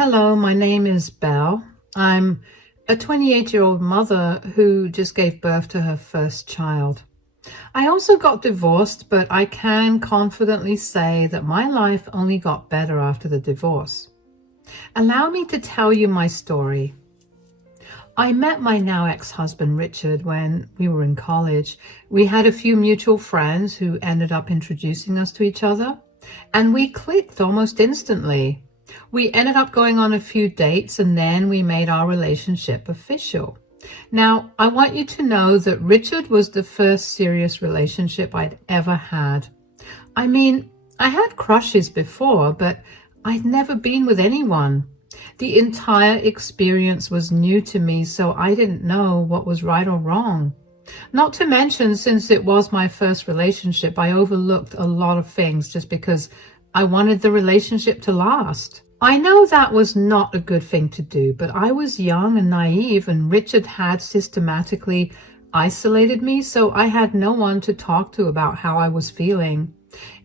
Hello, my name is Belle. I'm a 28-year-old mother who just gave birth to her first child. I also got divorced, but I can confidently say that my life only got better after the divorce. Allow me to tell you my story. I met my now ex-husband Richard when we were in college. We had a few mutual friends who ended up introducing us to each other, and we clicked almost instantly. We ended up going on a few dates, and then we made our relationship official. Now, I want you to know that Richard was the first serious relationship I'd ever had. I mean, I had crushes before, but I'd never been with anyone. The entire experience was new to me, so I didn't know what was right or wrong. Not to mention, since it was my first relationship, I overlooked a lot of things just because I wanted the relationship to last. I know that was not a good thing to do, but I was young and naive, and Richard had systematically isolated me, so I had no one to talk to about how I was feeling.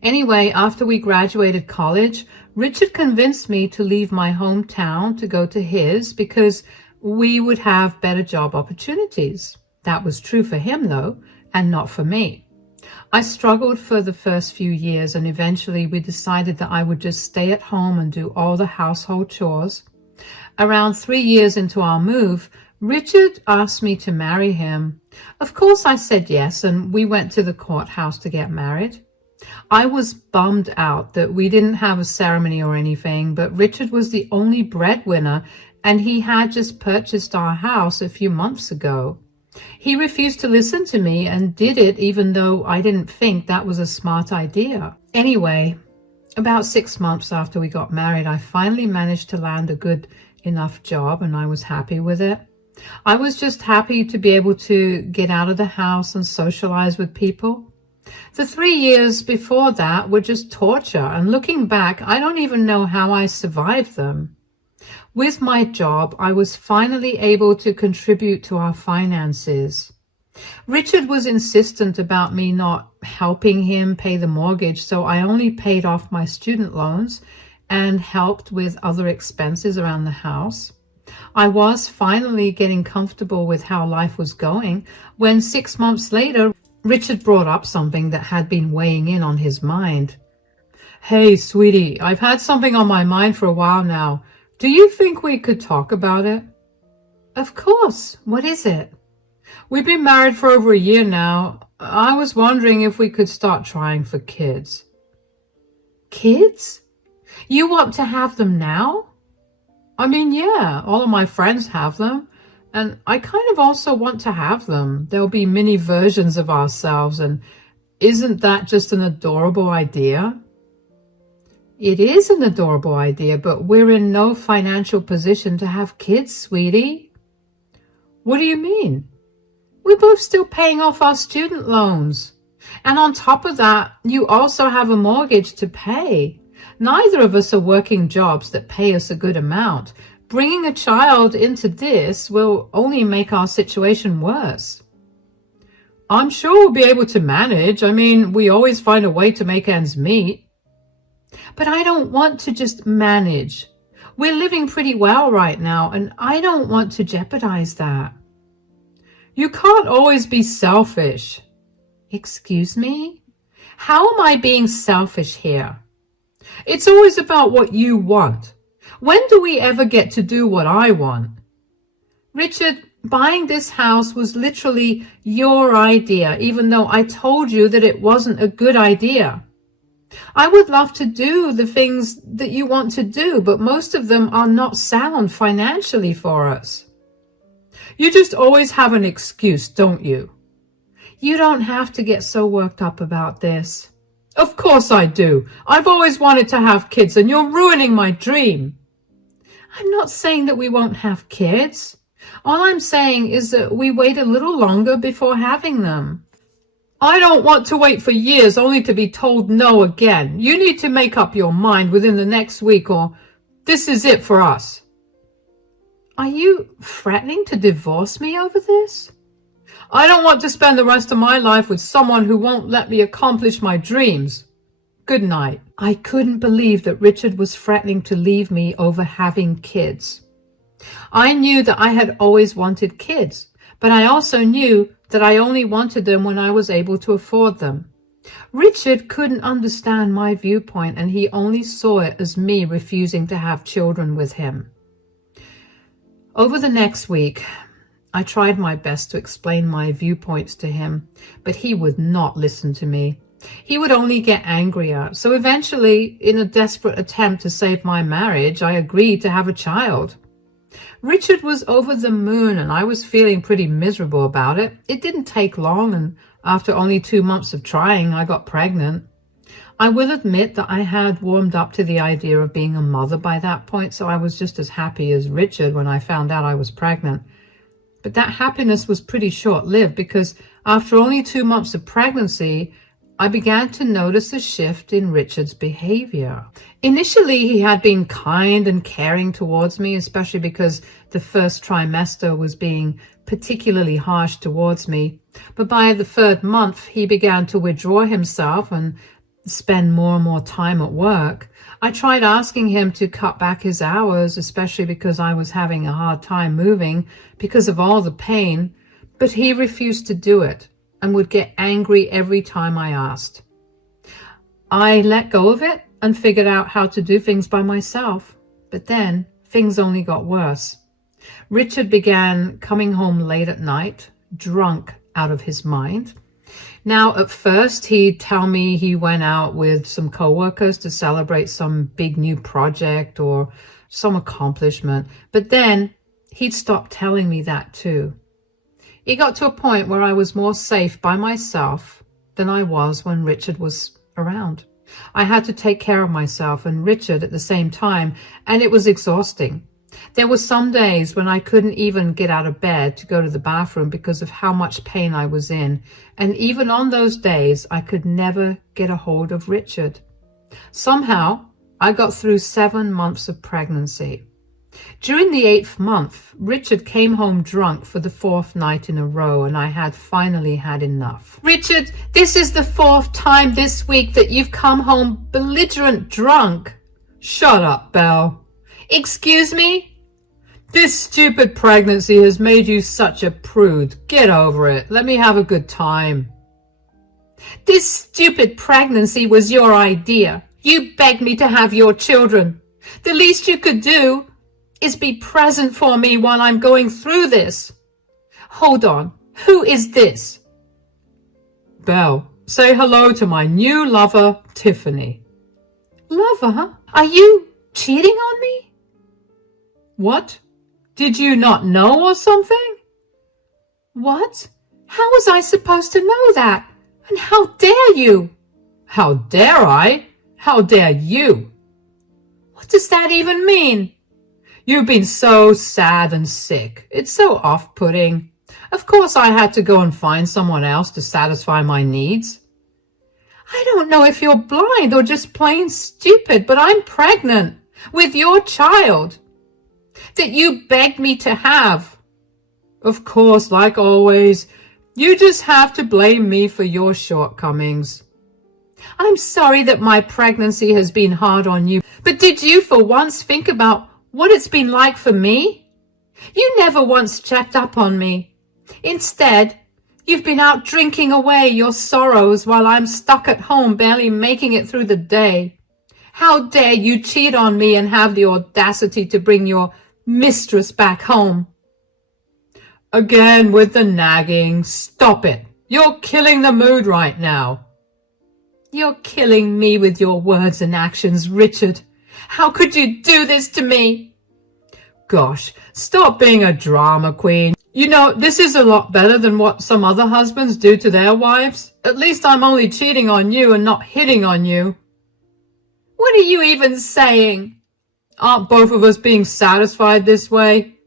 Anyway, after we graduated college, Richard convinced me to leave my hometown to go to his because we would have better job opportunities. That was true for him, though, and not for me. I struggled for the first few years, and eventually we decided that I would just stay at home and do all the household chores. Around 3 years into our move, Richard asked me to marry him. Of course I said yes, and we went to the courthouse to get married. I was bummed out that we didn't have a ceremony or anything, but Richard was the only breadwinner, and he had just purchased our house a few months ago. He refused to listen to me and did it even though I didn't think that was a smart idea. Anyway, about 6 months after we got married, I finally managed to land a good enough job, and I was happy with it. I was just happy to be able to get out of the house and socialize with people. The 3 years before that were just torture, and looking back, I don't even know how I survived them. With my job, I was finally able to contribute to our finances. Richard was insistent about me not helping him pay the mortgage, so I only paid off my student loans and helped with other expenses around the house. I was finally getting comfortable with how life was going when 6 months later, Richard brought up something that had been weighing in on his mind. "Hey, sweetie, I've had something on my mind for a while now. Do you think we could talk about it?" "Of course. What is it?" "We've been married for over a year now. I was wondering if we could start trying for kids." "Kids? You want to have them now?" "I mean, yeah, all of my friends have them, and I kind of also want to have them. There'll be mini versions of ourselves, and isn't that just an adorable idea?" "It is an adorable idea, but we're in no financial position to have kids, sweetie." "What do you mean?" "We're both still paying off our student loans. And on top of that, you also have a mortgage to pay. Neither of us are working jobs that pay us a good amount. Bringing a child into this will only make our situation worse." "I'm sure we'll be able to manage. I mean, we always find a way to make ends meet." "But I don't want to just manage. We're living pretty well right now, and I don't want to jeopardize that." "You can't always be selfish." "Excuse me? How am I being selfish here?" "It's always about what you want. When do we ever get to do what I want?" "Richard, buying this house was literally your idea, even though I told you that it wasn't a good idea. I would love to do the things that you want to do, but most of them are not sound financially for us." "You just always have an excuse, don't you?" "You don't have to get so worked up about this." "Of course I do. I've always wanted to have kids, and you're ruining my dream." "I'm not saying that we won't have kids. All I'm saying is that we wait a little longer before having them." "I don't want to wait for years only to be told no again. You need to make up your mind within the next week, or this is it for us." "Are you threatening to divorce me over this?" "I don't want to spend the rest of my life with someone who won't let me accomplish my dreams." Good night. I couldn't believe that Richard was threatening to leave me over having kids. I knew that I had always wanted kids, but I also knew that I only wanted them when I was able to afford them. Richard couldn't understand my viewpoint, and he only saw it as me refusing to have children with him. Over the next week, I tried my best to explain my viewpoints to him, but he would not listen to me. He would only get angrier. So eventually, in a desperate attempt to save my marriage, I agreed to have a child. Richard was over the moon, and I was feeling pretty miserable about it. It didn't take long, and after only 2 months of trying, I got pregnant. I will admit that I had warmed up to the idea of being a mother by that point, so I was just as happy as Richard when I found out I was pregnant. But that happiness was pretty short-lived, because after only 2 months of pregnancy, I began to notice a shift in Richard's behavior. Initially, he had been kind and caring towards me, especially because the first trimester was being particularly harsh towards me. But by the 3rd month, he began to withdraw himself and spend more and more time at work. I tried asking him to cut back his hours, especially because I was having a hard time moving because of all the pain, but he refused to do it and would get angry every time I asked. I let go of it and figured out how to do things by myself, but then things only got worse. Richard began coming home late at night, drunk out of his mind. Now, at first, he'd tell me he went out with some coworkers to celebrate some big new project or some accomplishment, but then he'd stop telling me that too. It got to a point where I was more safe by myself than I was when Richard was around. I had to take care of myself and Richard at the same time, and it was exhausting. There were some days when I couldn't even get out of bed to go to the bathroom because of how much pain I was in, and even on those days, I could never get a hold of Richard. Somehow, I got through 7 months of pregnancy. During the 8th month, Richard came home drunk for the 4th night in a row, and I had finally had enough. Richard, this is the 4th time this week that you've come home belligerent drunk. Shut up, Belle. Excuse me? This stupid pregnancy has made you such a prude. Get over it. Let me have a good time. This stupid pregnancy was your idea. You begged me to have your children. The least you could do is be present for me while I'm going through this. Hold on. Who is this? Belle, say hello to my new lover, Tiffany. Lover? Are you cheating on me? What? Did you not know or something? What? How was I supposed to know that? And how dare you? How dare I? How dare you? What does that even mean? You've been so sad and sick. It's so off-putting. Of course I had to go and find someone else to satisfy my needs. I don't know if you're blind or just plain stupid, but I'm pregnant with your child that you begged me to have. Of course, like always, you just have to blame me for your shortcomings. I'm sorry that my pregnancy has been hard on you, but did you for once think about what it's been like for me? You never once checked up on me. Instead, you've been out drinking away your sorrows while I'm stuck at home barely making it through the day. How dare you cheat on me and have the audacity to bring your mistress back home? Again with the nagging. Stop it. You're killing the mood right now. You're killing me with your words and actions, Richard. How could you do this to me? Gosh, stop being a drama queen. You know, this is a lot better than what some other husbands do to their wives. At least I'm only cheating on you and not hitting on you. What are you even saying? Aren't both of us being satisfied this way?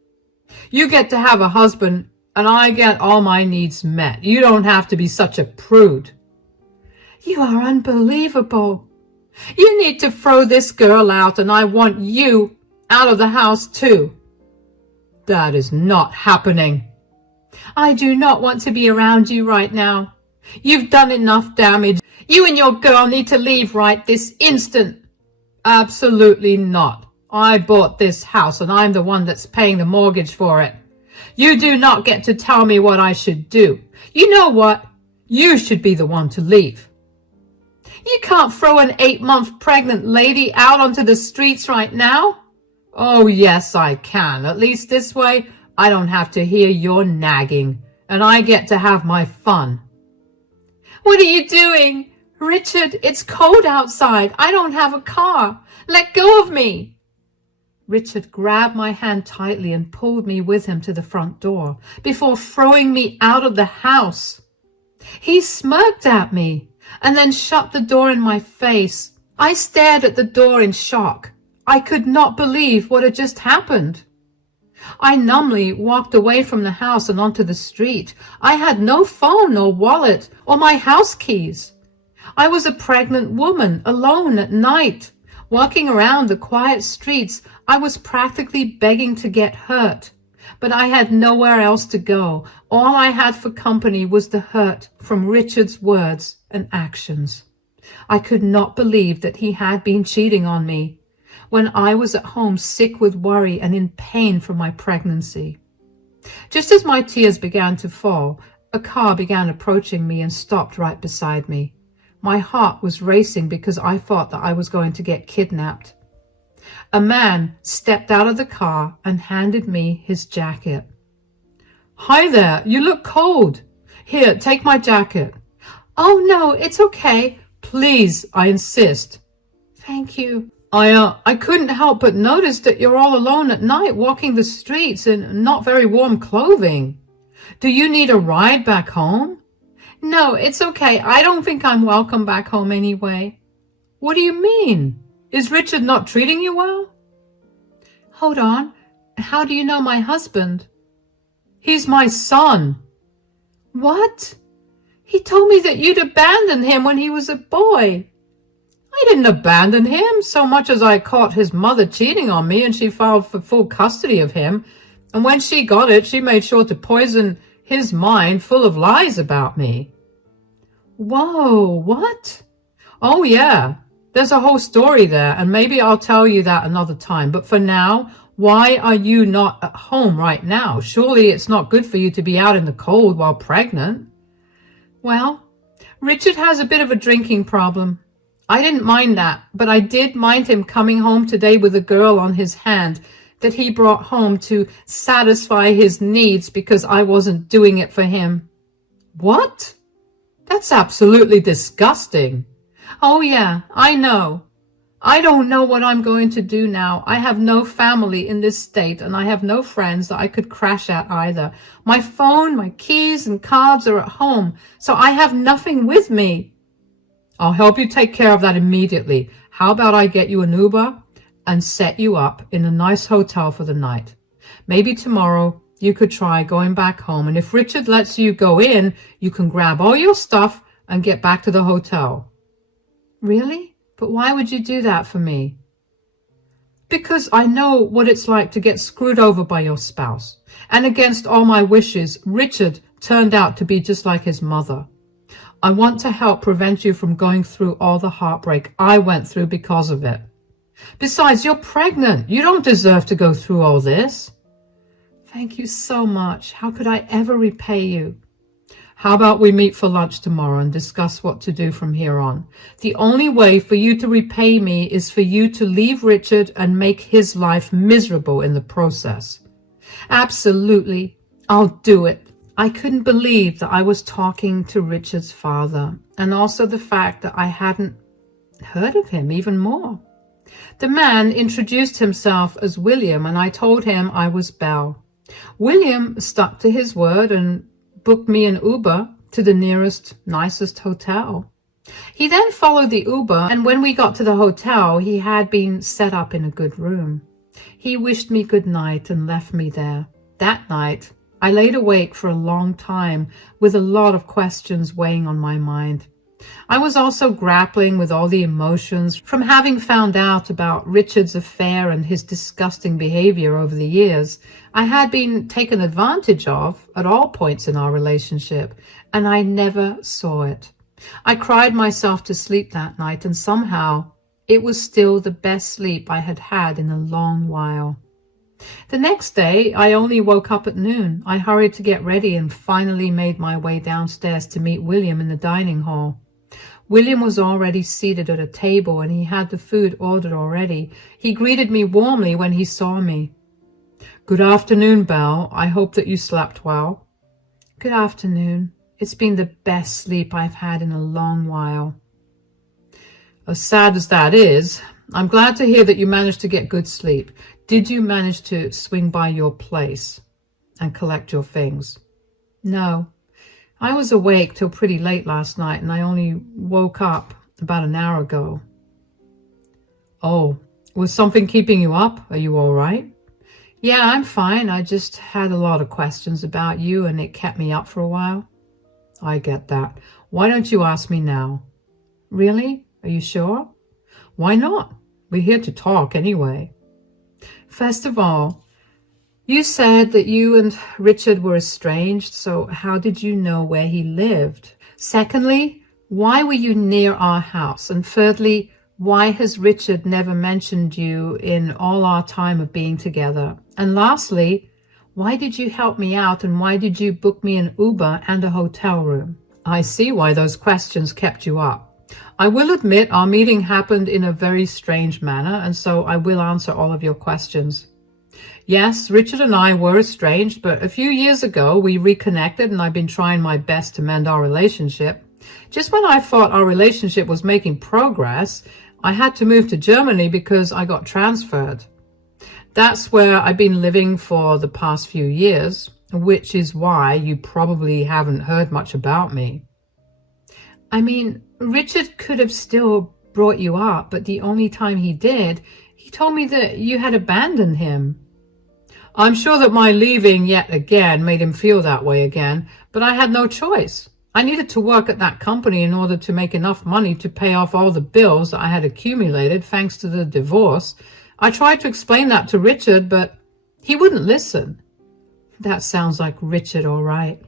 You get to have a husband and I get all my needs met. You don't have to be such a prude. You are unbelievable. You need to throw this girl out, and I want you out of the house too. That is not happening. I do not want to be around you right now. You've done enough damage. You and your girl need to leave right this instant. Absolutely not. I bought this house and I'm the one that's paying the mortgage for it. You do not get to tell me what I should do. You know what? You should be the one to leave. You can't throw an 8-month pregnant lady out onto the streets right now. Oh, yes, I can. At least this way, I don't have to hear your nagging, and I get to have my fun. What are you doing? Richard, it's cold outside. I don't have a car. Let go of me. Richard grabbed my hand tightly and pulled me with him to the front door before throwing me out of the house. He smirked at me and then shut the door in my face. I stared at the door in shock. I could not believe what had just happened. I numbly walked away from the house and onto the street. I had no phone or wallet or my house keys. I was a pregnant woman, alone at night. Walking around the quiet streets, I was practically begging to get hurt. But I had nowhere else to go. All I had for company was the hurt from Richard's words and actions. I could not believe that he had been cheating on me when I was at home sick with worry and in pain from my pregnancy. Just as my tears began to fall, a car began approaching me and stopped right beside me. My heart was racing because I thought that I was going to get kidnapped. A man stepped out of the car and handed me his jacket. Hi there, you look cold. Here, take my jacket. Oh no, it's okay. Please, I insist. Thank you. I couldn't help but notice that you're all alone at night walking the streets in not very warm clothing. Do you need a ride back home? No, it's okay. I don't think I'm welcome back home anyway. What do you mean? Is Richard not treating you well? Hold on. How do you know my husband? He's my son. What? He told me that you'd abandoned him when he was a boy. I didn't abandon him so much as I caught his mother cheating on me and she filed for full custody of him. And when she got it, she made sure to poison his mind full of lies about me. Whoa, what? Oh yeah, there's a whole story there, and maybe I'll tell you that another time. But for now, why are you not at home right now? Surely it's not good for you to be out in the cold while pregnant. Well, Richard has a bit of a drinking problem. I didn't mind that, but I did mind him coming home today with a girl on his hand that he brought home to satisfy his needs because I wasn't doing it for him. What? That's absolutely disgusting. Oh yeah, I know. I don't know what I'm going to do now. I have no family in this state and I have no friends that I could crash at either. My phone, my keys and cards are at home, so I have nothing with me. I'll help you take care of that immediately. How about I get you an Uber and set you up in a nice hotel for the night? Maybe tomorrow you could try going back home, and if Richard lets you go in, you can grab all your stuff and get back to the hotel. Really? But why would you do that for me? Because I know what it's like to get screwed over by your spouse. And against all my wishes, Richard turned out to be just like his mother. I want to help prevent you from going through all the heartbreak I went through because of it. Besides, you're pregnant. You don't deserve to go through all this. Thank you so much. How could I ever repay you? How about we meet for lunch tomorrow and discuss what to do from here on? The only way for you to repay me is for you to leave Richard and make his life miserable in the process. Absolutely. I'll do it. I couldn't believe that I was talking to Richard's father, and also the fact that I hadn't heard of him even more. The man introduced himself as William, and I told him I was Belle. William stuck to his word and booked me an Uber to the nearest, nicest hotel. He then followed the Uber, and when we got to the hotel, he had been set up in a good room. He wished me good night and left me there. That night, I laid awake for a long time with a lot of questions weighing on my mind. I was also grappling with all the emotions from having found out about Richard's affair and his disgusting behavior over the years. I had been taken advantage of at all points in our relationship, and I never saw it. I cried myself to sleep that night, and somehow it was still the best sleep I had had in a long while. The next day, I only woke up at noon. I hurried to get ready and finally made my way downstairs to meet William in the dining hall. William was already seated at a table and he had the food ordered already. He greeted me warmly when he saw me. "Good afternoon, Belle. I hope that you slept well." "Good afternoon. It's been the best sleep I've had in a long while." "As sad as that is, I'm glad to hear that you managed to get good sleep. Did you manage to swing by your place and collect your things?" "No. I was awake till pretty late last night and I only woke up about an hour ago." "Oh, was something keeping you up? Are you all right?" "Yeah, I'm fine. I just had a lot of questions about you and it kept me up for a while." "I get that. Why don't you ask me now?" "Really? Are you sure?" "Why not? We're here to talk anyway." "First of all, you said that you and Richard were estranged, so how did you know where he lived? Secondly, why were you near our house? And thirdly, why has Richard never mentioned you in all our time of being together? And lastly, why did you help me out and why did you book me an Uber and a hotel room?" "I see why those questions kept you up. I will admit our meeting happened in a very strange manner, and so I will answer all of your questions. Yes, Richard and I were estranged, but a few years ago we reconnected and I've been trying my best to mend our relationship. Just when I thought our relationship was making progress, I had to move to Germany because I got transferred. That's where I've been living for the past few years, which is why you probably haven't heard much about me." "I mean, Richard could have still brought you up, but the only time he did, he told me that you had abandoned him." "I'm sure that my leaving yet again made him feel that way again, but I had no choice. I needed to work at that company in order to make enough money to pay off all the bills that I had accumulated thanks to the divorce. I tried to explain that to Richard, but he wouldn't listen." "That sounds like Richard, all right."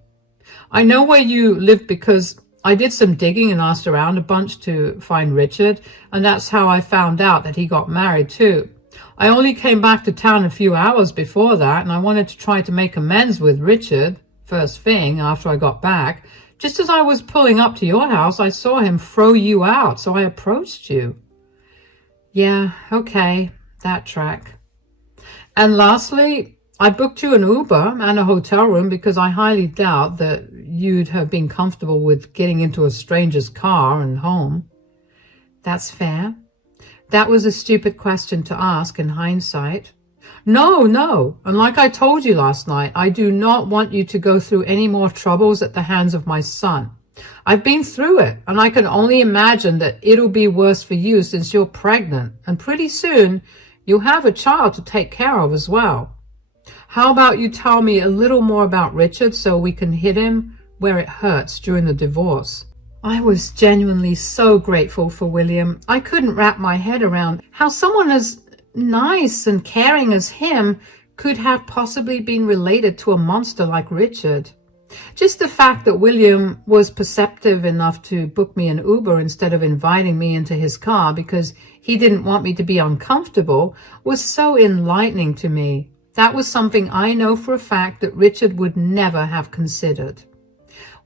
"I know where you live because I did some digging and asked around a bunch to find Richard, and that's how I found out that he got married too. I only came back to town a few hours before that, and I wanted to try to make amends with Richard first thing after I got back. Just as I was pulling up to your house, I saw him throw you out, so I approached you." "Yeah, okay, that track." "And lastly, I booked you an Uber and a hotel room because I highly doubt that you'd have been comfortable with getting into a stranger's car and home." "That's fair. That was a stupid question to ask in hindsight." No. And like I told you last night, I do not want you to go through any more troubles at the hands of my son. I've been through it, and I can only imagine that it'll be worse for you since you're pregnant, and pretty soon you'll have a child to take care of as well. How about you tell me a little more about Richard so we can hit him where it hurts during the divorce?" I was genuinely so grateful for William. I couldn't wrap my head around how someone as nice and caring as him could have possibly been related to a monster like Richard. Just the fact that William was perceptive enough to book me an Uber instead of inviting me into his car because he didn't want me to be uncomfortable was so enlightening to me. That was something I know for a fact that Richard would never have considered.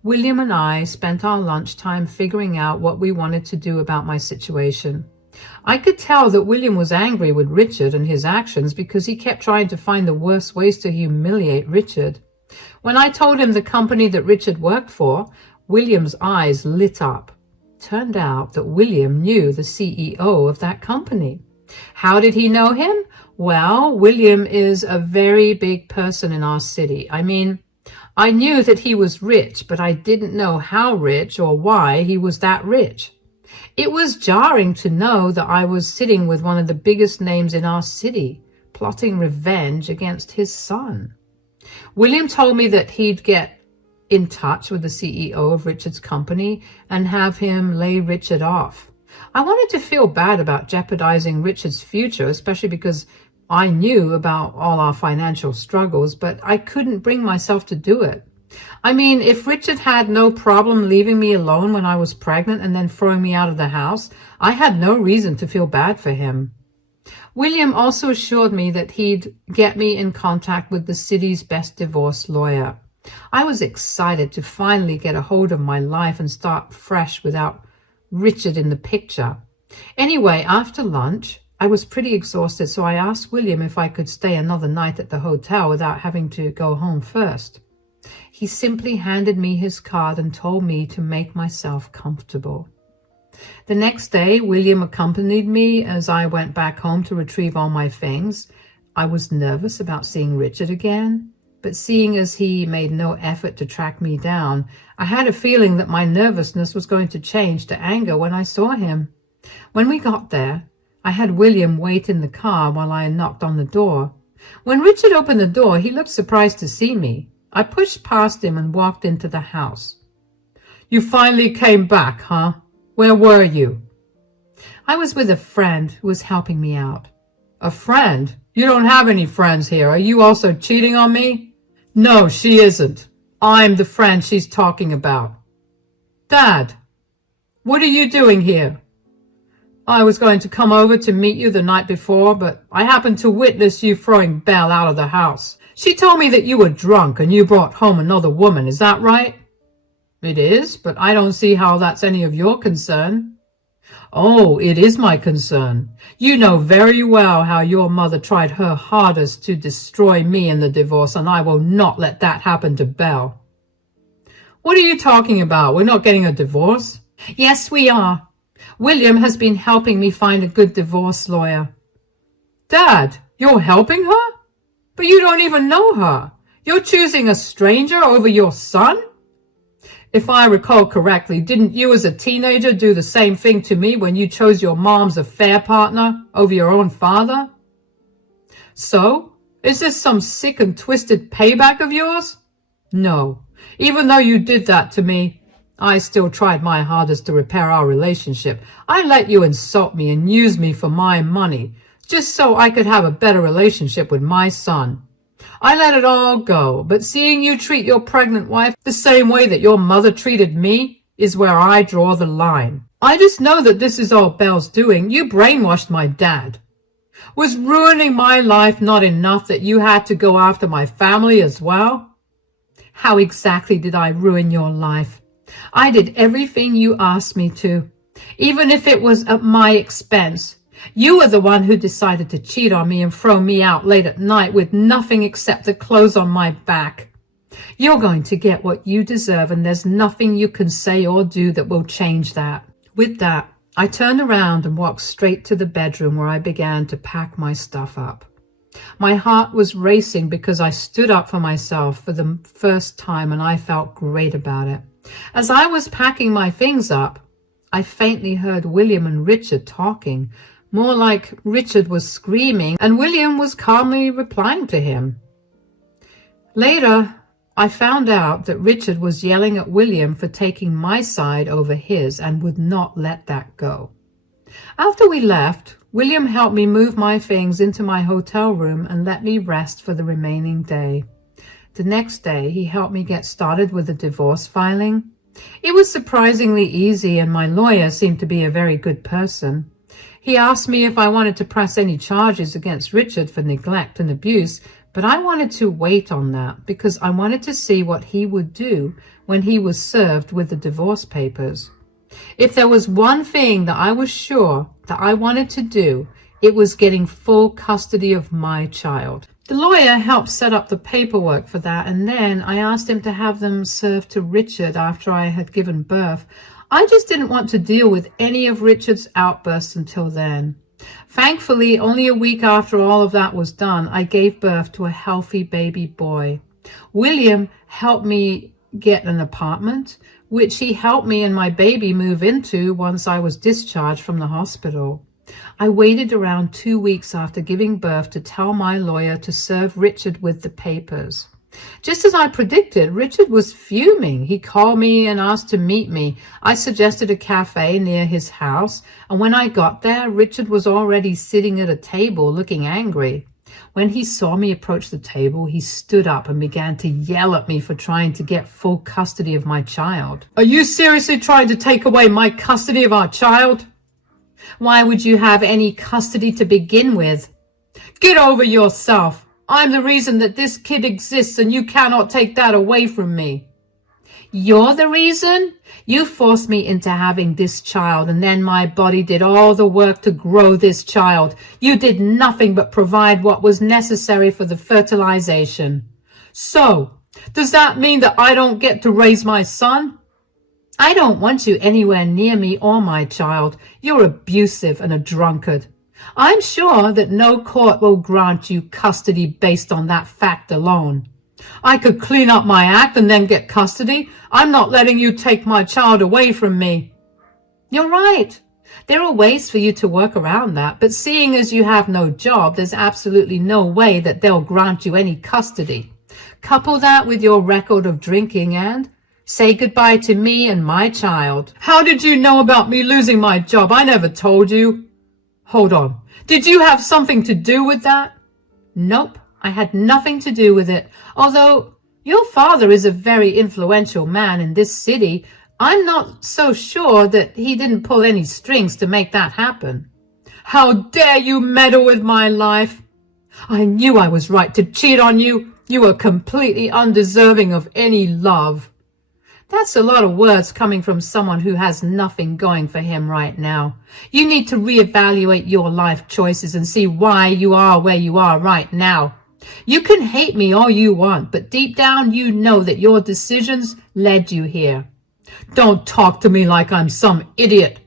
William and I spent our lunchtime figuring out what we wanted to do about my situation. I could tell that William was angry with Richard and his actions because he kept trying to find the worst ways to humiliate Richard. When I told him the company that Richard worked for, William's eyes lit up. Turned out that William knew the CEO of that company. How did he know him? Well, William is a very big person in our city. I mean, I knew that he was rich, but I didn't know how rich or why he was that rich. It was jarring to know that I was sitting with one of the biggest names in our city, plotting revenge against his son. William told me that he'd get in touch with the CEO of Richard's company and have him lay Richard off. I wanted to feel bad about jeopardizing Richard's future, especially because I knew about all our financial struggles, but I couldn't bring myself to do it. I mean, if Richard had no problem leaving me alone when I was pregnant and then throwing me out of the house, I had no reason to feel bad for him. William also assured me that he'd get me in contact with the city's best divorce lawyer. I was excited to finally get a hold of my life and start fresh without Richard in the picture. Anyway, after lunch, I was pretty exhausted, so I asked William if I could stay another night at the hotel without having to go home first. He simply handed me his card and told me to make myself comfortable. The next day, William accompanied me as I went back home to retrieve all my things. I was nervous about seeing Richard again, but seeing as he made no effort to track me down, I had a feeling that my nervousness was going to change to anger when I saw him. When we got there, I had William wait in the car while I knocked on the door. When Richard opened the door, he looked surprised to see me. I pushed past him and walked into the house. "You finally came back, huh? Where were you?" "I was with a friend who was helping me out." "A friend? You don't have any friends here. Are you also cheating on me?" "No, she isn't. I'm the friend she's talking about." "Dad, what are you doing here?" "I was going to come over to meet you the night before, but I happened to witness you throwing Belle out of the house. She told me that you were drunk and you brought home another woman. Is that right?" "It is, but I don't see how that's any of your concern." "Oh, it is my concern. You know very well how your mother tried her hardest to destroy me in the divorce, and I will not let that happen to Belle." "What are you talking about? We're not getting a divorce." "Yes, we are. William has been helping me find a good divorce lawyer." "Dad, you're helping her? But you don't even know her. You're choosing a stranger over your son?" "If I recall correctly, didn't you as a teenager do the same thing to me when you chose your mom's affair partner over your own father?" "So, is this some sick and twisted payback of yours?" "No. Even though you did that to me, I still tried my hardest to repair our relationship. I let you insult me and use me for my money, just so I could have a better relationship with my son. I let it all go, but seeing you treat your pregnant wife the same way that your mother treated me is where I draw the line. I just know that this is all Belle's doing. You brainwashed my dad. Was ruining my life not enough that you had to go after my family as well?" "How exactly did I ruin your life? I did everything you asked me to, even if it was at my expense. You were the one who decided to cheat on me and throw me out late at night with nothing except the clothes on my back. You're going to get what you deserve, and there's nothing you can say or do that will change that." With that, I turned around and walked straight to the bedroom where I began to pack my stuff up. My heart was racing because I stood up for myself for the first time, and I felt great about it. As I was packing my things up, I faintly heard William and Richard talking. More like Richard was screaming and William was calmly replying to him. Later, I found out that Richard was yelling at William for taking my side over his and would not let that go. After we left, William helped me move my things into my hotel room and let me rest for the remaining day. The next day, he helped me get started with the divorce filing. It was surprisingly easy, and my lawyer seemed to be a very good person. He asked me if I wanted to press any charges against Richard for neglect and abuse, but I wanted to wait on that because I wanted to see what he would do when he was served with the divorce papers. If there was one thing that I was sure that I wanted to do, it was getting full custody of my child. The lawyer helped set up the paperwork for that, and then I asked him to have them served to Richard after I had given birth. I just didn't want to deal with any of Richard's outbursts until then. Thankfully, only a week after all of that was done, I gave birth to a healthy baby boy. William helped me get an apartment, which he helped me and my baby move into once I was discharged from the hospital. I waited around 2 weeks after giving birth to tell my lawyer to serve Richard with the papers. Just as I predicted, Richard was fuming. He called me and asked to meet me. I suggested a cafe near his house, and when I got there, Richard was already sitting at a table looking angry. When he saw me approach the table, he stood up and began to yell at me for trying to get full custody of my child. Are you seriously trying to take away my custody of our child? Why would you have any custody to begin with? Get over yourself. I'm the reason that this kid exists, and you cannot take that away from me. You're the reason? You forced me into having this child, and then my body did all the work to grow this child. You did nothing but provide what was necessary for the fertilization. So, does that mean that I don't get to raise my son? I don't want you anywhere near me or my child. You're abusive and a drunkard. I'm sure that no court will grant you custody based on that fact alone. I could clean up my act and then get custody. I'm not letting you take my child away from me. You're right. There are ways for you to work around that, but seeing as you have no job, there's absolutely no way that they'll grant you any custody. Couple that with your record of drinking and say goodbye to me and my child. How did you know about me losing my job? I never told you. Hold on. Did you have something to do with that? Nope. I had nothing to do with it. Although your father is a very influential man in this city, I'm not so sure that he didn't pull any strings to make that happen. How dare you meddle with my life? I knew I was right to cheat on you. You were completely undeserving of any love. That's a lot of words coming from someone who has nothing going for him right now. You need to reevaluate your life choices and see why you are where you are right now. You can hate me all you want, but deep down you know that your decisions led you here. Don't talk to me like I'm some idiot.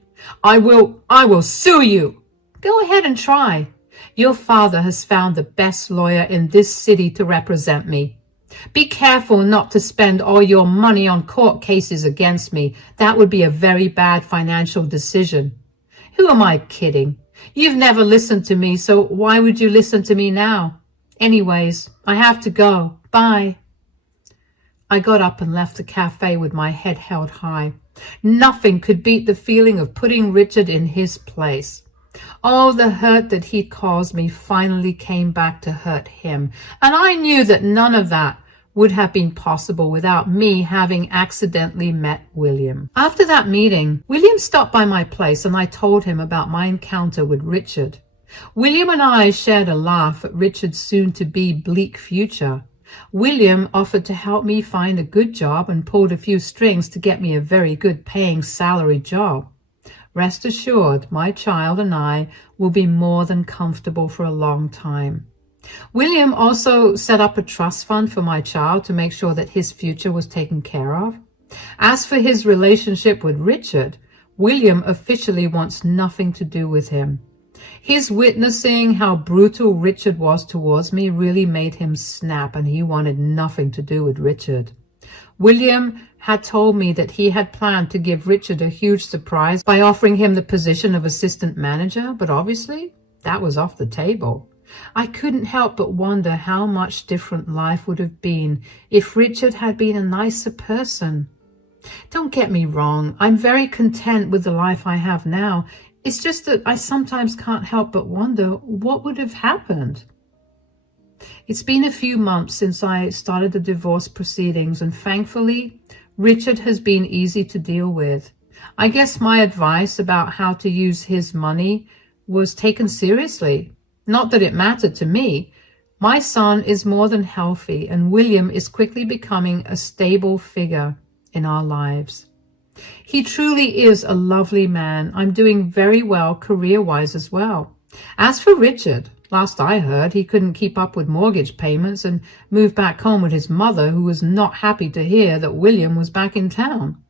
I will sue you. Go ahead and try. Your father has found the best lawyer in this city to represent me. Be careful not to spend all your money on court cases against me. That would be a very bad financial decision. Who am I kidding? You've never listened to me, so why would you listen to me now? Anyways, I have to go. Bye. I got up and left the cafe with my head held high. Nothing could beat the feeling of putting Richard in his place. All the hurt that he'd caused me finally came back to hurt him, and I knew that none of that would have been possible without me having accidentally met William. After that meeting, William stopped by my place and I told him about my encounter with Richard. William and I shared a laugh at Richard's soon-to-be bleak future. William offered to help me find a good job and pulled a few strings to get me a very good paying salary job. Rest assured, my child and I will be more than comfortable for a long time. William also set up a trust fund for my child to make sure that his future was taken care of. As for his relationship with Richard, William officially wants nothing to do with him. His witnessing how brutal Richard was towards me really made him snap, and he wanted nothing to do with Richard. William had told me that he had planned to give Richard a huge surprise by offering him the position of assistant manager, but obviously that was off the table. I couldn't help but wonder how much different life would have been if Richard had been a nicer person. Don't get me wrong, I'm very content with the life I have now. It's just that I sometimes can't help but wonder what would have happened. It's been a few months since I started the divorce proceedings, and thankfully, Richard has been easy to deal with. I guess my advice about how to use his money was taken seriously. Not that it mattered to me. My son is more than healthy, and William is quickly becoming a stable figure in our lives. He truly is a lovely man. I'm doing very well career-wise as well. As for Richard, last I heard, he couldn't keep up with mortgage payments and moved back home with his mother, who was not happy to hear that William was back in town.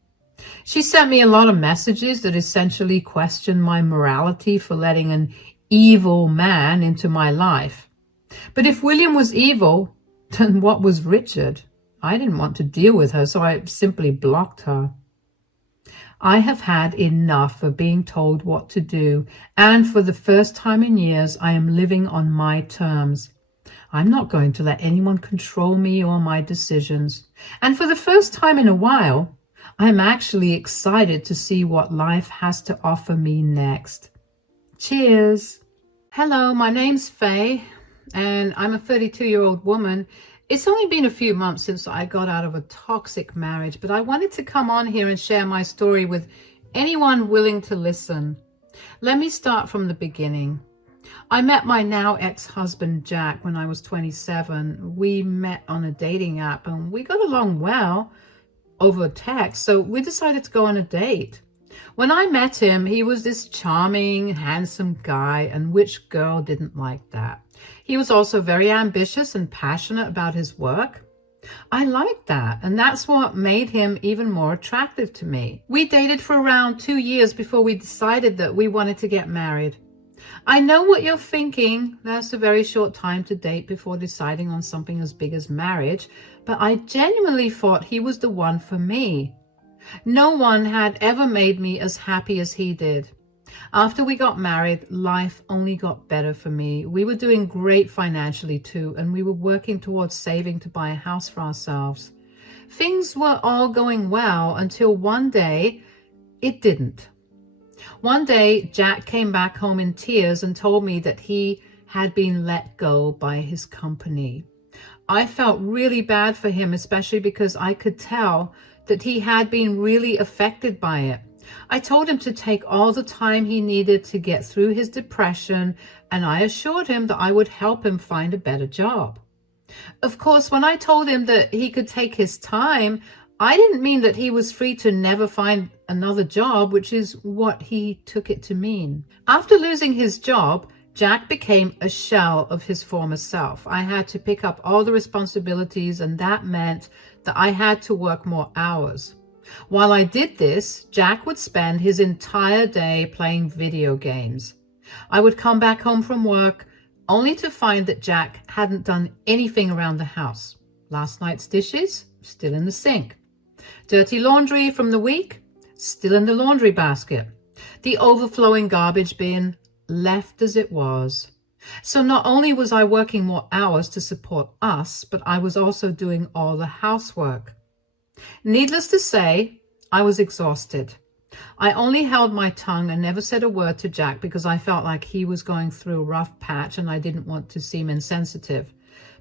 She sent me a lot of messages that essentially questioned my morality for letting an evil man into my life. But if William was evil, then what was Richard? I didn't want to deal with her, so I simply blocked her. I have had enough of being told what to do, and for the first time in years, I am living on my terms. I'm not going to let anyone control me or my decisions. And for the first time in a while, I'm actually excited to see what life has to offer me next. Cheers. Hello, my name's Faye. and I'm a 32-year-old woman. It's only been a few months since I got out of a toxic marriage, but I wanted to come on here and share my story with anyone willing to listen. Let me start from the beginning. I met my now ex-husband Jack when I was 27. We met on a dating app and we got along well over text, so we decided to go on a date. When I met him, he was this charming, handsome guy, and which girl didn't like that? He was also very ambitious and passionate about his work. I liked that, and that's what made him even more attractive to me. We dated for around 2 years before we decided that we wanted to get married. I know what you're thinking. That's a very short time to date before deciding on something as big as marriage, but I genuinely thought he was the one for me. No one had ever made me as happy as he did. After we got married, life only got better for me. We were doing great financially too, and we were working towards saving to buy a house for ourselves. Things were all going well until one day, it didn't. One day, Jack came back home in tears and told me that he had been let go by his company. I felt really bad for him, especially because I could tell that he had been really affected by it. I told him to take all the time he needed to get through his depression, and I assured him that I would help him find a better job. Of course, when I told him that he could take his time, I didn't mean that he was free to never find another job, which is what he took it to mean. After losing his job, Jack became a shell of his former self. I had to pick up all the responsibilities, and that meant that I had to work more hours. While I did this, Jack would spend his entire day playing video games. I would come back home from work only to find that Jack hadn't done anything around the house. Last night's dishes, still in the sink. Dirty laundry from the week, still in the laundry basket. The overflowing garbage bin, left as it was. So not only was I working more hours to support us, but I was also doing all the housework. Needless to say, I was exhausted. I only held my tongue and never said a word to Jack because I felt like he was going through a rough patch and I didn't want to seem insensitive.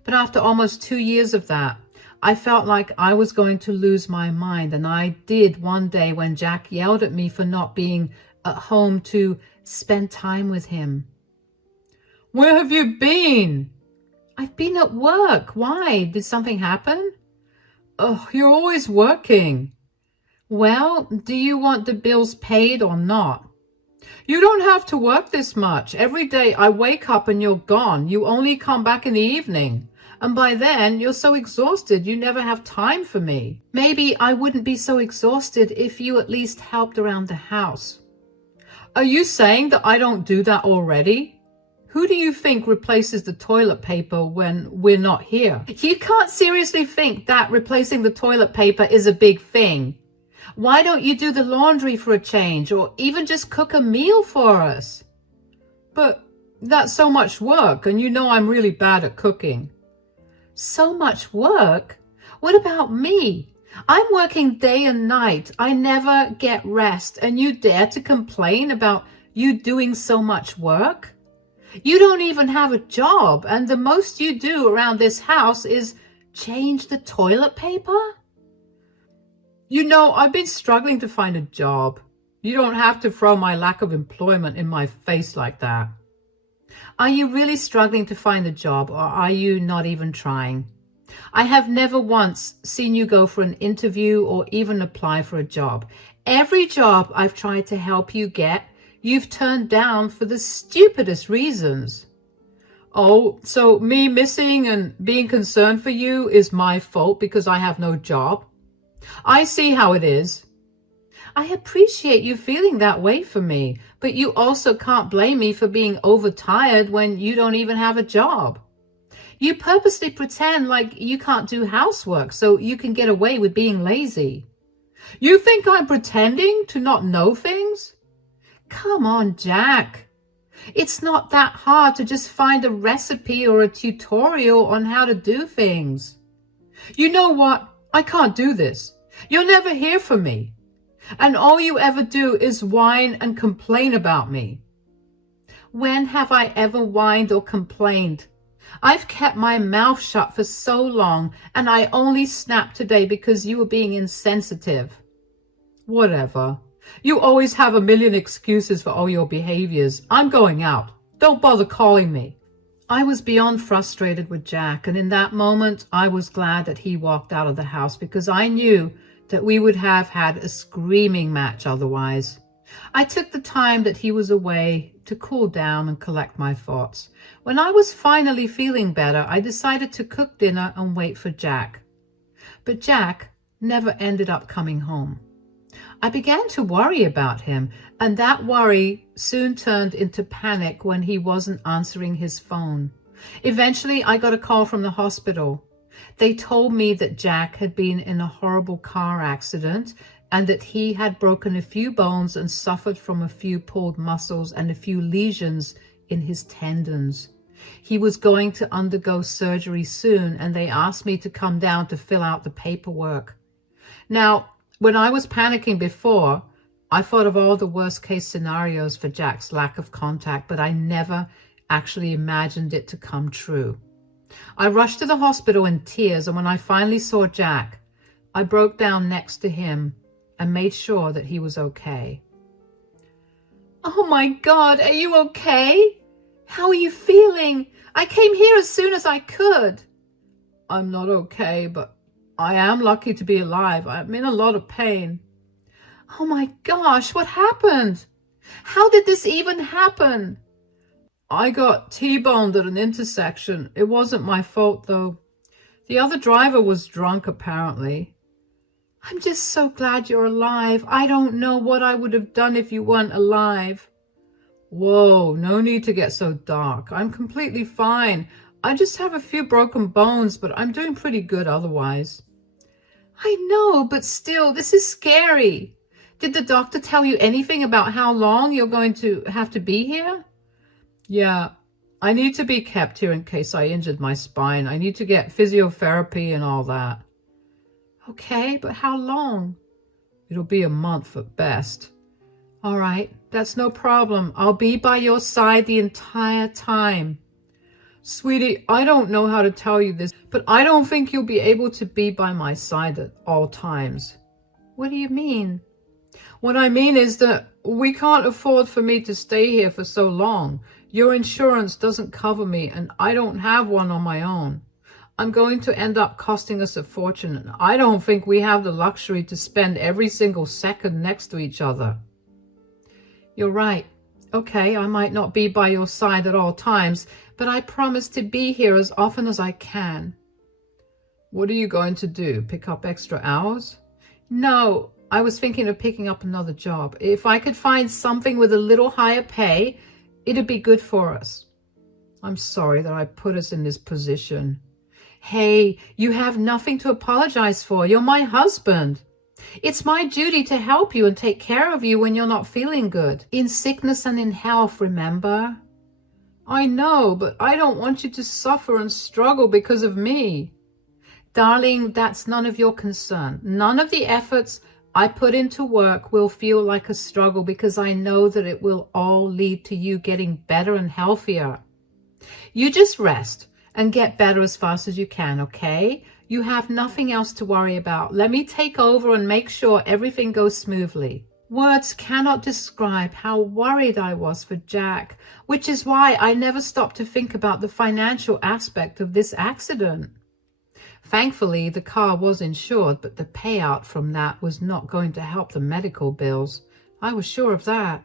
But after almost 2 years of that, I felt like I was going to lose my mind, and I did one day when Jack yelled at me for not being at home to spend time with him. "Where have you been?" "I've been at work. Why? Did something happen?" "Oh, you're always working." "Well, do you want the bills paid or not?" "You don't have to work this much. Every day I wake up and you're gone. You only come back in the evening. And by then, you're so exhausted you never have time for me." "Maybe I wouldn't be so exhausted if you at least helped around the house." "Are you saying that I don't do that already? Who do you think replaces the toilet paper when we're not here?" "You can't seriously think that replacing the toilet paper is a big thing. Why don't you do the laundry for a change, or even just cook a meal for us?" "But that's so much work, and you know I'm really bad at cooking." "So much work? What about me? I'm working day and night. I never get rest, and you dare to complain about you doing so much work? You don't even have a job, and the most you do around this house is change the toilet paper?" "You know, I've been struggling to find a job. You don't have to throw my lack of employment in my face like that." "Are you really struggling to find a job, or are you not even trying? I have never once seen you go for an interview or even apply for a job. Every job I've tried to help you get, you've turned down for the stupidest reasons." "Oh, so me missing and being concerned for you is my fault because I have no job? I see how it is." "I appreciate you feeling that way for me, but you also can't blame me for being overtired when you don't even have a job. You purposely pretend like you can't do housework so you can get away with being lazy." "You think I'm pretending to not know things?" Come on, Jack. It's not that hard to just find a recipe or a tutorial on how to do things. "You know what? I can't do this. You'll never hear from me. And all you ever do is whine and complain about me." When have I ever whined or complained? I've kept my mouth shut for so long, and I only snapped today because you were being insensitive. Whatever. You always have a million excuses for all your behaviors. I'm going out. Don't bother calling me. I was beyond frustrated with Jack, and in that moment, I was glad that he walked out of the house because I knew that we would have had a screaming match otherwise. I took the time that he was away to cool down and collect my thoughts. When I was finally feeling better, I decided to cook dinner and wait for Jack. But Jack never ended up coming home. I began to worry about him, and that worry soon turned into panic when he wasn't answering his phone. Eventually, I got a call from the hospital. They told me that Jack had been in a horrible car accident and that he had broken a few bones and suffered from a few pulled muscles and a few lesions in his tendons. He was going to undergo surgery soon, and they asked me to come down to fill out the paperwork. Now, when I was panicking before, I thought of all the worst case scenarios for Jack's lack of contact, but I never actually imagined it to come true. I rushed to the hospital in tears, and when I finally saw Jack, I broke down next to him and made sure that he was okay. Oh my God, are you okay? How are you feeling? I came here as soon as I could. I'm not okay, but I am lucky to be alive. I'm in a lot of pain. Oh my gosh, what happened? How did this even happen? I got T-boned at an intersection. It wasn't my fault, though. The other driver was drunk, apparently. I'm just so glad you're alive. I don't know what I would have done if you weren't alive. Whoa, no need to get so dark. I'm completely fine. I just have a few broken bones, but I'm doing pretty good otherwise. I know, but still, this is scary. Did the doctor tell you anything about how long you're going to have to be here? Yeah, I need to be kept here in case I injured my spine. I need to get physiotherapy and all that. Okay, but how long? It'll be a month at best. All right, that's no problem. I'll be by your side the entire time. Sweetie, I don't know how to tell you this, but I don't think you'll be able to be by my side at all times. What do you mean? What I mean is that we can't afford for me to stay here for so long. Your insurance doesn't cover me, and I don't have one on my own. I'm going to end up costing us a fortune, and I don't think we have the luxury to spend every single second next to each other. You're right. Okay, I might not be by your side at all times, but I promise to be here as often as I can. What are you going to do? Pick up extra hours? No, I was thinking of picking up another job. If I could find something with a little higher pay, it'd be good for us. I'm sorry that I put us in this position. Hey, you have nothing to apologize for. You're my husband. It's my duty to help you and take care of you when you're not feeling good. In sickness and in health, remember? I know, but I don't want you to suffer and struggle because of me. Darling, that's none of your concern. None of the efforts I put into work will feel like a struggle because I know that it will all lead to you getting better and healthier. You just rest and get better as fast as you can, okay? You have nothing else to worry about. Let me take over and make sure everything goes smoothly. Words cannot describe how worried I was for Jack, which is why I never stopped to think about the financial aspect of this accident. Thankfully, the car was insured, but the payout from that was not going to help the medical bills. I was sure of that.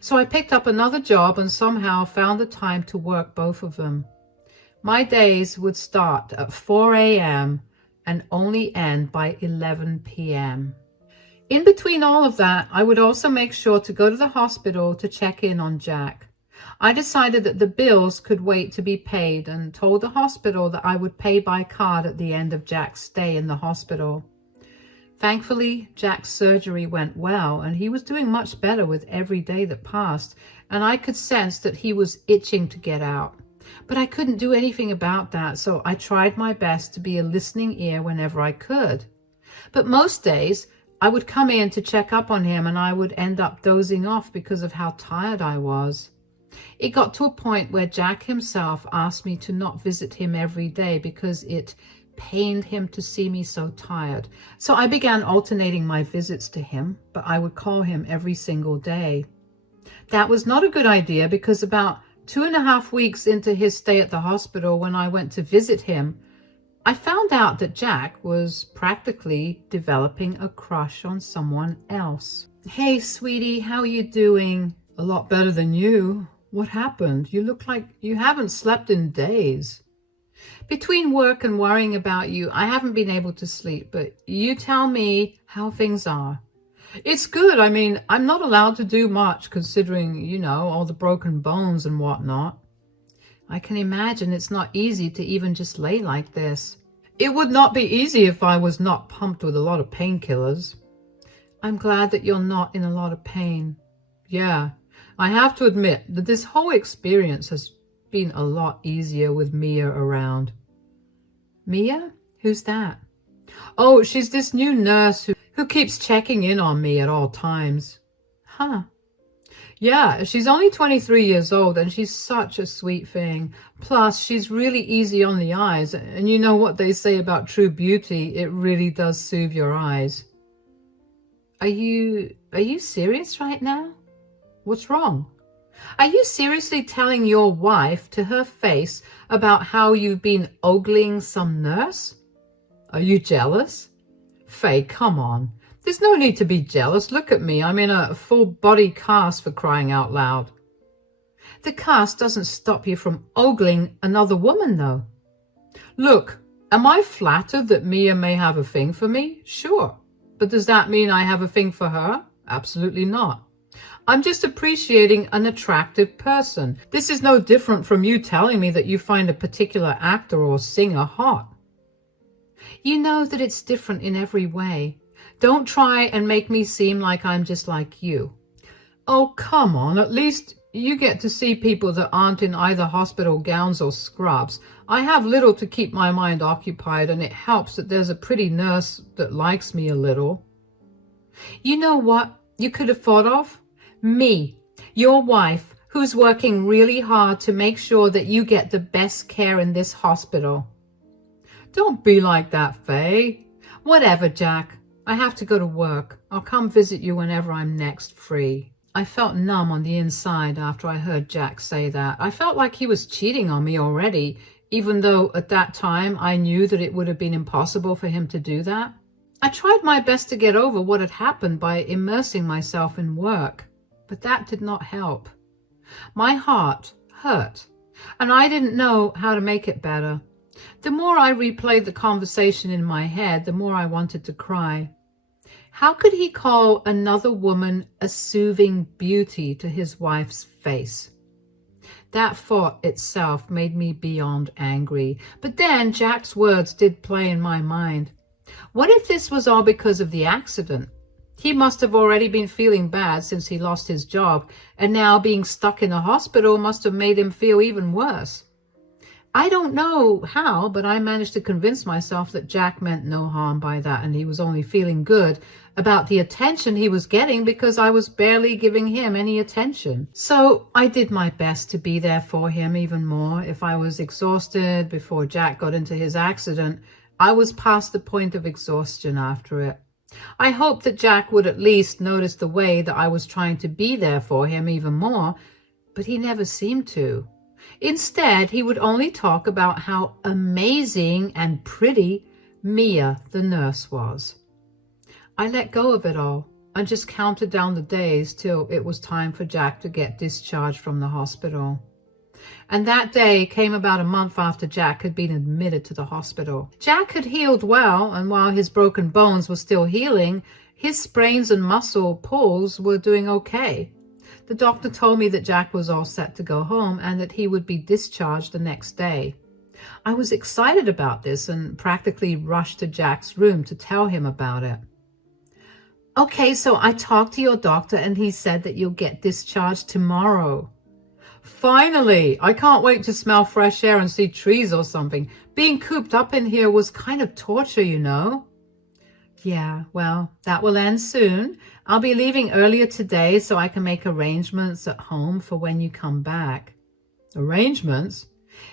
So I picked up another job and somehow found the time to work both of them. My days would start at 4 a.m. and only end by 11 p.m. In between all of that, I would also make sure to go to the hospital to check in on Jack. I decided that the bills could wait to be paid and told the hospital that I would pay by card at the end of Jack's stay in the hospital. Thankfully, Jack's surgery went well, and he was doing much better with every day that passed, and I could sense that he was itching to get out. But I couldn't do anything about that, so I tried my best to be a listening ear whenever I could. But most days, I would come in to check up on him, and I would end up dozing off because of how tired I was. It got to a point where Jack himself asked me to not visit him every day because it pained him to see me so tired. So I began alternating my visits to him, but I would call him every single day. That was not a good idea because about 2.5 weeks into his stay at the hospital, when I went to visit him, I found out that Jack was practically developing a crush on someone else. "Hey, sweetie, how are you doing?" "A lot better than you. What happened? You look like you haven't slept in days." "Between work and worrying about you, I haven't been able to sleep, but you tell me how things are." "It's good. I mean, I'm not allowed to do much considering, all the broken bones and whatnot." "I can imagine it's not easy to even just lay like this." "It would not be easy if I was not pumped with a lot of painkillers." "I'm glad that you're not in a lot of pain." "Yeah, I have to admit that this whole experience has been a lot easier with Mia around." "Mia? Who's that?" "Oh, she's this new nurse who keeps checking in on me at all times." "Huh." "Yeah, she's only 23 years old and she's such a sweet thing. Plus, she's really easy on the eyes, and you know what they say about true beauty, it really does soothe your eyes." Are you serious right now? What's wrong? Are you seriously telling your wife to her face about how you've been ogling some nurse? Are you jealous? Faye, come on. There's no need to be jealous. Look at me. I'm in a full body cast, for crying out loud. The cast doesn't stop you from ogling another woman, though. Look, am I flattered that Mia may have a thing for me? Sure. But does that mean I have a thing for her? Absolutely not. I'm just appreciating an attractive person. This is no different from you telling me that you find a particular actor or singer hot. You know that it's different in every way. Don't try and make me seem like I'm just like you. Oh, come on. At least you get to see people that aren't in either hospital gowns or scrubs. I have little to keep my mind occupied, and it helps that there's a pretty nurse that likes me a little. You know what you could have thought of? Me, your wife, who's working really hard to make sure that you get the best care in this hospital. Don't be like that, Faye. Whatever, Jack. I have to go to work. I'll come visit you whenever I'm next free. I felt numb on the inside after I heard Jack say that. I felt like he was cheating on me already, even though at that time I knew that it would have been impossible for him to do that. I tried my best to get over what had happened by immersing myself in work, but that did not help. My heart hurt, and I didn't know how to make it better. The more I replayed the conversation in my head, the more I wanted to cry. How could he call another woman a soothing beauty to his wife's face? That thought itself made me beyond angry. But then Jack's words did play in my mind. What if this was all because of the accident? He must have already been feeling bad since he lost his job, and now being stuck in a hospital must have made him feel even worse. I don't know how, but I managed to convince myself that Jack meant no harm by that, and he was only feeling good about the attention he was getting because I was barely giving him any attention. So I did my best to be there for him even more. If I was exhausted before Jack got into his accident, I was past the point of exhaustion after it. I hoped that Jack would at least notice the way that I was trying to be there for him even more, but he never seemed to. Instead, he would only talk about how amazing and pretty Mia, the nurse, was. I let go of it all and just counted down the days till it was time for Jack to get discharged from the hospital. And that day came about a month after Jack had been admitted to the hospital. Jack had healed well, and while his broken bones were still healing, his sprains and muscle pulls were doing okay. The doctor told me that Jack was all set to go home and that he would be discharged the next day. I was excited about this and practically rushed to Jack's room to tell him about it. Okay, so I talked to your doctor and he said that you'll get discharged tomorrow. Finally! I can't wait to smell fresh air and see trees or something. Being cooped up in here was kind of torture, you know. Yeah, well, that will end soon. I'll be leaving earlier today so I can make arrangements at home for when you come back. Arrangements?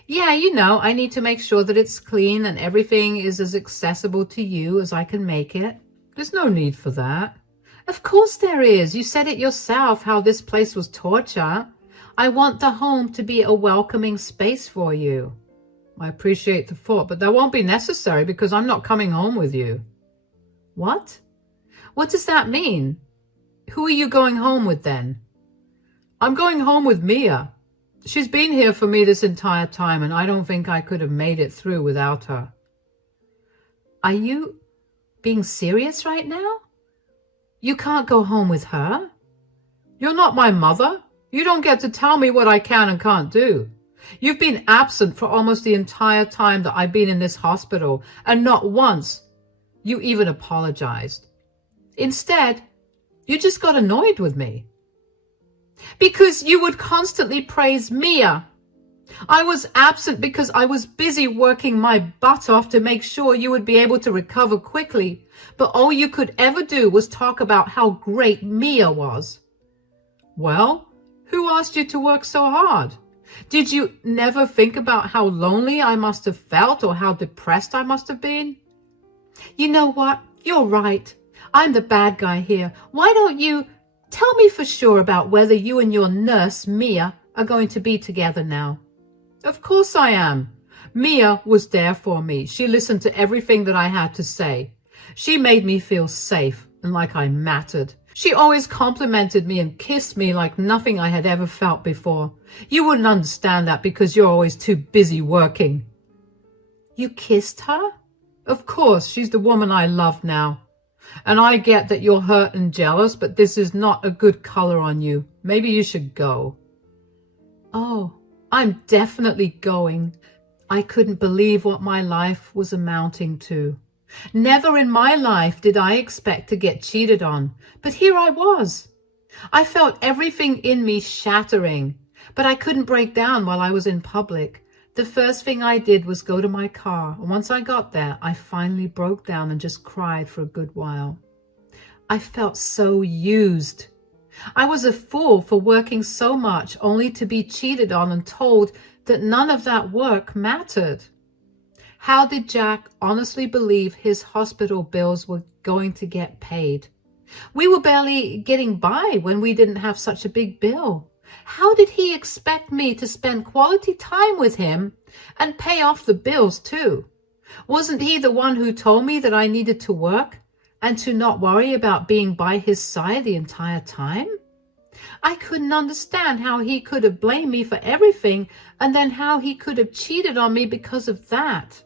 Yeah, I need to make sure that it's clean and everything is as accessible to you as I can make it. There's no need for that. Of course there is. You said it yourself how this place was torture. I want the home to be a welcoming space for you. I appreciate the thought, but that won't be necessary because I'm not coming home with you. What? What does that mean? Who are you going home with then? I'm going home with Mia. She's been here for me this entire time, and I don't think I could have made it through without her. Are you being serious right now? You can't go home with her? You're not my mother. You don't get to tell me what I can and can't do. You've been absent for almost the entire time that I've been in this hospital, and not once you even apologized. Instead, you just got annoyed with me. Because you would constantly praise Mia. I was absent because I was busy working my butt off to make sure you would be able to recover quickly, but all you could ever do was talk about how great Mia was. Well, who asked you to work so hard? Did you never think about how lonely I must have felt or how depressed I must have been? You know what? You're right. I'm the bad guy here. Why don't you tell me for sure about whether you and your nurse, Mia, are going to be together now? Of course I am. Mia was there for me. She listened to everything that I had to say. She made me feel safe and like I mattered. She always complimented me and kissed me like nothing I had ever felt before. You wouldn't understand that because you're always too busy working. You kissed her? Of course, she's the woman I love now. And I get that you're hurt and jealous, but this is not a good color on you. Maybe you should go. Oh, I'm definitely going. I couldn't believe what my life was amounting to. Never in my life did I expect to get cheated on, but here I was. I felt everything in me shattering, but I couldn't break down while I was in public. The first thing I did was go to my car, and once I got there, I finally broke down and just cried for a good while. I felt so used. I was a fool for working so much only to be cheated on and told that none of that work mattered. How did Jack honestly believe his hospital bills were going to get paid? We were barely getting by when we didn't have such a big bill. How did he expect me to spend quality time with him and pay off the bills too? Wasn't he the one who told me that I needed to work and to not worry about being by his side the entire time? I couldn't understand how he could have blamed me for everything and then how he could have cheated on me because of that.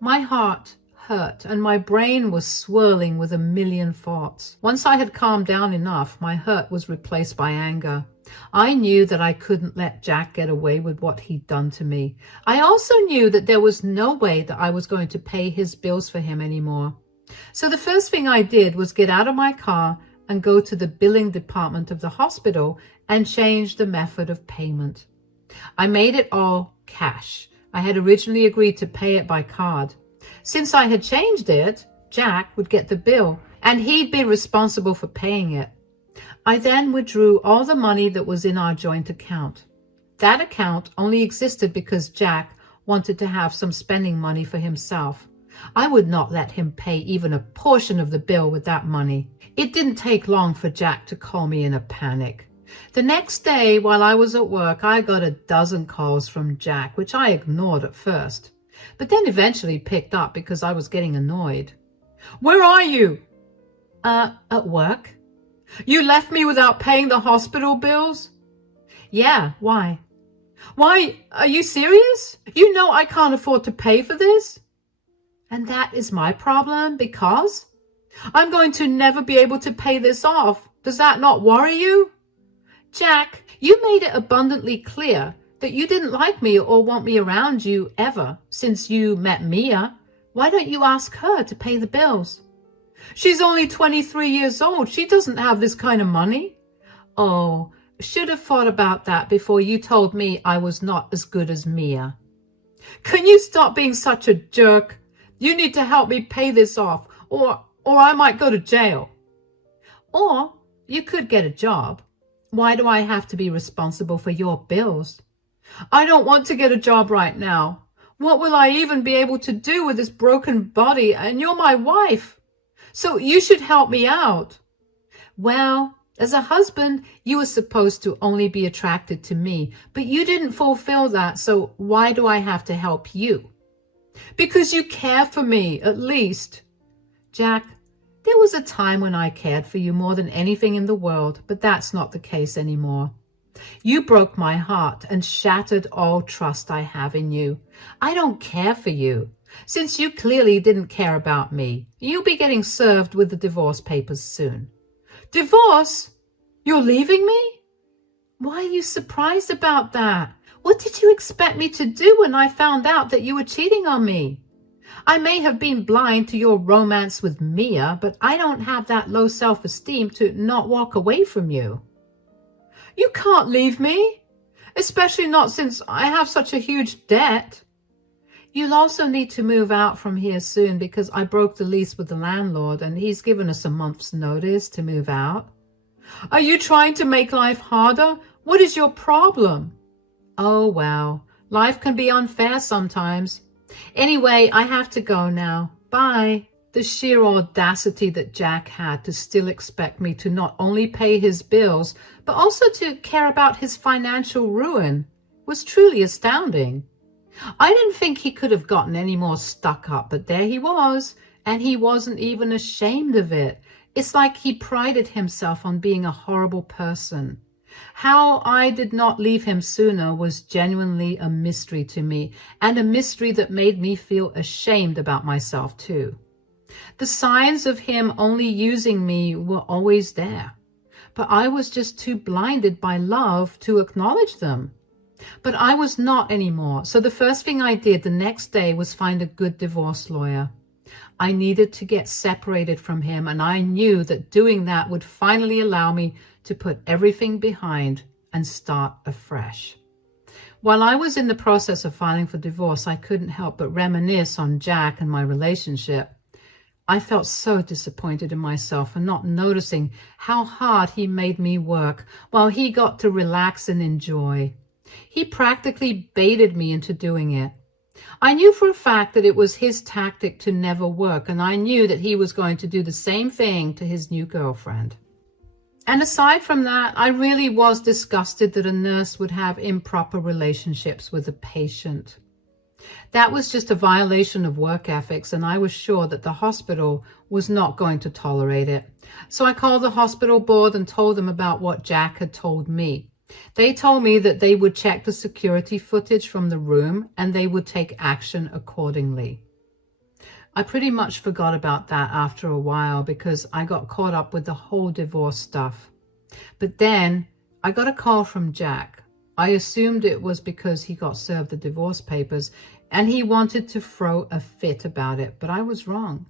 My heart hurt and my brain was swirling with a million thoughts. Once I had calmed down enough, my hurt was replaced by anger. I knew that I couldn't let Jack get away with what he'd done to me. I also knew that there was no way that I was going to pay his bills for him anymore. So the first thing I did was get out of my car and go to the billing department of the hospital and change the method of payment. I made it all cash. I had originally agreed to pay it by card. Since I had changed it, Jack would get the bill, and he'd be responsible for paying it. I then withdrew all the money that was in our joint account. That account only existed because Jack wanted to have some spending money for himself. I would not let him pay even a portion of the bill with that money. It didn't take long for Jack to call me in a panic. The next day, while I was at work, I got a dozen calls from Jack, which I ignored at first, but then eventually picked up because I was getting annoyed. Where are you? At work. You left me without paying the hospital bills? Yeah, why? Why, are you serious? You know I can't afford to pay for this? And that is my problem because I'm going to never be able to pay this off. Does that not worry you? Jack, you made it abundantly clear that you didn't like me or want me around you ever since you met Mia. Why don't you ask her to pay the bills? She's only 23 years old. She doesn't have this kind of money. Oh, should have thought about that before you told me I was not as good as Mia. Can you stop being such a jerk? You need to help me pay this off, or or I might go to jail. Or you could get a job. Why do I have to be responsible for your bills? I don't want to get a job right now. What will I even be able to do with this broken body? And you're my wife. So you should help me out. Well, as a husband, you were supposed to only be attracted to me, but you didn't fulfill that, so why do I have to help you? Because you care for me, at least. Jack, there was a time when I cared for you more than anything in the world, but that's not the case anymore. You broke my heart and shattered all trust I have in you. I don't care for you. Since you clearly didn't care about me, you'll be getting served with the divorce papers soon. Divorce? You're leaving me? Why are you surprised about that? What did you expect me to do when I found out that you were cheating on me? I may have been blind to your romance with Mia, but I don't have that low self-esteem to not walk away from you. You can't leave me, especially not since I have such a huge debt. You'll also need to move out from here soon because I broke the lease with the landlord and he's given us a month's notice to move out. Are you trying to make life harder? What is your problem? Oh, well, life can be unfair sometimes. Anyway, I have to go now. Bye. The sheer audacity that Jack had to still expect me to not only pay his bills, but also to care about his financial ruin was truly astounding. I didn't think he could have gotten any more stuck up, but there he was, and he wasn't even ashamed of it. It's like he prided himself on being a horrible person. How I did not leave him sooner was genuinely a mystery to me, and a mystery that made me feel ashamed about myself too. The signs of him only using me were always there, but I was just too blinded by love to acknowledge them. But I was not anymore, so the first thing I did the next day was find a good divorce lawyer. I needed to get separated from him, and I knew that doing that would finally allow me to put everything behind and start afresh. While I was in the process of filing for divorce, I couldn't help but reminisce on Jack and my relationship. I felt so disappointed in myself for not noticing how hard he made me work while he got to relax and enjoy. He practically baited me into doing it. I knew for a fact that it was his tactic to never work, and I knew that he was going to do the same thing to his new girlfriend. And aside from that, I really was disgusted that a nurse would have improper relationships with a patient. That was just a violation of work ethics, and I was sure that the hospital was not going to tolerate it. So I called the hospital board and told them about what Jack had told me. They told me that they would check the security footage from the room and they would take action accordingly. I pretty much forgot about that after a while because I got caught up with the whole divorce stuff. But then I got a call from Jack. I assumed it was because he got served the divorce papers and he wanted to throw a fit about it, but I was wrong.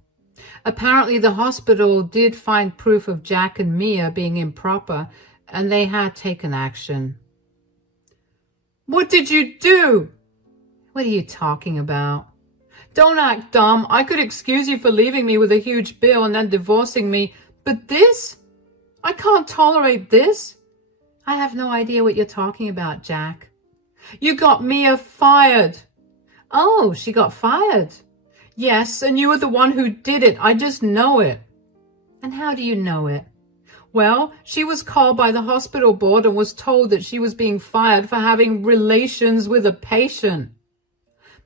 Apparently the hospital did find proof of Jack and Mia being improper, and they had taken action. What did you do? What are you talking about? Don't act dumb. I could excuse you for leaving me with a huge bill and then divorcing me, but this? I can't tolerate this. I have no idea what you're talking about, Jack. You got Mia fired. Oh, she got fired. Yes, and you were the one who did it. I just know it. And how do you know it? Well, she was called by the hospital board and was told that she was being fired for having relations with a patient.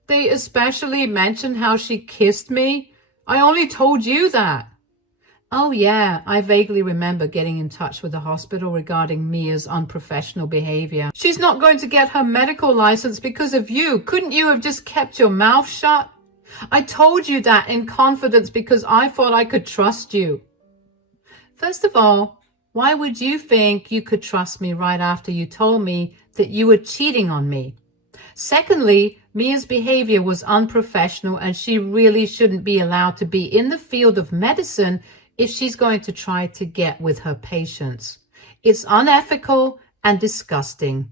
They especially mentioned how she kissed me. I only told you that. Oh yeah, I vaguely remember getting in touch with the hospital regarding Mia's unprofessional behavior. She's not going to get her medical license because of you. Couldn't you have just kept your mouth shut? I told you that in confidence because I thought I could trust you. First of all, why would you think you could trust me right after you told me that you were cheating on me? Secondly, Mia's behavior was unprofessional and she really shouldn't be allowed to be in the field of medicine if she's going to try to get with her patients. It's unethical and disgusting.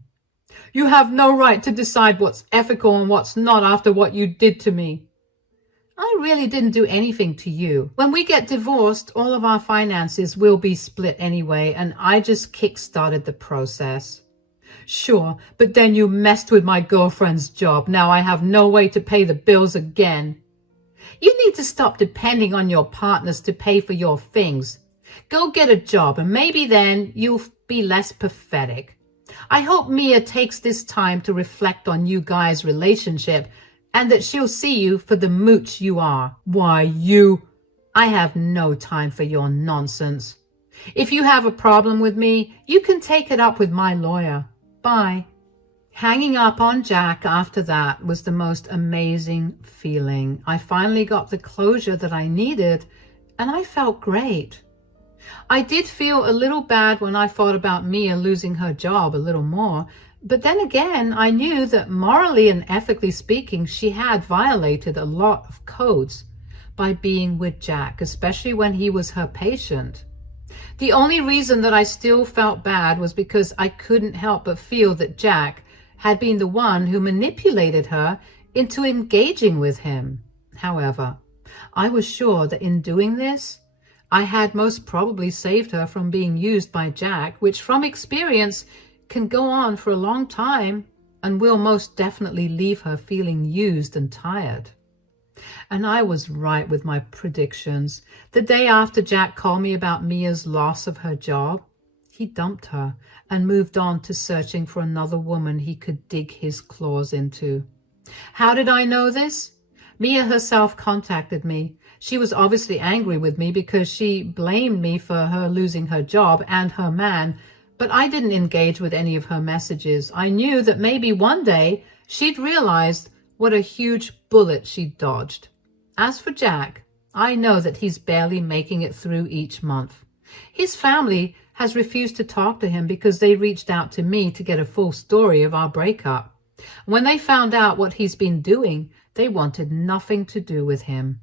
You have no right to decide what's ethical and what's not after what you did to me. I really didn't do anything to you. When we get divorced, all of our finances will be split anyway, and I just kick-started the process. Sure, but then you messed with my girlfriend's job. Now I have no way to pay the bills again. You need to stop depending on your partners to pay for your things. Go get a job and maybe then you'll be less pathetic. I hope Mia takes this time to reflect on you guys' relationship and that she'll see you for the mooch you are. Why, I have no time for your nonsense. If you have a problem with me, you can take it up with my lawyer. Bye. Hanging up on Jack after that was the most amazing feeling. I finally got the closure that I needed, and I felt great. I did feel a little bad when I thought about Mia losing her job a little more, but then again, I knew that morally and ethically speaking, she had violated a lot of codes by being with Jack, especially when he was her patient. The only reason that I still felt bad was because I couldn't help but feel that Jack had been the one who manipulated her into engaging with him. However, I was sure that in doing this, I had most probably saved her from being used by Jack, which from experience can go on for a long time and will most definitely leave her feeling used and tired. And I was right with my predictions. The day after Jack called me about Mia's loss of her job, he dumped her and moved on to searching for another woman he could dig his claws into. How did I know this? Mia herself contacted me. She was obviously angry with me because she blamed me for her losing her job and her man, but I didn't engage with any of her messages. I knew that maybe one day she'd realized what a huge bullet she'd dodged. As for Jack, I know that he's barely making it through each month. His family has refused to talk to him because they reached out to me to get a full story of our breakup. When they found out what he's been doing, they wanted nothing to do with him.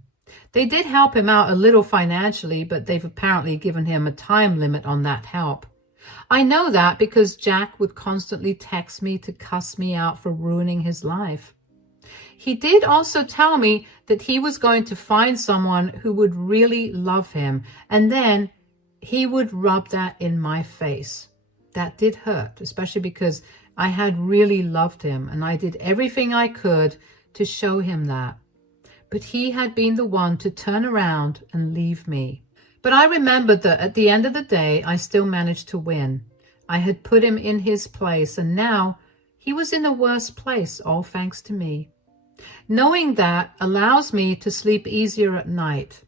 They did help him out a little financially, but they've apparently given him a time limit on that help. I know that because Jack would constantly text me to cuss me out for ruining his life. He did also tell me that he was going to find someone who would really love him, and then he would rub that in my face. That did hurt, especially because I had really loved him, and I did everything I could to show him that. But he had been the one to turn around and leave me. But I remembered that at the end of the day, I still managed to win. I had put him in his place, and now he was in a worse place, all thanks to me. Knowing that allows me to sleep easier at night.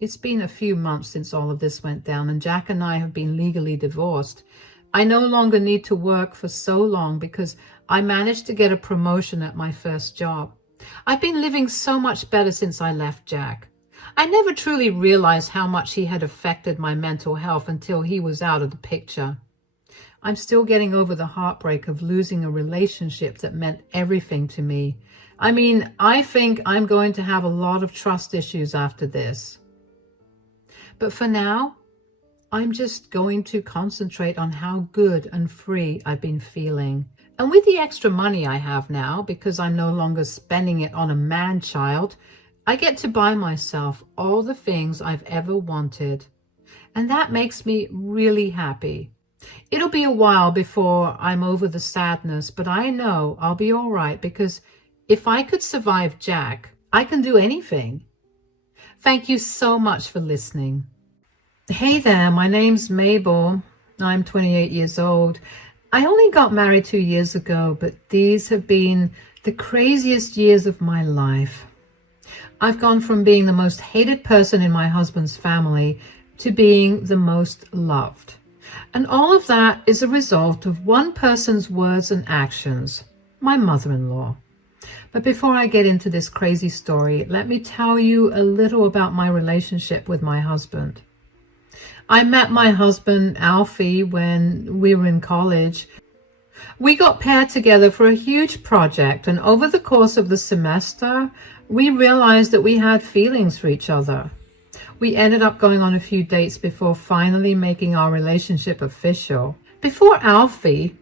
It's been a few months since all of this went down, and Jack and I have been legally divorced. I no longer need to work for so long because I managed to get a promotion at my first job. I've been living so much better since I left Jack. I never truly realized how much he had affected my mental health until he was out of the picture. I'm still getting over the heartbreak of losing a relationship that meant everything to me. I mean, I think I'm going to have a lot of trust issues after this. But for now, I'm just going to concentrate on how good and free I've been feeling. And with the extra money I have now, because I'm no longer spending it on a man-child, I get to buy myself all the things I've ever wanted. And that makes me really happy. It'll be a while before I'm over the sadness, but I know I'll be all right because if I could survive Jack, I can do anything. Thank you so much for listening. Hey there, my name's Mabel. I'm 28 years old. I only got married 2 years ago, but these have been the craziest years of my life. I've gone from being the most hated person in my husband's family to being the most loved. And all of that is a result of one person's words and actions, my mother-in-law. But before I get into this crazy story, let me tell you a little about my relationship with my husband. I met my husband, Alfie, when we were in college. We got paired together for a huge project, and over the course of the semester, we realized that we had feelings for each other. We ended up going on a few dates before finally making our relationship official. Before Alfie,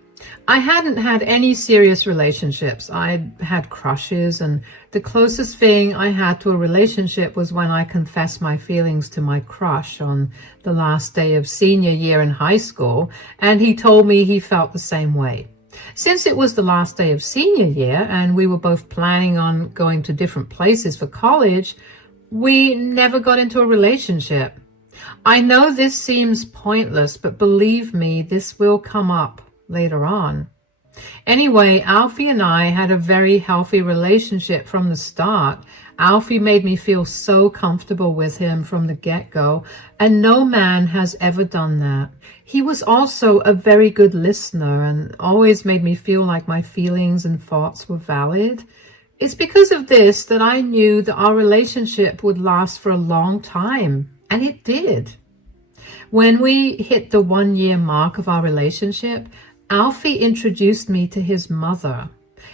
I hadn't had any serious relationships. I had crushes, and the closest thing I had to a relationship was when I confessed my feelings to my crush on the last day of senior year in high school, and he told me he felt the same way. Since it was the last day of senior year and we were both planning on going to different places for college, we never got into a relationship. I know this seems pointless, but believe me, this will come up later on. Anyway, Alfie and I had a very healthy relationship from the start. Alfie made me feel so comfortable with him from the get-go, and no man has ever done that. He was also a very good listener and always made me feel like my feelings and thoughts were valid. It's because of this that I knew that our relationship would last for a long time, and it did. When we hit the 1-year mark of our relationship, Alfie introduced me to his mother.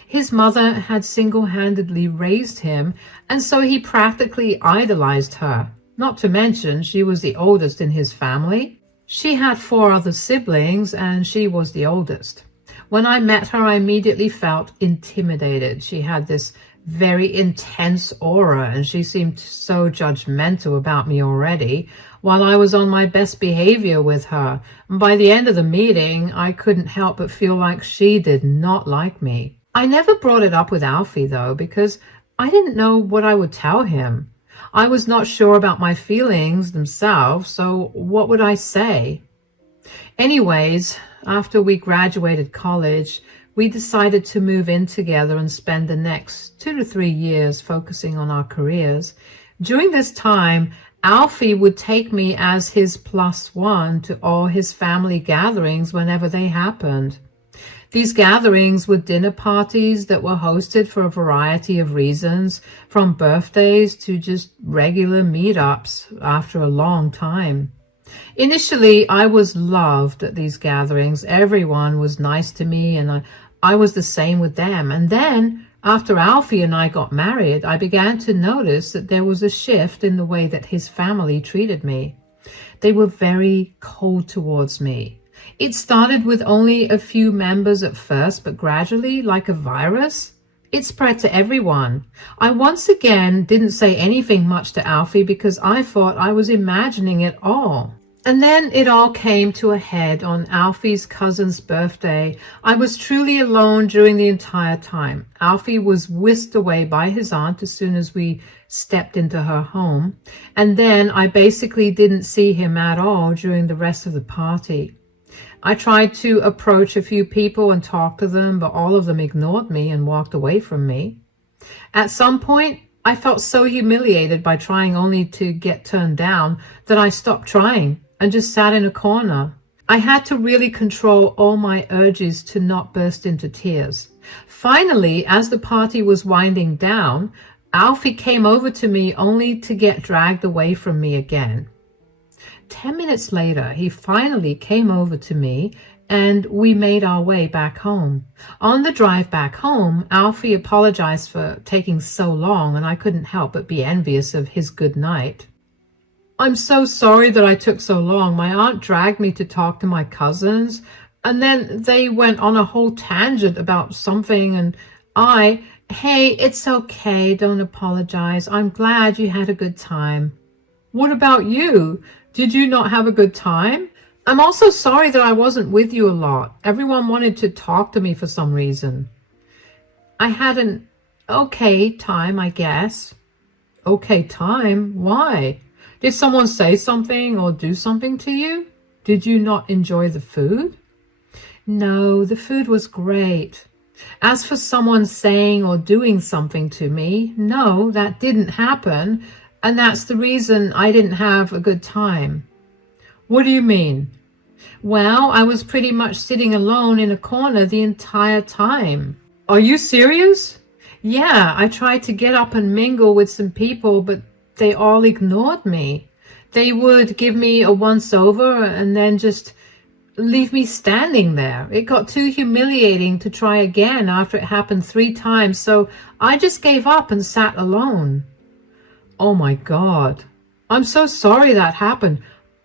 His mother had single-handedly raised him, and so he practically idolized her. Not to mention, she was the oldest in his family. She had 4 other siblings, and she was the oldest. When I met her, I immediately felt intimidated. She had this very intense aura, and she seemed so judgmental about me already, while I was on my best behavior with her. And by the end of the meeting, I couldn't help but feel like she did not like me. I never brought it up with Alfie, though, because I didn't know what I would tell him. I was not sure about my feelings themselves, so what would I say? Anyways, after we graduated college, we decided to move in together and spend the next 2 to 3 years focusing on our careers. During this time, Alfie would take me as his +1 to all his family gatherings whenever they happened. These gatherings were dinner parties that were hosted for a variety of reasons, from birthdays to just regular meetups after a long time. Initially, I was loved at these gatherings. Everyone was nice to me, and I was the same with them. And then, after Alfie and I got married, I began to notice that there was a shift in the way that his family treated me. They were very cold towards me. It started with only a few members at first, but gradually, like a virus, it spread to everyone. I once again didn't say anything much to Alfie because I thought I was imagining it all. And then it all came to a head on Alfie's cousin's birthday. I was truly alone during the entire time. Alfie was whisked away by his aunt as soon as we stepped into her home. And then I basically didn't see him at all during the rest of the party. I tried to approach a few people and talk to them, but all of them ignored me and walked away from me. At some point, I felt so humiliated by trying only to get turned down that I stopped trying and just sat in a corner. I had to really control all my urges to not burst into tears. Finally, as the party was winding down, Alfie came over to me only to get dragged away from me again. 10 minutes later, he finally came over to me and we made our way back home. On the drive back home, Alfie apologized for taking so long, and I couldn't help but be envious of his good night. "I'm so sorry that I took so long. My aunt dragged me to talk to my cousins, and then they went on a whole tangent about something, and hey, it's okay, don't apologize. I'm glad you had a good time." "What about you? Did you not have a good time?" "I'm also sorry that I wasn't with you a lot. Everyone wanted to talk to me for some reason." "I had an okay time, I guess." "Okay time? Why? Did someone say something or do something to you? Did you not enjoy the food?" "No, the food was great. As for someone saying or doing something to me, no, that didn't happen. And that's the reason I didn't have a good time." "What do you mean?" "Well, I was pretty much sitting alone in a corner the entire time." "Are you serious?" "Yeah, I tried to get up and mingle with some people, but they all ignored me. They would give me a once-over and then just leave me standing there. It got too humiliating to try again after it happened 3 times, so I just gave up and sat alone." "Oh my God. I'm so sorry that happened.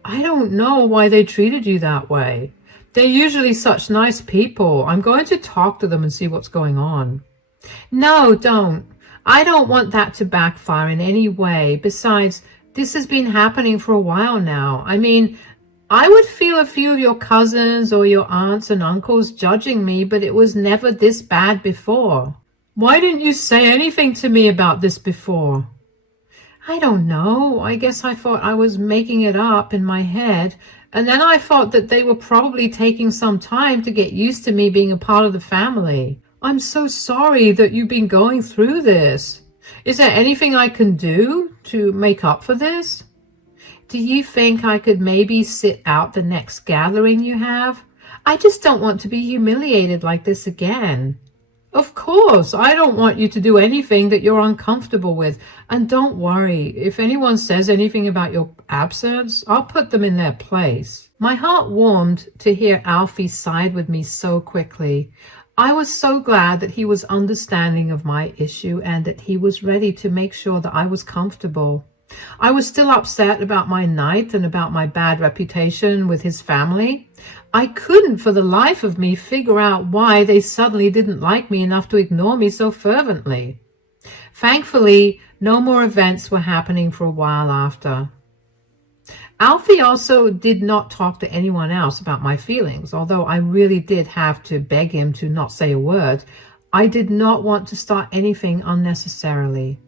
I don't know why they treated you that way. They're usually such nice people. I'm going to talk to them and see what's going on. No, don't. I don't want that to backfire in any way. Besides, this has been happening for a while now. I mean, I would feel a few of your cousins or your aunts and uncles judging me, but it was never this bad before. Why didn't you say anything to me about this before? I don't know. I guess I thought I was making it up in my head. And then I thought that they were probably taking some time to get used to me being a part of the family. I'm so sorry that you've been going through this. Is there anything I can do to make up for this? Do you think I could maybe sit out the next gathering you have? I just don't want to be humiliated like this again. Of course, I don't want you to do anything that you're uncomfortable with. And don't worry, if anyone says anything about your absence, I'll put them in their place. My heart warmed to hear Alfie side with me so quickly. I was so glad that he was understanding of my issue and that he was ready to make sure that I was comfortable. I was still upset about my night and about my bad reputation with his family. I couldn't for the life of me figure out why they suddenly didn't like me enough to ignore me so fervently. Thankfully, no more events were happening for a while after. Alfie also did not talk to anyone else about my feelings, although I really did have to beg him to not say a word. I did not want to start anything unnecessarily.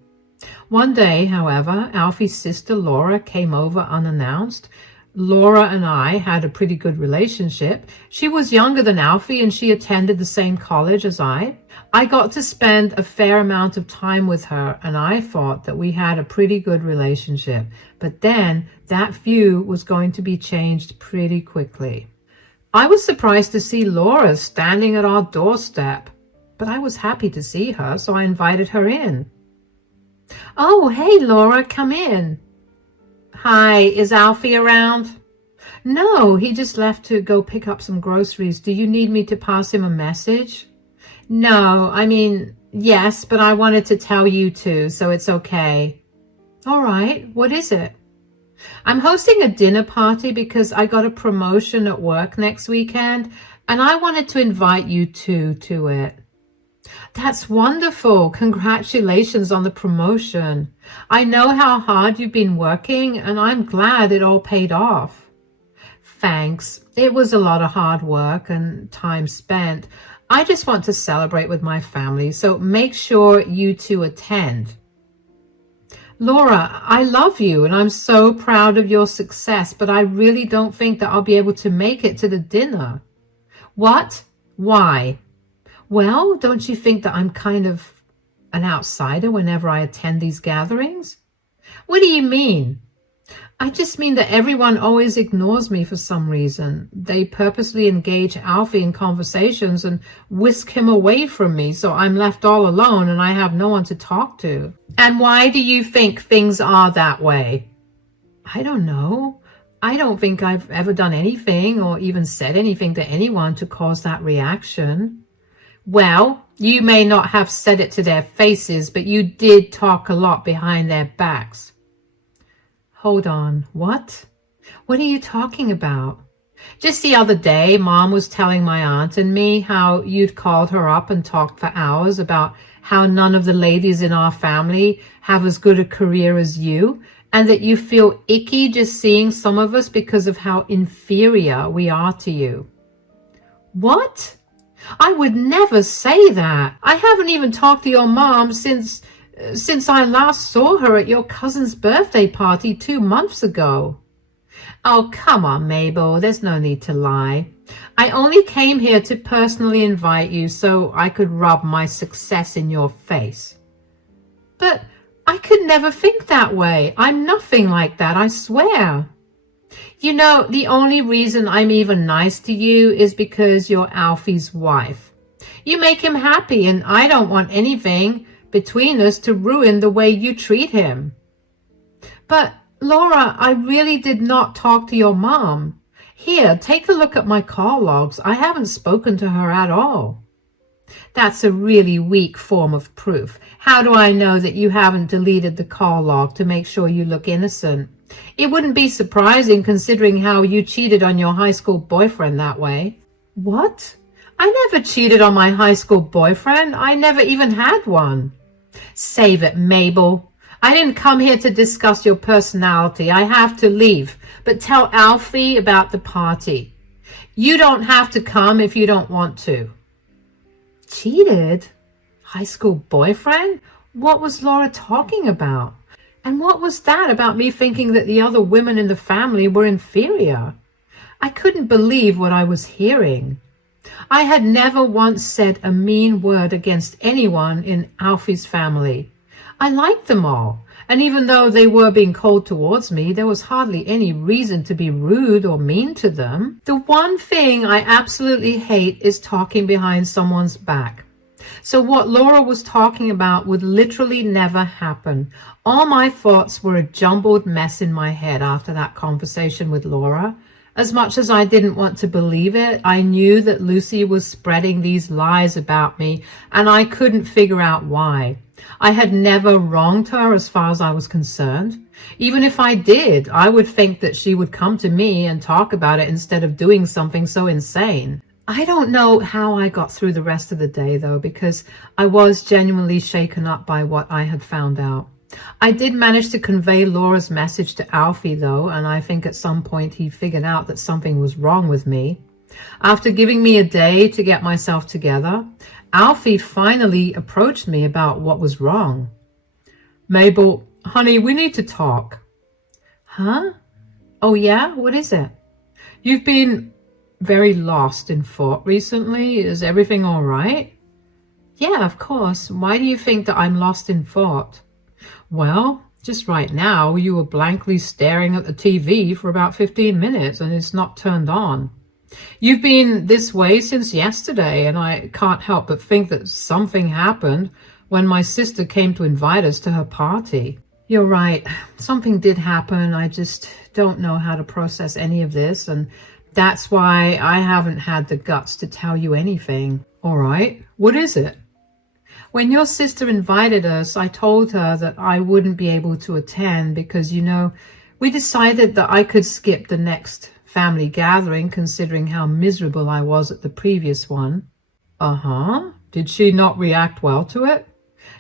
One day, however, Alfie's sister Laura came over unannounced. Laura and I had a pretty good relationship. She was younger than Alfie and she attended the same college as I. I got to spend a fair amount of time with her and I thought that we had a pretty good relationship. But then that view was going to be changed pretty quickly. I was surprised to see Laura standing at our doorstep, but I was happy to see her, so I invited her in. Oh, hey, Laura, come in. Hi, is Alfie around? No, he just left to go pick up some groceries. Do you need me to pass him a message? No, I mean, yes, but I wanted to tell you too, so it's okay. All right, what is it? I'm hosting a dinner party because I got a promotion at work next weekend, and I wanted to invite you two to it. That's wonderful. Congratulations on the promotion. I know how hard you've been working, and I'm glad it all paid off. Thanks. It was a lot of hard work and time spent. I just want to celebrate with my family, so make sure you two attend. Laura, I love you, and I'm so proud of your success, but I really don't think that I'll be able to make it to the dinner. What? Why? Well, don't you think that I'm kind of an outsider whenever I attend these gatherings? What do you mean? I just mean that everyone always ignores me for some reason. They purposely engage Alfie in conversations and whisk him away from me, so I'm left all alone and I have no one to talk to. And why do you think things are that way? I don't know. I don't think I've ever done anything or even said anything to anyone to cause that reaction. Well, you may not have said it to their faces, but you did talk a lot behind their backs. Hold on, what? What are you talking about? Just the other day, Mom was telling my aunt and me how you'd called her up and talked for hours about how none of the ladies in our family have as good a career as you, and that you feel icky just seeing some of us because of how inferior we are to you. What? I would never say that. I haven't even talked to your mom since I last saw her at your cousin's birthday party 2 months ago. Oh, come on, Mabel. There's no need to lie. I only came here to personally invite you so I could rub my success in your face. But I could never think that way. I'm nothing like that, I swear. You know, the only reason I'm even nice to you is because you're Alfie's wife. You make him happy, and I don't want anything between us to ruin the way you treat him. But, Laura, I really did not talk to your mom. Here, take a look at my call logs. I haven't spoken to her at all. That's a really weak form of proof. How do I know that you haven't deleted the call log to make sure you look innocent? It wouldn't be surprising considering how you cheated on your high school boyfriend that way. What? I never cheated on my high school boyfriend. I never even had one. Save it, Mabel. I didn't come here to discuss your personality. I have to leave. But tell Alfie about the party. You don't have to come if you don't want to. Cheated? High school boyfriend? What was Laura talking about? And what was that about me thinking that the other women in the family were inferior? I couldn't believe what I was hearing. I had never once said a mean word against anyone in Alfie's family. I liked them all, and even though they were being cold towards me, there was hardly any reason to be rude or mean to them. The one thing I absolutely hate is talking behind someone's back. So what Laura was talking about would literally never happen. All my thoughts were a jumbled mess in my head after that conversation with Laura. As much as I didn't want to believe it, I knew that Lucy was spreading these lies about me, and I couldn't figure out why. I had never wronged her as far as I was concerned. Even if I did, I would think that she would come to me and talk about it instead of doing something so insane. I don't know how I got through the rest of the day, though, because I was genuinely shaken up by what I had found out. I did manage to convey Laura's message to Alfie, though, and I think at some point he figured out that something was wrong with me. After giving me a day to get myself together, Alfie finally approached me about what was wrong. Mabel, honey, we need to talk. Huh? Oh, yeah? What is it? You've been very lost in thought recently. Is everything all right? Yeah, of course. Why do you think that I'm lost in thought? Well, just right now, you were blankly staring at the TV for about 15 minutes and it's not turned on. You've been this way since yesterday, and I can't help but think that something happened when my sister came to invite us to her party. You're right. Something did happen. I just don't know how to process any of this, and that's why I haven't had the guts to tell you anything. All right. What is it? When your sister invited us, I told her that I wouldn't be able to attend because, we decided that I could skip the next family gathering considering how miserable I was at the previous one. Uh-huh. Did she not react well to it?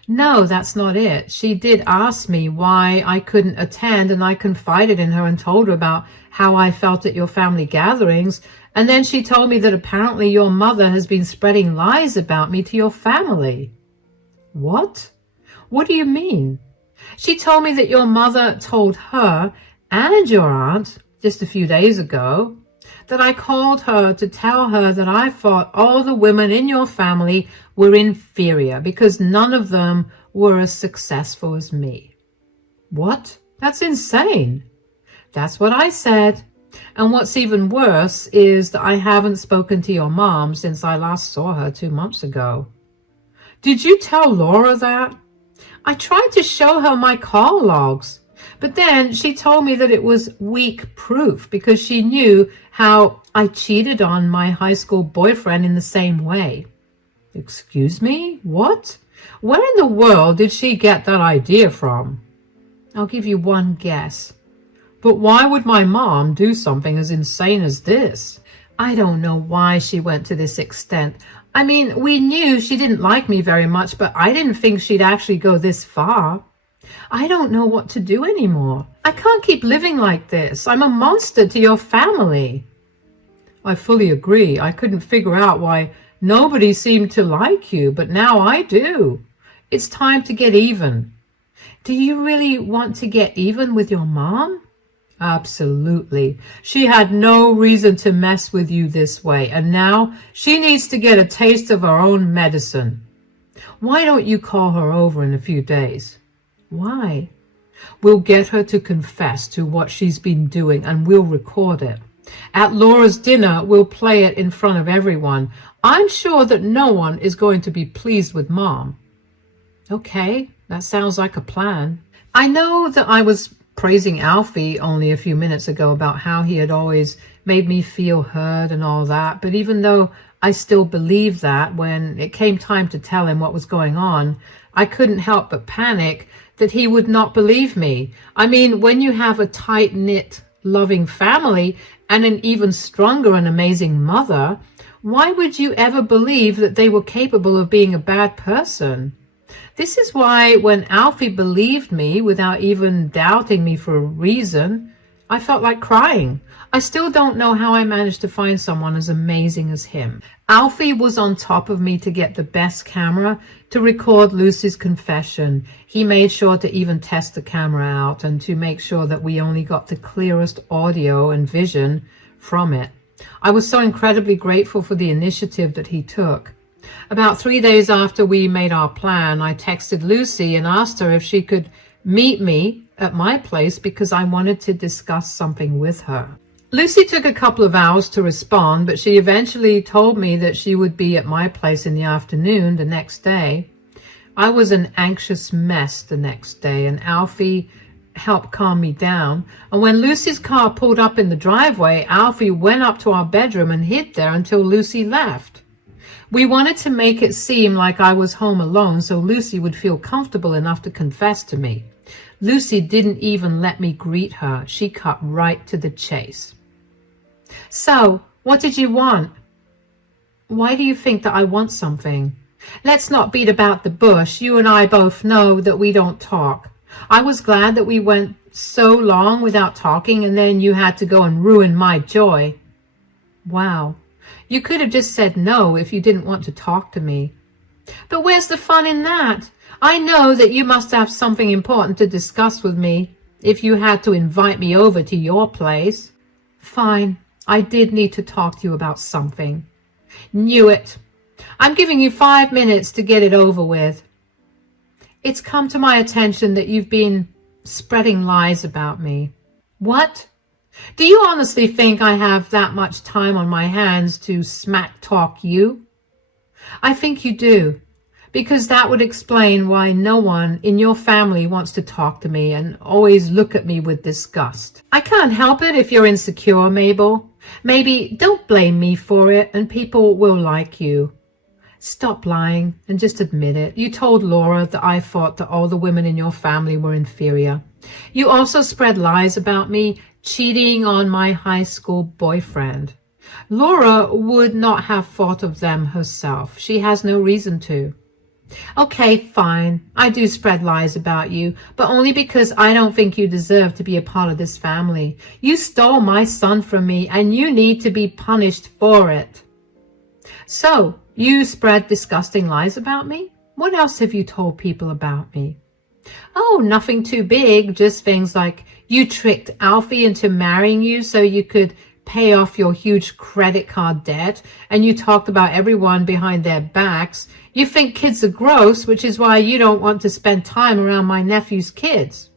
No, that's not it. She did ask me why I couldn't attend, and I confided in her and told her about how I felt at your family gatherings, and then she told me that apparently your mother has been spreading lies about me to your family. What? What do you mean? She told me that your mother told her and your aunt just a few days ago that I called her to tell her that I thought all the women in your family were inferior because none of them were as successful as me. What? That's insane. That's what I said. And what's even worse is that I haven't spoken to your mom since I last saw her 2 months ago. Did you tell Laura that? I tried to show her my call logs, but then she told me that it was weak proof because she knew how I cheated on my high school boyfriend in the same way. Excuse me? What? Where in the world did she get that idea from? I'll give you one guess. But why would my mom do something as insane as this? I don't know why she went to this extent. I mean, we knew she didn't like me very much, but I didn't think she'd actually go this far. I don't know what to do anymore. I can't keep living like this. I'm a monster to your family. I fully agree. I couldn't figure out why nobody seemed to like you, but now I do. It's time to get even. Do you really want to get even with your mom? Absolutely. She had no reason to mess with you this way, and now she needs to get a taste of her own medicine. Why don't you call her over in a few days? Why? We'll get her to confess to what she's been doing, and we'll record it. At Laura's dinner, we'll play it in front of everyone. I'm sure that no one is going to be pleased with Mom. Okay, that sounds like a plan. I know that I was praising Alfie only a few minutes ago about how he had always made me feel heard and all that, but even though I still believed that, when it came time to tell him what was going on, I couldn't help but panic that he would not believe me. I mean, when you have a tight-knit, loving family and an even stronger and amazing mother, why would you ever believe that they were capable of being a bad person? This is why when Alfie believed me without even doubting me for a reason, I felt like crying. I still don't know how I managed to find someone as amazing as him. Alfie was on top of me to get the best camera to record Lucy's confession. He made sure to even test the camera out and to make sure that we only got the clearest audio and vision from it. I was so incredibly grateful for the initiative that he took. About 3 days after we made our plan, I texted Lucy and asked her if she could meet me at my place because I wanted to discuss something with her. Lucy took a couple of hours to respond, but she eventually told me that she would be at my place in the afternoon the next day. I was an anxious mess the next day, and Alfie helped calm me down. And when Lucy's car pulled up in the driveway, Alfie went up to our bedroom and hid there until Lucy left. We wanted to make it seem like I was home alone so Lucy would feel comfortable enough to confess to me. Lucy didn't even let me greet her. She cut right to the chase. So, what did you want? Why do you think that I want something? Let's not beat about the bush. You and I both know that we don't talk. I was glad that we went so long without talking and then you had to go and ruin my joy. Wow. You could have just said no if you didn't want to talk to me. But where's the fun in that? I know that you must have something important to discuss with me if you had to invite me over to your place. Fine. I did need to talk to you about something. Knew it. I'm giving you 5 minutes to get it over with. It's come to my attention that you've been spreading lies about me. What? Do you honestly think I have that much time on my hands to smack talk you? I think you do, because that would explain why no one in your family wants to talk to me and always look at me with disgust. I can't help it if you're insecure, Mabel. Maybe don't blame me for it and people will like you. Stop lying and just admit it. You told Laura that I thought that all the women in your family were inferior. You also spread lies about me cheating on my high school boyfriend. Laura would not have thought of them herself. She has no reason to. Okay, fine. I do spread lies about you, but only because I don't think you deserve to be a part of this family. You stole my son from me, and you need to be punished for it. So, you spread disgusting lies about me? What else have you told people about me? Oh, nothing too big, just things like you tricked Alfie into marrying you so you could pay off your huge credit card debt, and you talked about everyone behind their backs. You think kids are gross, which is why you don't want to spend time around my nephew's kids.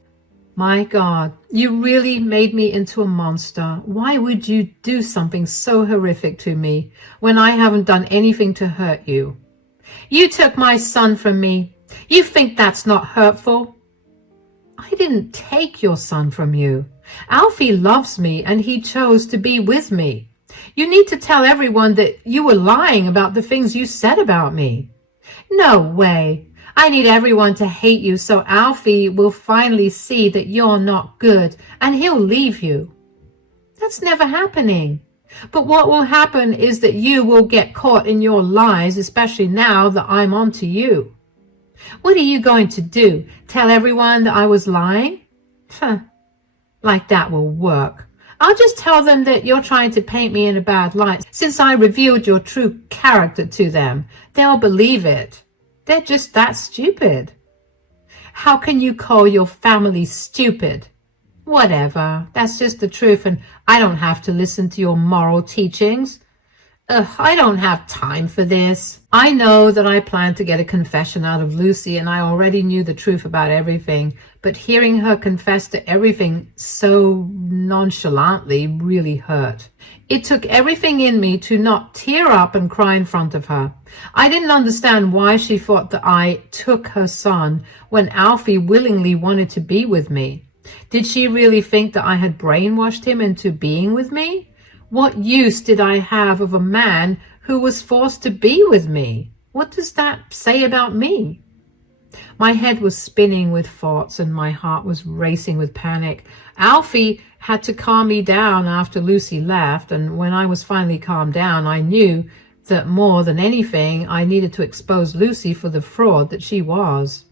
My God, you really made me into a monster. Why would you do something so horrific to me when I haven't done anything to hurt you? You took my son from me. You think that's not hurtful? I didn't take your son from you. Alfie loves me and he chose to be with me. You need to tell everyone that you were lying about the things you said about me. No way. I need everyone to hate you so Alfie will finally see that you're not good and he'll leave you. That's never happening. But what will happen is that you will get caught in your lies, especially now that I'm on to you. What are you going to do? Tell everyone that I was lying? Like that will work. I'll just tell them that you're trying to paint me in a bad light. Since I revealed your true character to them, they'll believe it. They're just that stupid. How can you call your family stupid? Whatever. That's just the truth, and I don't have to listen to your moral teachings. I don't have time for this. I know that I planned to get a confession out of Lucy, and I already knew the truth about everything, but hearing her confess to everything so nonchalantly really hurt. It took everything in me to not tear up and cry in front of her. I didn't understand why she thought that I took her son when Alfie willingly wanted to be with me. Did she really think that I had brainwashed him into being with me? What use did I have of a man who was forced to be with me? What does that say about me? My head was spinning with thoughts and my heart was racing with panic. Alfie had to calm me down after Lucy left, and when I was finally calmed down, I knew that more than anything, I needed to expose Lucy for the fraud that she was.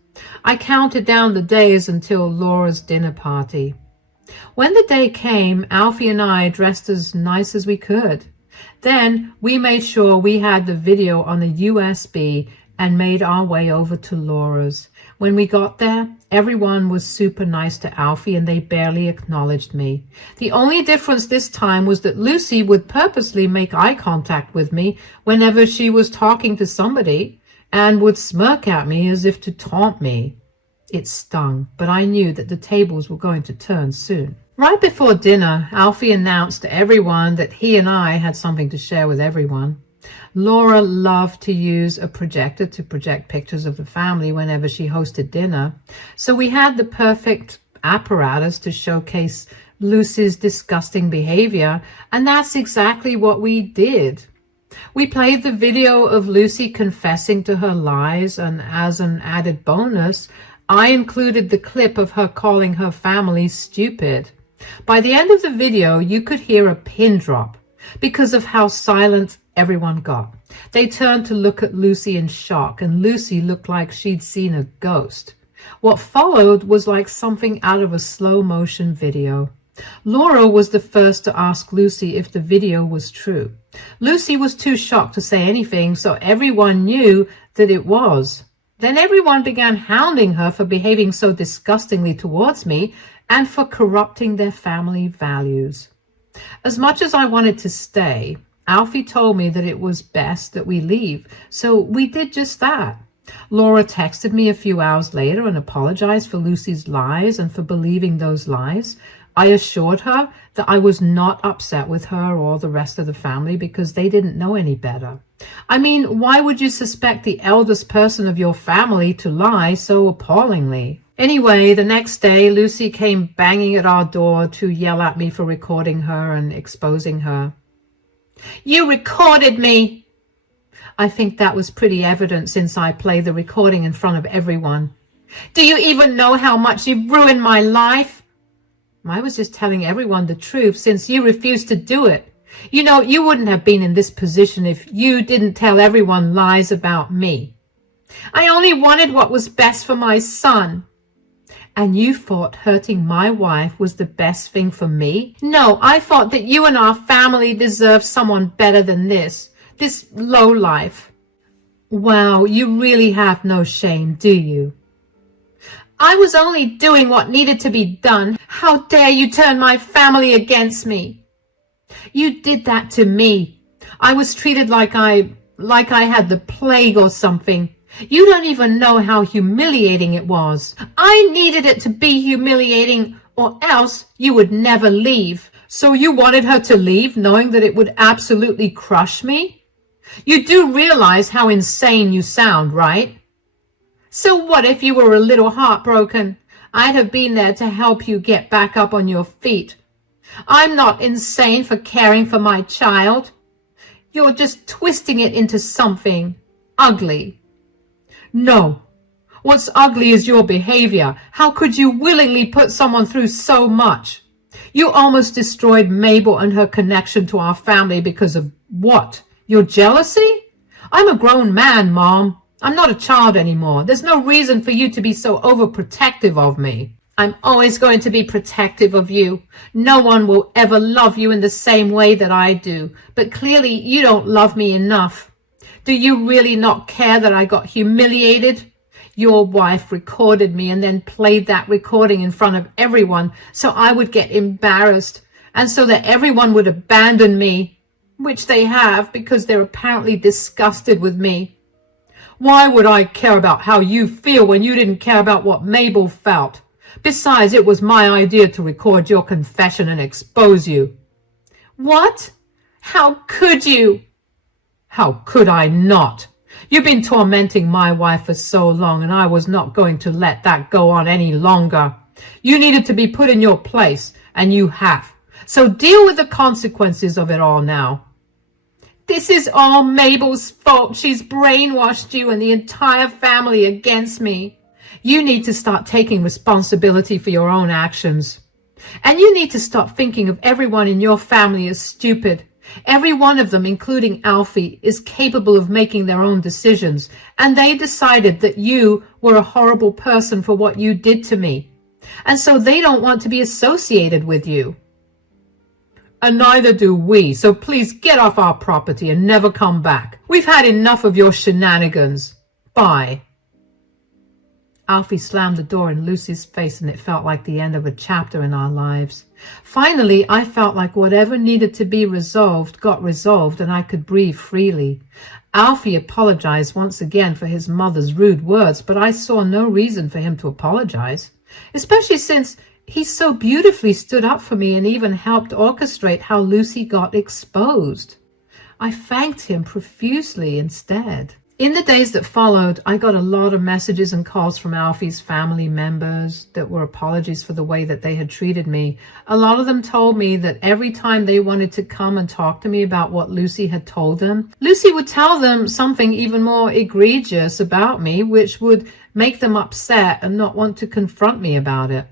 I counted down the days until Laura's dinner party. When the day came, Alfie and I dressed as nice as we could. Then we made sure we had the video on a USB and made our way over to Laura's. When we got there, everyone was super nice to Alfie and they barely acknowledged me. The only difference this time was that Lucy would purposely make eye contact with me whenever she was talking to somebody and would smirk at me as if to taunt me. It stung, but I knew that the tables were going to turn soon. Right before dinner, Alfie announced to everyone that he and I had something to share with everyone. Laura loved to use a projector to project pictures of the family whenever she hosted dinner, so we had the perfect apparatus to showcase Lucy's disgusting behavior, and that's exactly what we did. We played the video of Lucy confessing to her lies, and as an added bonus, I included the clip of her calling her family stupid. By the end of the video, you could hear a pin drop because of how silent everyone got. They turned to look at Lucy in shock, and Lucy looked like she'd seen a ghost. What followed was like something out of a slow-motion video. Laura was the first to ask Lucy if the video was true. Lucy was too shocked to say anything, so everyone knew that it was. Then everyone began hounding her for behaving so disgustingly towards me and for corrupting their family values. As much as I wanted to stay, Alfie told me that it was best that we leave, so we did just that. Laura texted me a few hours later and apologized for Lucy's lies and for believing those lies. I assured her that I was not upset with her or the rest of the family because they didn't know any better. I mean, why would you suspect the eldest person of your family to lie so appallingly? Anyway, the next day, Lucy came banging at our door to yell at me for recording her and exposing her. "You recorded me!" I think that was pretty evident since I played the recording in front of everyone. "Do you even know how much you've ruined my life?" I was just telling everyone the truth since you refused to do it. You know, you wouldn't have been in this position if you didn't tell everyone lies about me. I only wanted what was best for my son. And you thought hurting my wife was the best thing for me? No, I thought that you and our family deserved someone better than this lowlife. Wow, you really have no shame, do you? I was only doing what needed to be done. How dare you turn my family against me? You did that to me. I was treated like I had the plague or something. You don't even know how humiliating it was. I needed it to be humiliating, or else you would never leave. So you wanted her to leave, knowing that it would absolutely crush me? You do realize how insane you sound, right? So what if you were a little heartbroken? I'd have been there to help you get back up on your feet. I'm not insane for caring for my child. You're just twisting it into something ugly. No. What's ugly is your behavior. How could you willingly put someone through so much? You almost destroyed Mabel and her connection to our family because of what? Your jealousy? I'm a grown man, Mom. I'm not a child anymore. There's no reason for you to be so overprotective of me. I'm always going to be protective of you. No one will ever love you in the same way that I do. But clearly you don't love me enough. Do you really not care that I got humiliated? Your wife recorded me and then played that recording in front of everyone so I would get embarrassed and so that everyone would abandon me, which they have because they're apparently disgusted with me. Why would I care about how you feel when you didn't care about what Mabel felt? Besides, it was my idea to record your confession and expose you. What? How could you? How could I not? You've been tormenting my wife for so long, and I was not going to let that go on any longer. You needed to be put in your place, and you have. So deal with the consequences of it all now. This is all Mabel's fault. She's brainwashed you and the entire family against me. You need to start taking responsibility for your own actions. And you need to stop thinking of everyone in your family as stupid. Every one of them, including Alfie, is capable of making their own decisions, and they decided that you were a horrible person for what you did to me. And so they don't want to be associated with you. And neither do we, so please get off our property and never come back. We've had enough of your shenanigans. Bye. Alfie slammed the door in Lucy's face, and it felt like the end of a chapter in our lives. Finally, I felt like whatever needed to be resolved got resolved, and I could breathe freely. Alfie apologized once again for his mother's rude words, but I saw no reason for him to apologize, especially since he so beautifully stood up for me and even helped orchestrate how Lucy got exposed. I thanked him profusely instead. In the days that followed, I got a lot of messages and calls from Alfie's family members that were apologies for the way that they had treated me. A lot of them told me that every time they wanted to come and talk to me about what Lucy had told them, Lucy would tell them something even more egregious about me, which would make them upset and not want to confront me about it.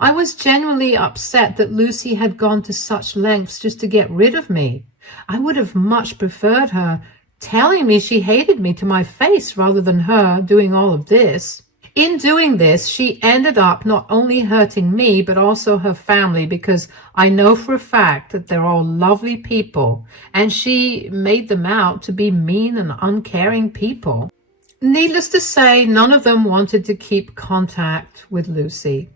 I was genuinely upset that Lucy had gone to such lengths just to get rid of me. I would have much preferred her telling me she hated me to my face rather than her doing all of this. In doing this, she ended up not only hurting me, but also her family, because I know for a fact that they're all lovely people, and she made them out to be mean and uncaring people. Needless to say, none of them wanted to keep contact with Lucy.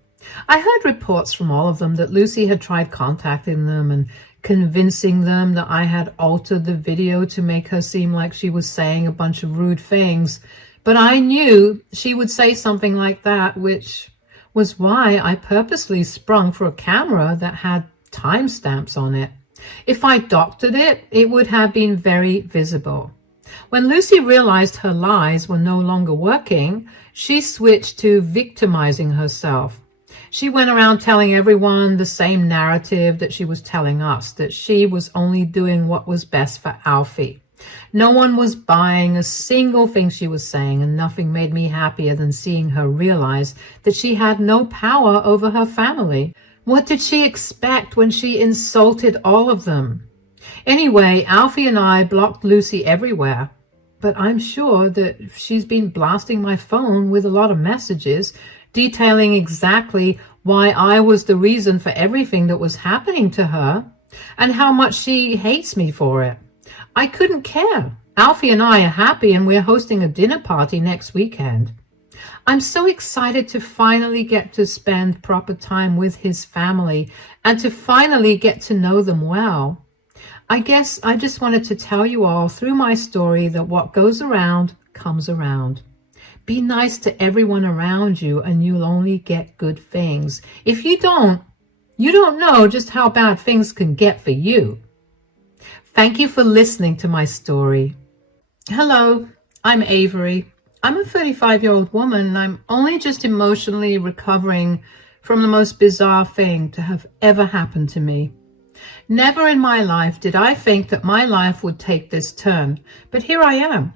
I heard reports from all of them that Lucy had tried contacting them and convincing them that I had altered the video to make her seem like she was saying a bunch of rude things. But I knew she would say something like that, which was why I purposely sprung for a camera that had timestamps on it. If I doctored it, it would have been very visible. When Lucy realized her lies were no longer working, she switched to victimizing herself. She went around telling everyone the same narrative that she was telling us, that she was only doing what was best for Alfie. No one was buying a single thing she was saying, and nothing made me happier than seeing her realize that she had no power over her family. What did she expect when she insulted all of them? Anyway, Alfie and I blocked Lucy everywhere, but I'm sure that she's been blasting my phone with a lot of messages detailing exactly why I was the reason for everything that was happening to her and how much she hates me for it. I couldn't care. Alfie and I are happy, and we're hosting a dinner party next weekend. I'm so excited to finally get to spend proper time with his family and to finally get to know them well. I guess I just wanted to tell you all through my story that what goes around comes around. Be nice to everyone around you and you'll only get good things. If you don't know just how bad things can get for you. Thank you for listening to my story. Hello, I'm Avery. I'm a 35-year-old woman, and I'm only just emotionally recovering from the most bizarre thing to have ever happened to me. Never in my life did I think that my life would take this turn, but here I am.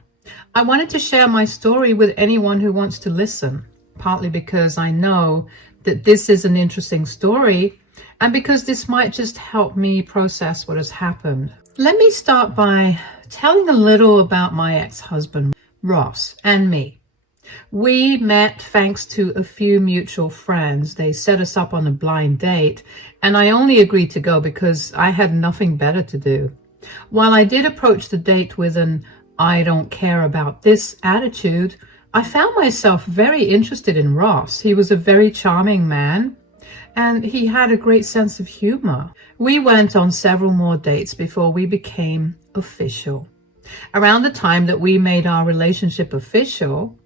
I wanted to share my story with anyone who wants to listen, partly because I know that this is an interesting story, and because this might just help me process what has happened. Let me start by telling a little about my ex-husband, Ross, and me. We met thanks to a few mutual friends. They set us up on a blind date, and I only agreed to go because I had nothing better to do. While I did approach the date with an "I don't care about this" attitude, I found myself very interested in Ross. He was a very charming man, and he had a great sense of humor. We went on several more dates before we became official. Around the time that we made our relationship official,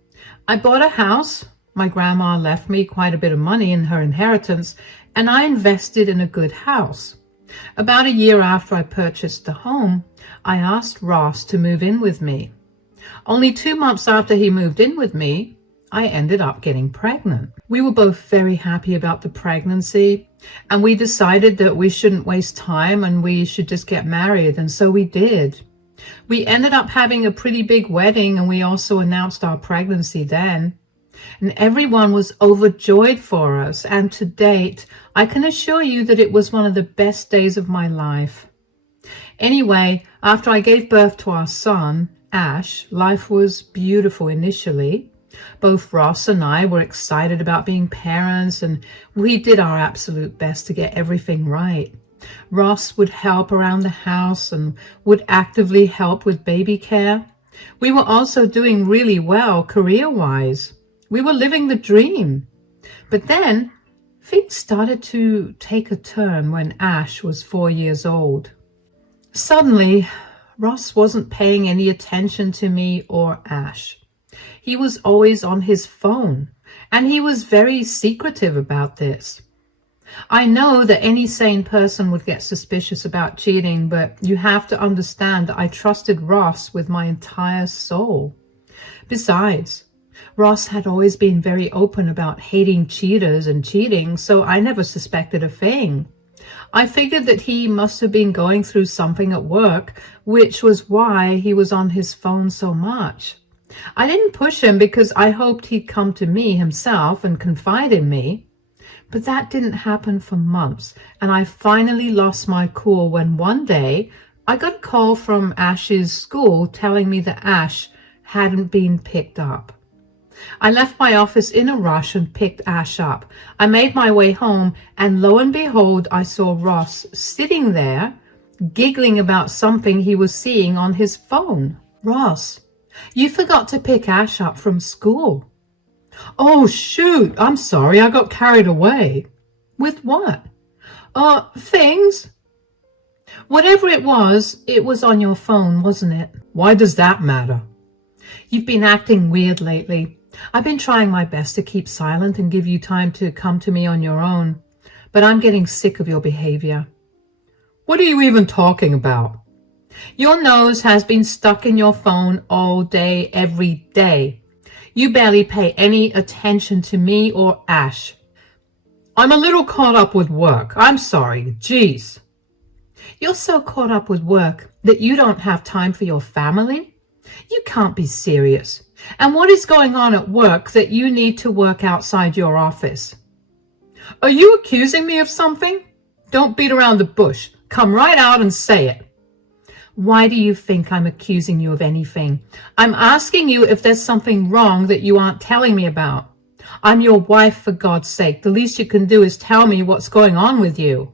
I bought a house. My grandma left me quite a bit of money in her inheritance, and I invested in a good house. About a year after I purchased the home, I asked Ross to move in with me. Only 2 months after he moved in with me, I ended up getting pregnant. We were both very happy about the pregnancy, and we decided that we shouldn't waste time and we should just get married, and so we did. We ended up having a pretty big wedding, and we also announced our pregnancy then. And everyone was overjoyed for us, and to date, I can assure you that it was one of the best days of my life. Anyway, after I gave birth to our son, Ash, life was beautiful initially. Both Ross and I were excited about being parents, and we did our absolute best to get everything right. Ross would help around the house and would actively help with baby care. We were also doing really well career-wise. We were living the dream. But then things started to take a turn when Ash was 4 years old. Suddenly, Ross wasn't paying any attention to me or Ash. He was always on his phone, and he was very secretive about this. I know that any sane person would get suspicious about cheating, but you have to understand that I trusted Ross with my entire soul. Besides, Ross had always been very open about hating cheaters and cheating, so I never suspected a thing. I figured that he must have been going through something at work, which was why he was on his phone so much. I didn't push him because I hoped he'd come to me himself and confide in me. But that didn't happen for months, and I finally lost my cool when one day I got a call from Ash's school telling me that Ash hadn't been picked up. I left my office in a rush and picked Ash up. I made my way home, and lo and behold, I saw Ross sitting there, giggling about something he was seeing on his phone. "Ross, you forgot to pick Ash up from school." "Oh, shoot, I'm sorry, I got carried away." "With what?" Things." "Whatever it was on your phone, wasn't it?" "Why does that matter?" "You've been acting weird lately. I've been trying my best to keep silent and give you time to come to me on your own, but I'm getting sick of your behavior." "What are you even talking about?" "Your nose has been stuck in your phone all day, every day. You barely pay any attention to me or Ash." "I'm a little caught up with work. I'm sorry. Jeez." "You're so caught up with work that you don't have time for your family? You can't be serious. And what is going on at work that you need to work outside your office?" "Are you accusing me of something? Don't beat around the bush. Come right out and say it." "Why do you think I'm accusing you of anything? I'm asking you if there's something wrong that you aren't telling me about. I'm your wife, for God's sake. The least you can do is tell me what's going on with you."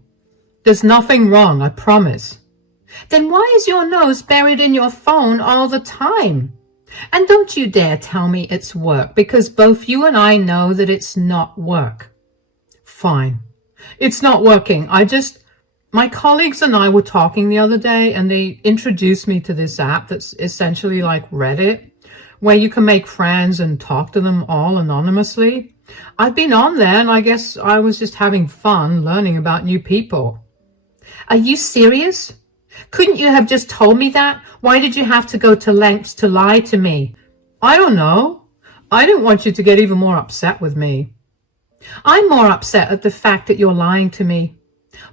"There's nothing wrong, I promise." "Then why is your nose buried in your phone all the time? And don't you dare tell me it's work, because both you and I know that it's not work." "Fine. It's not working. My colleagues and I were talking the other day, and they introduced me to this app that's essentially like Reddit, where you can make friends and talk to them all anonymously. I've been on there, and I guess I was just having fun learning about new people." "Are you serious? Couldn't you have just told me that? Why did you have to go to lengths to lie to me?" "I don't know. I didn't want you to get even more upset with me." "I'm more upset at the fact that you're lying to me.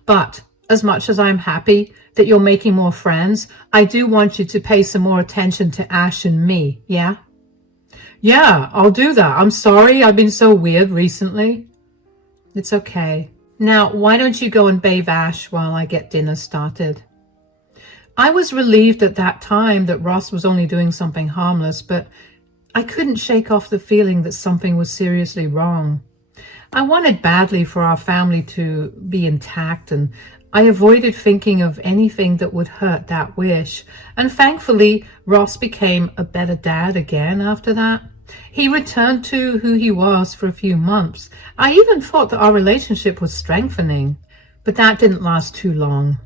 But as much as I'm happy that you're making more friends, I do want you to pay some more attention to Ash and me, yeah?" "Yeah, I'll do that. I'm sorry I've been so weird recently." "It's okay. Now, why don't you go and bathe Ash while I get dinner started?" I was relieved at that time that Ross was only doing something harmless, but I couldn't shake off the feeling that something was seriously wrong. I wanted badly for our family to be intact, and I avoided thinking of anything that would hurt that wish. And thankfully, Ross became a better dad again after that. He returned to who he was for a few months. I even thought that our relationship was strengthening, but that didn't last too long.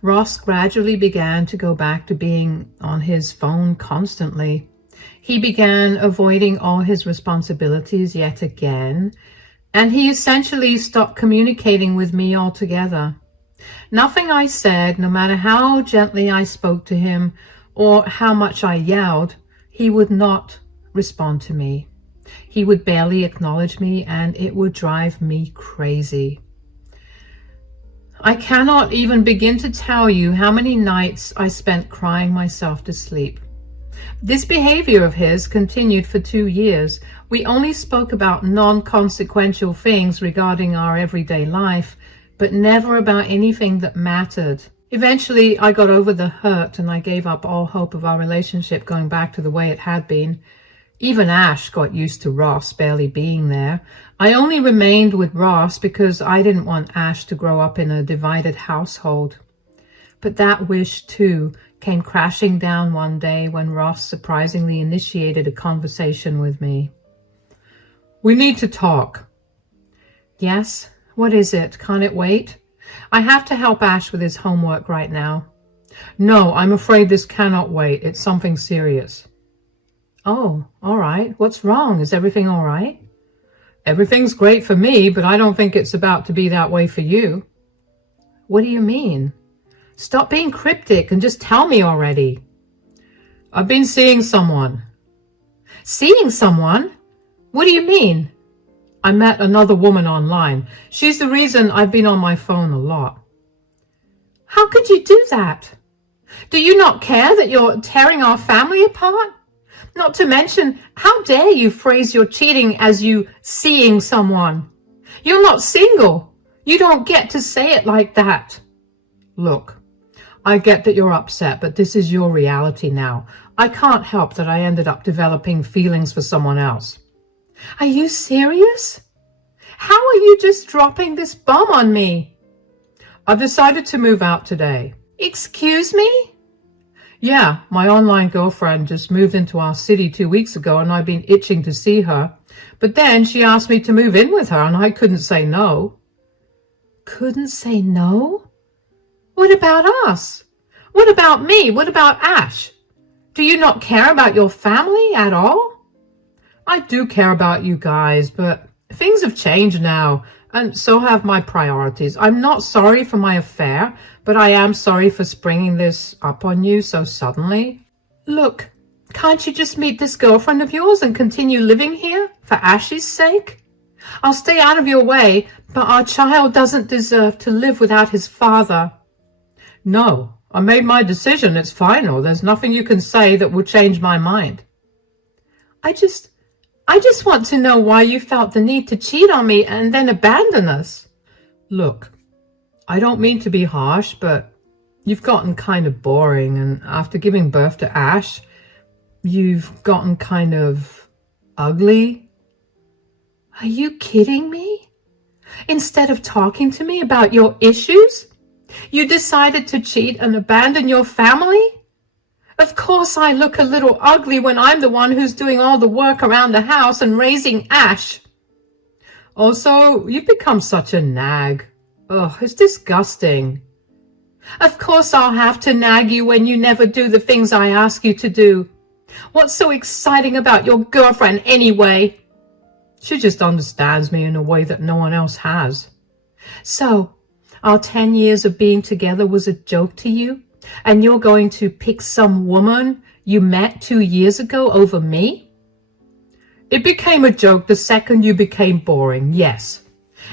Ross gradually began to go back to being on his phone constantly. He began avoiding all his responsibilities yet again, and he essentially stopped communicating with me altogether. Nothing I said, no matter how gently I spoke to him or how much I yelled, he would not respond to me. He would barely acknowledge me, and it would drive me crazy. I cannot even begin to tell you how many nights I spent crying myself to sleep. This behavior of his continued for 2 years. We only spoke about non-consequential things regarding our everyday life, but never about anything that mattered. Eventually, I got over the hurt and I gave up all hope of our relationship going back to the way it had been. Even Ash got used to Ross barely being there. I only remained with Ross because I didn't want Ash to grow up in a divided household. But that wish, too, came crashing down one day when Ross surprisingly initiated a conversation with me. "We need to talk." "Yes? What is it? Can't it wait? I have to help Ash with his homework right now." "No, I'm afraid this cannot wait. It's something serious." "Oh, all right. What's wrong? Is everything all right?" "Everything's great for me, but I don't think it's about to be that way for you." "What do you mean? Stop being cryptic and just tell me already." "I've been seeing someone." "Seeing someone? What do you mean?" "I met another woman online. She's the reason I've been on my phone a lot." "How could you do that? Do you not care that you're tearing our family apart? Not to mention, how dare you phrase your cheating as you seeing someone? You're not single. You don't get to say it like that." "Look, I get that you're upset, but this is your reality now. I can't help that I ended up developing feelings for someone else." "Are you serious? How are you just dropping this bomb on me?" "I've decided to move out today." "Excuse me?" "Yeah, my online girlfriend just moved into our city 2 weeks ago and I've been itching to see her. But then she asked me to move in with her and I couldn't say no." "Couldn't say no? What about us? What about me? What about Ash? Do you not care about your family at all?" "I do care about you guys, but things have changed now, and so have my priorities. I'm not sorry for my affair, but I am sorry for springing this up on you so suddenly." "Look, can't you just meet this girlfriend of yours and continue living here for Ash's sake? I'll stay out of your way, but our child doesn't deserve to live without his father." "No, I made my decision. It's final. There's nothing you can say that will change my mind." I just want to know why you felt the need to cheat on me and then abandon us." "Look, I don't mean to be harsh, but you've gotten kind of boring, and after giving birth to Ash, you've gotten kind of ugly." "Are you kidding me? Instead of talking to me about your issues, you decided to cheat and abandon your family? Of course I look a little ugly when I'm the one who's doing all the work around the house and raising Ash." "Also, you've become such a nag. Ugh, it's disgusting." "Of course I'll have to nag you when you never do the things I ask you to do. What's so exciting about your girlfriend anyway?" "She just understands me in a way that no one else has." "So, our 10 years of being together was a joke to you? And you're going to pick some woman you met 2 years ago over me?" "It became a joke the second you became boring, yes.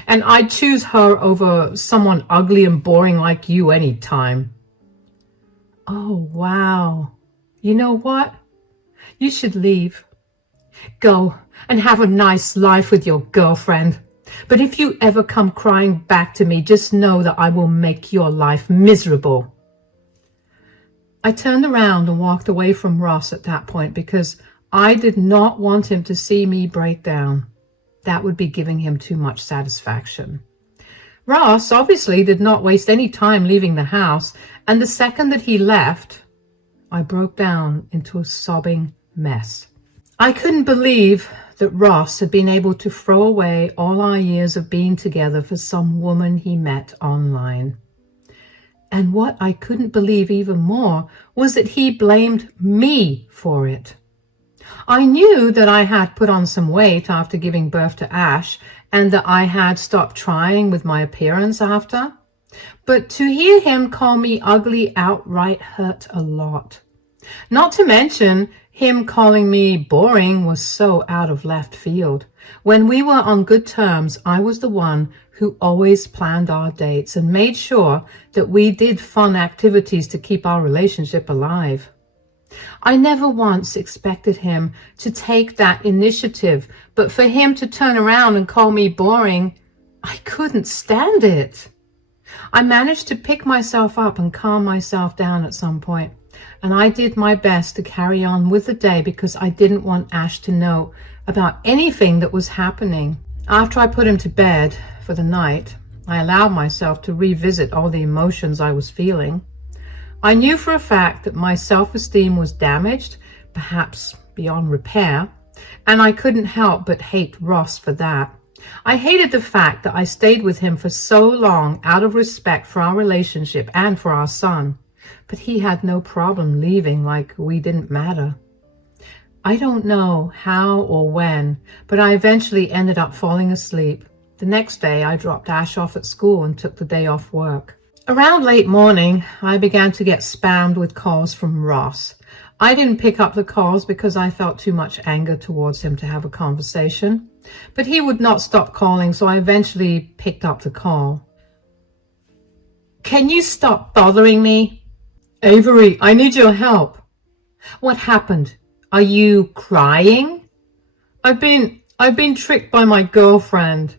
And I'd choose her over someone ugly and boring like you any time." "Oh, wow. You know what? You should leave. Go and have a nice life with your girlfriend. But if you ever come crying back to me, just know that I will make your life miserable." I turned around and walked away from Ross at that point because I did not want him to see me break down. That would be giving him too much satisfaction. Ross obviously did not waste any time leaving the house, and the second that he left, I broke down into a sobbing mess. I couldn't believe that Ross had been able to throw away all our years of being together for some woman he met online. And what I couldn't believe even more was that he blamed me for it. I knew that I had put on some weight after giving birth to Ash and that I had stopped trying with my appearance after. But to hear him call me ugly outright hurt a lot. Not to mention, him calling me boring was so out of left field. When we were on good terms, I was the one who always planned our dates and made sure that we did fun activities to keep our relationship alive. I never once expected him to take that initiative, but for him to turn around and call me boring, I couldn't stand it. I managed to pick myself up and calm myself down at some point, and I did my best to carry on with the day because I didn't want Ash to know about anything that was happening. After I put him to bed for the night, I allowed myself to revisit all the emotions I was feeling. I knew for a fact that my self-esteem was damaged, perhaps beyond repair, and I couldn't help but hate Ross for that. I hated the fact that I stayed with him for so long out of respect for our relationship and for our son, but he had no problem leaving like we didn't matter. I don't know how or when, but I eventually ended up falling asleep. The next day, I dropped Ash off at school and took the day off work. Around late morning, I began to get spammed with calls from Ross. I didn't pick up the calls because I felt too much anger towards him to have a conversation, but he would not stop calling, so I eventually picked up the call. "Can you stop bothering me?" "Avery, I need your help." "What happened? Are you crying?" I've been tricked by my girlfriend."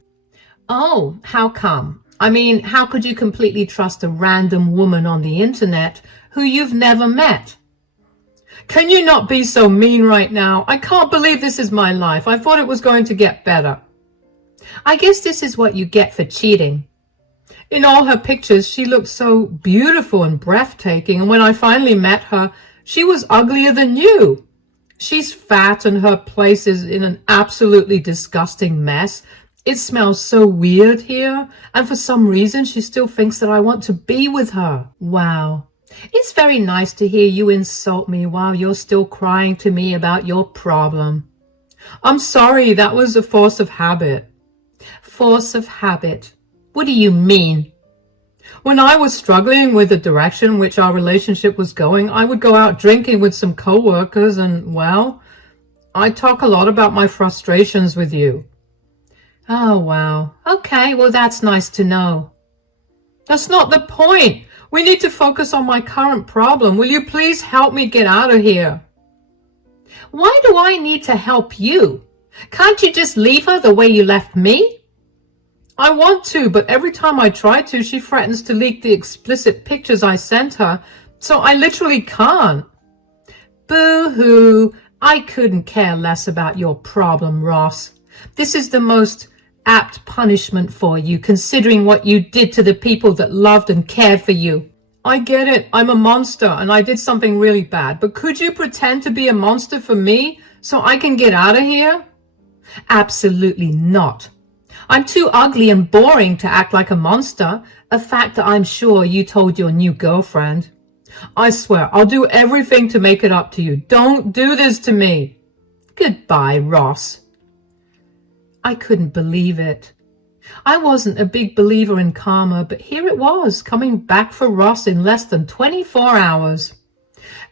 "Oh, how come? I mean, how could you completely trust a random woman on the internet who you've never met?" "Can you not be so mean right now? I can't believe this is my life. I thought it was going to get better." "I guess this is what you get for cheating." "In all her pictures, she looked so beautiful and breathtaking, and when I finally met her, she was uglier than you. She's fat and her place is in an absolutely disgusting mess. It smells so weird here, and for some reason she still thinks that I want to be with her." "Wow. It's very nice to hear you insult me while you're still crying to me about your problem." "I'm sorry, that was a force of habit." "Force of habit? What do you mean?" "When I was struggling with the direction which our relationship was going, I would go out drinking with some coworkers and, well, I talk a lot about my frustrations with you." "Oh, wow. Okay, well, that's nice to know." "That's not the point. We need to focus on my current problem. Will you please help me get out of here?" "Why do I need to help you? Can't you just leave her the way you left me?" "I want to, but every time I try to, she threatens to leak the explicit pictures I sent her, so I literally can't." "Boo-hoo. I couldn't care less about your problem, Ross. This is the most apt punishment for you, considering what you did to the people that loved and cared for you." "I get it. I'm a monster and I did something really bad, but could you pretend to be a monster for me so I can get out of here?" "Absolutely not. I'm too ugly and boring to act like a monster, a fact that I'm sure you told your new girlfriend." "I swear, I'll do everything to make it up to you. Don't do this to me." "Goodbye, Ross." I couldn't believe it. I wasn't a big believer in karma, but here it was, coming back for Ross in less than 24 hours.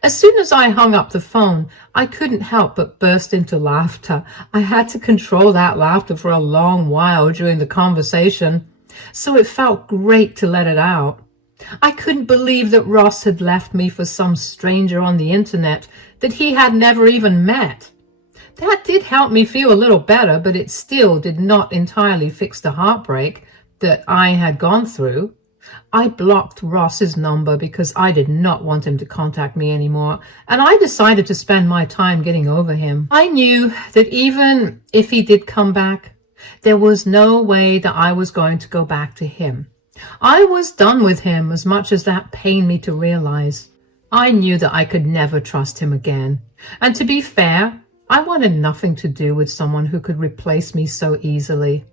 As soon as I hung up the phone, I couldn't help but burst into laughter. I had to control that laughter for a long while during the conversation, so it felt great to let it out. I couldn't believe that Ross had left me for some stranger on the internet that he had never even met. That did help me feel a little better, but it still did not entirely fix the heartbreak that I had gone through. I blocked Ross's number because I did not want him to contact me anymore, and I decided to spend my time getting over him. I knew that even if he did come back, there was no way that I was going to go back to him. I was done with him, as much as that pained me to realize. I knew that I could never trust him again, and to be fair, I wanted nothing to do with someone who could replace me so easily.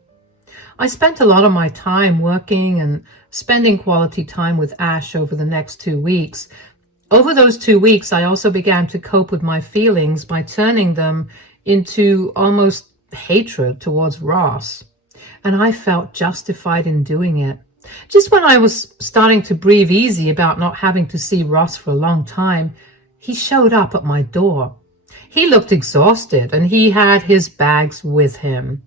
I spent a lot of my time working and spending quality time with Ash over the next 2 weeks. Over those 2 weeks, I also began to cope with my feelings by turning them into almost hatred towards Ross, and I felt justified in doing it. Just when I was starting to breathe easy about not having to see Ross for a long time, he showed up at my door. He looked exhausted, and he had his bags with him.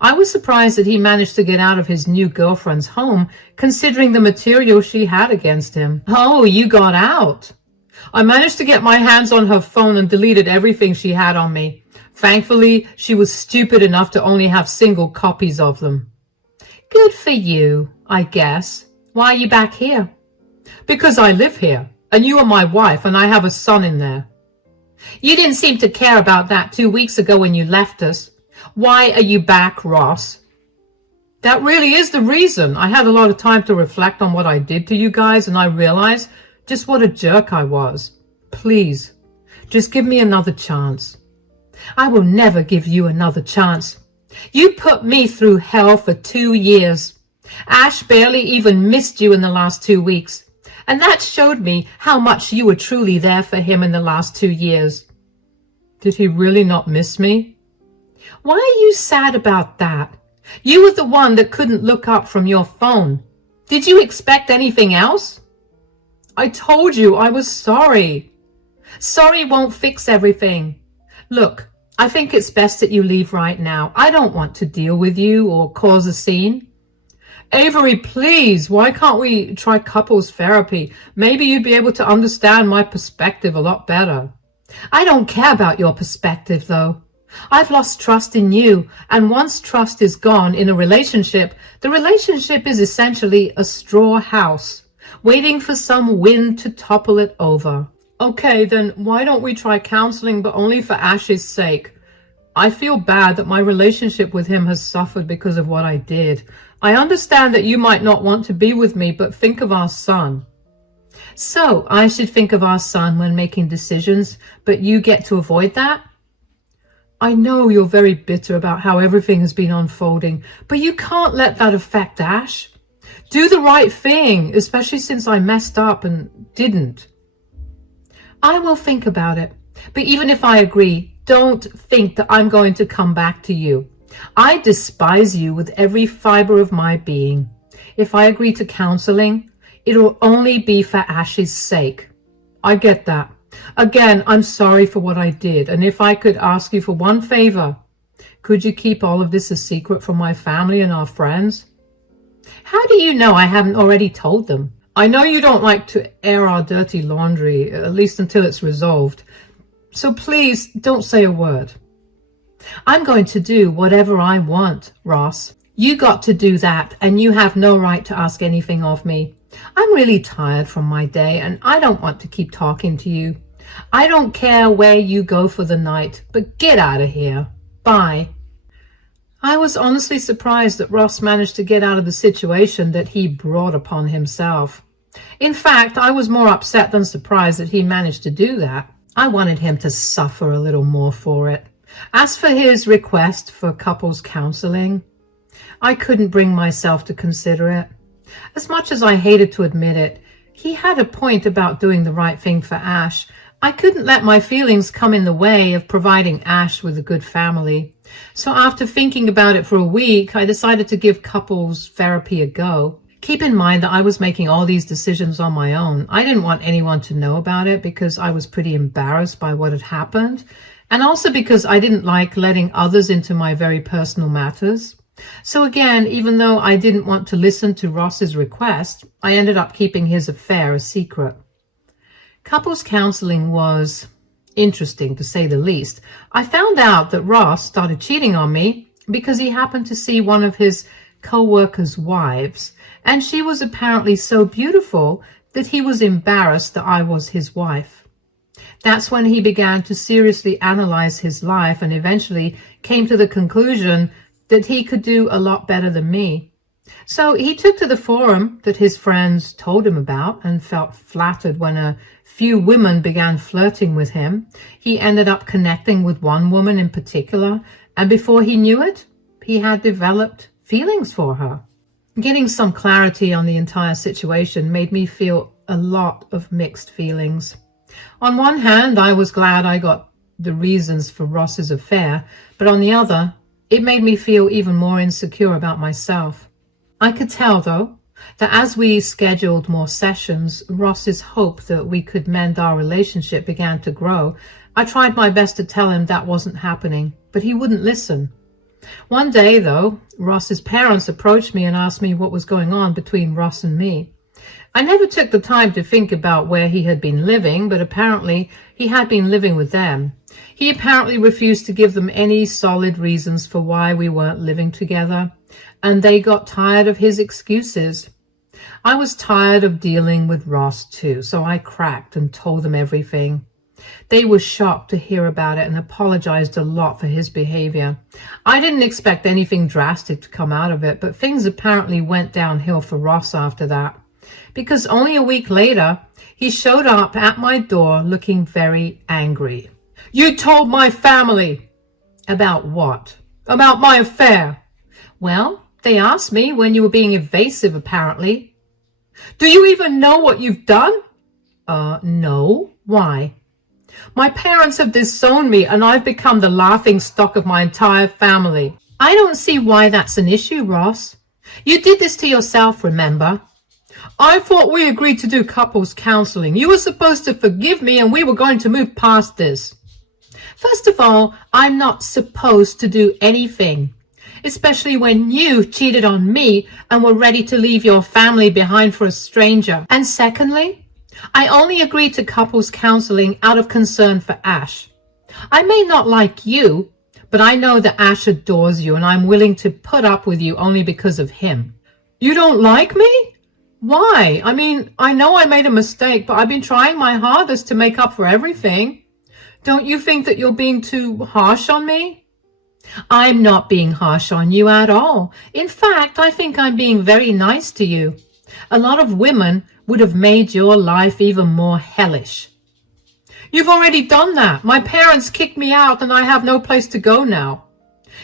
I was surprised that he managed to get out of his new girlfriend's home, considering the material she had against him. "Oh, you got out?" I managed to get my hands on her phone and deleted everything she had on me. Thankfully, she was stupid enough to only have single copies of them. Good for you, I guess. Why are you back here? Because I live here, and you are my wife, and I have a son in there. You didn't seem to care about that 2 weeks ago when you left us. Why are you back, Ross? That really is the reason. I had a lot of time to reflect on what I did to you guys, and I realized just what a jerk I was. Please, just give me another chance. I will never give you another chance. You put me through hell for 2 years. Ash barely even missed you in the last 2 weeks. And that showed me how much you were truly there for him in the last 2 years. Did he really not miss me? Why are you sad about that? You were the one that couldn't look up from your phone. Did you expect anything else? I told you I was sorry. Sorry won't fix everything. Look, I think it's best that you leave right now. I don't want to deal with you or cause a scene. Avery, please, why can't we try couples therapy? Maybe you'd be able to understand my perspective a lot better. I don't care about your perspective, though. I've lost trust in you, and once trust is gone in a relationship, the relationship is essentially a straw house, waiting for some wind to topple it over. Okay, then why don't we try counseling, but only for Ash's sake? I feel bad that my relationship with him has suffered because of what I did. I understand that you might not want to be with me, but think of our son. So, I should think of our son when making decisions, but you get to avoid that? I know you're very bitter about how everything has been unfolding, but you can't let that affect Ash. Do the right thing, especially since I messed up and didn't. I will think about it, but even if I agree, don't think that I'm going to come back to you. I despise you with every fiber of my being. If I agree to counseling, it'll only be for Ash's sake. I get that. Again, I'm sorry for what I did, and if I could ask you for one favor, could you keep all of this a secret from my family and our friends? How do you know I haven't already told them? I know you don't like to air our dirty laundry, at least until it's resolved. So please don't say a word. I'm going to do whatever I want, Ross. You got to do that, and you have no right to ask anything of me. I'm really tired from my day, and I don't want to keep talking to you. I don't care where you go for the night, but get out of here. Bye. I was honestly surprised that Ross managed to get out of the situation that he brought upon himself. In fact, I was more upset than surprised that he managed to do that. I wanted him to suffer a little more for it. As for his request for couples counseling, I couldn't bring myself to consider it. As much as I hated to admit it, he had a point about doing the right thing for Ash. I couldn't let my feelings come in the way of providing Ash with a good family. So after thinking about it for a week, I decided to give couples therapy a go. Keep in mind that I was making all these decisions on my own. I didn't want anyone to know about it because I was pretty embarrassed by what had happened, and also because I didn't like letting others into my very personal matters. So again, even though I didn't want to listen to Ross's request, I ended up keeping his affair a secret. Couples counseling was interesting, to say the least. I found out that Ross started cheating on me because he happened to see one of his co-workers' wives, and she was apparently so beautiful that he was embarrassed that I was his wife. That's when he began to seriously analyze his life and eventually came to the conclusion that he could do a lot better than me. So he took to the forum that his friends told him about and felt flattered when a few women began flirting with him. He ended up connecting with one woman in particular, and before he knew it, he had developed feelings for her. Getting some clarity on the entire situation made me feel a lot of mixed feelings. On one hand, I was glad I got the reasons for Ross's affair, but on the other, it made me feel even more insecure about myself. I could tell, though, that as we scheduled more sessions, Ross's hope that we could mend our relationship began to grow. I tried my best to tell him that wasn't happening, but he wouldn't listen. One day, though, Ross's parents approached me and asked me what was going on between Ross and me. I never took the time to think about where he had been living, but apparently he had been living with them. He apparently refused to give them any solid reasons for why we weren't living together, and they got tired of his excuses. I was tired of dealing with Ross too, so I cracked and told them everything. They were shocked to hear about it and apologized a lot for his behavior. I didn't expect anything drastic to come out of it, but things apparently went downhill for Ross after that, because only a week later, he showed up at my door looking very angry. "You told my family." "About what?" "About my affair." "Well, they asked me when you were being evasive, apparently." "Do you even know what you've done?" No. Why?" "My parents have disowned me and I've become the laughing stock of my entire family." "I don't see why that's an issue, Ross. You did this to yourself, remember?" "I thought we agreed to do couples counseling. You were supposed to forgive me and we were going to move past this." "First of all, I'm not supposed to do anything, especially when you cheated on me and were ready to leave your family behind for a stranger. And secondly, I only agreed to couples counseling out of concern for Ash. I may not like you, but I know that Ash adores you and I'm willing to put up with you only because of him." "You don't like me? Why? I mean, I know I made a mistake, but I've been trying my hardest to make up for everything. Don't you think that you're being too harsh on me?" "I'm not being harsh on you at all. In fact, I think I'm being very nice to you. A lot of women would have made your life even more hellish." "You've already done that. My parents kicked me out and I have no place to go now.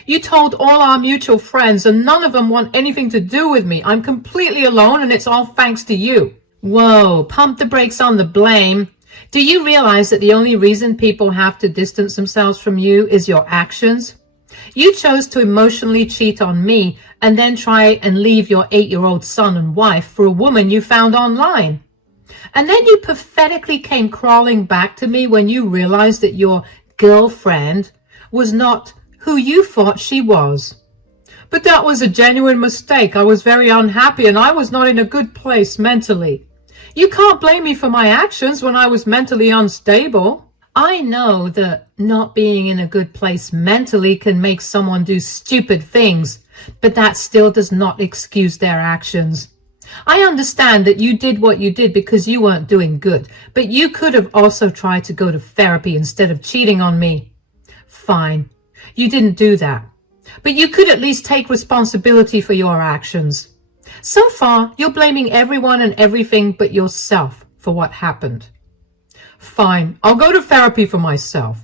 You told all our mutual friends and none of them want anything to do with me. I'm completely alone and it's all thanks to you." Whoa, pump the brakes on the blame. Do you realize that the only reason people have to distance themselves from you is your actions? You chose to emotionally cheat on me and then try and leave your 8-year-old son and wife for a woman you found online. And then you pathetically came crawling back to me when you realized that your girlfriend was not who you thought she was. "But that was a genuine mistake. I was very unhappy and I was not in a good place mentally." You can't blame me for my actions when I was mentally unstable. I know that not being in a good place mentally can make someone do stupid things, but that still does not excuse their actions. I understand that you did what you did because you weren't doing good, but you could have also tried to go to therapy instead of cheating on me. Fine, you didn't do that, but you could at least take responsibility for your actions. So far, you're blaming everyone and everything but yourself for what happened. Fine, I'll go to therapy for myself.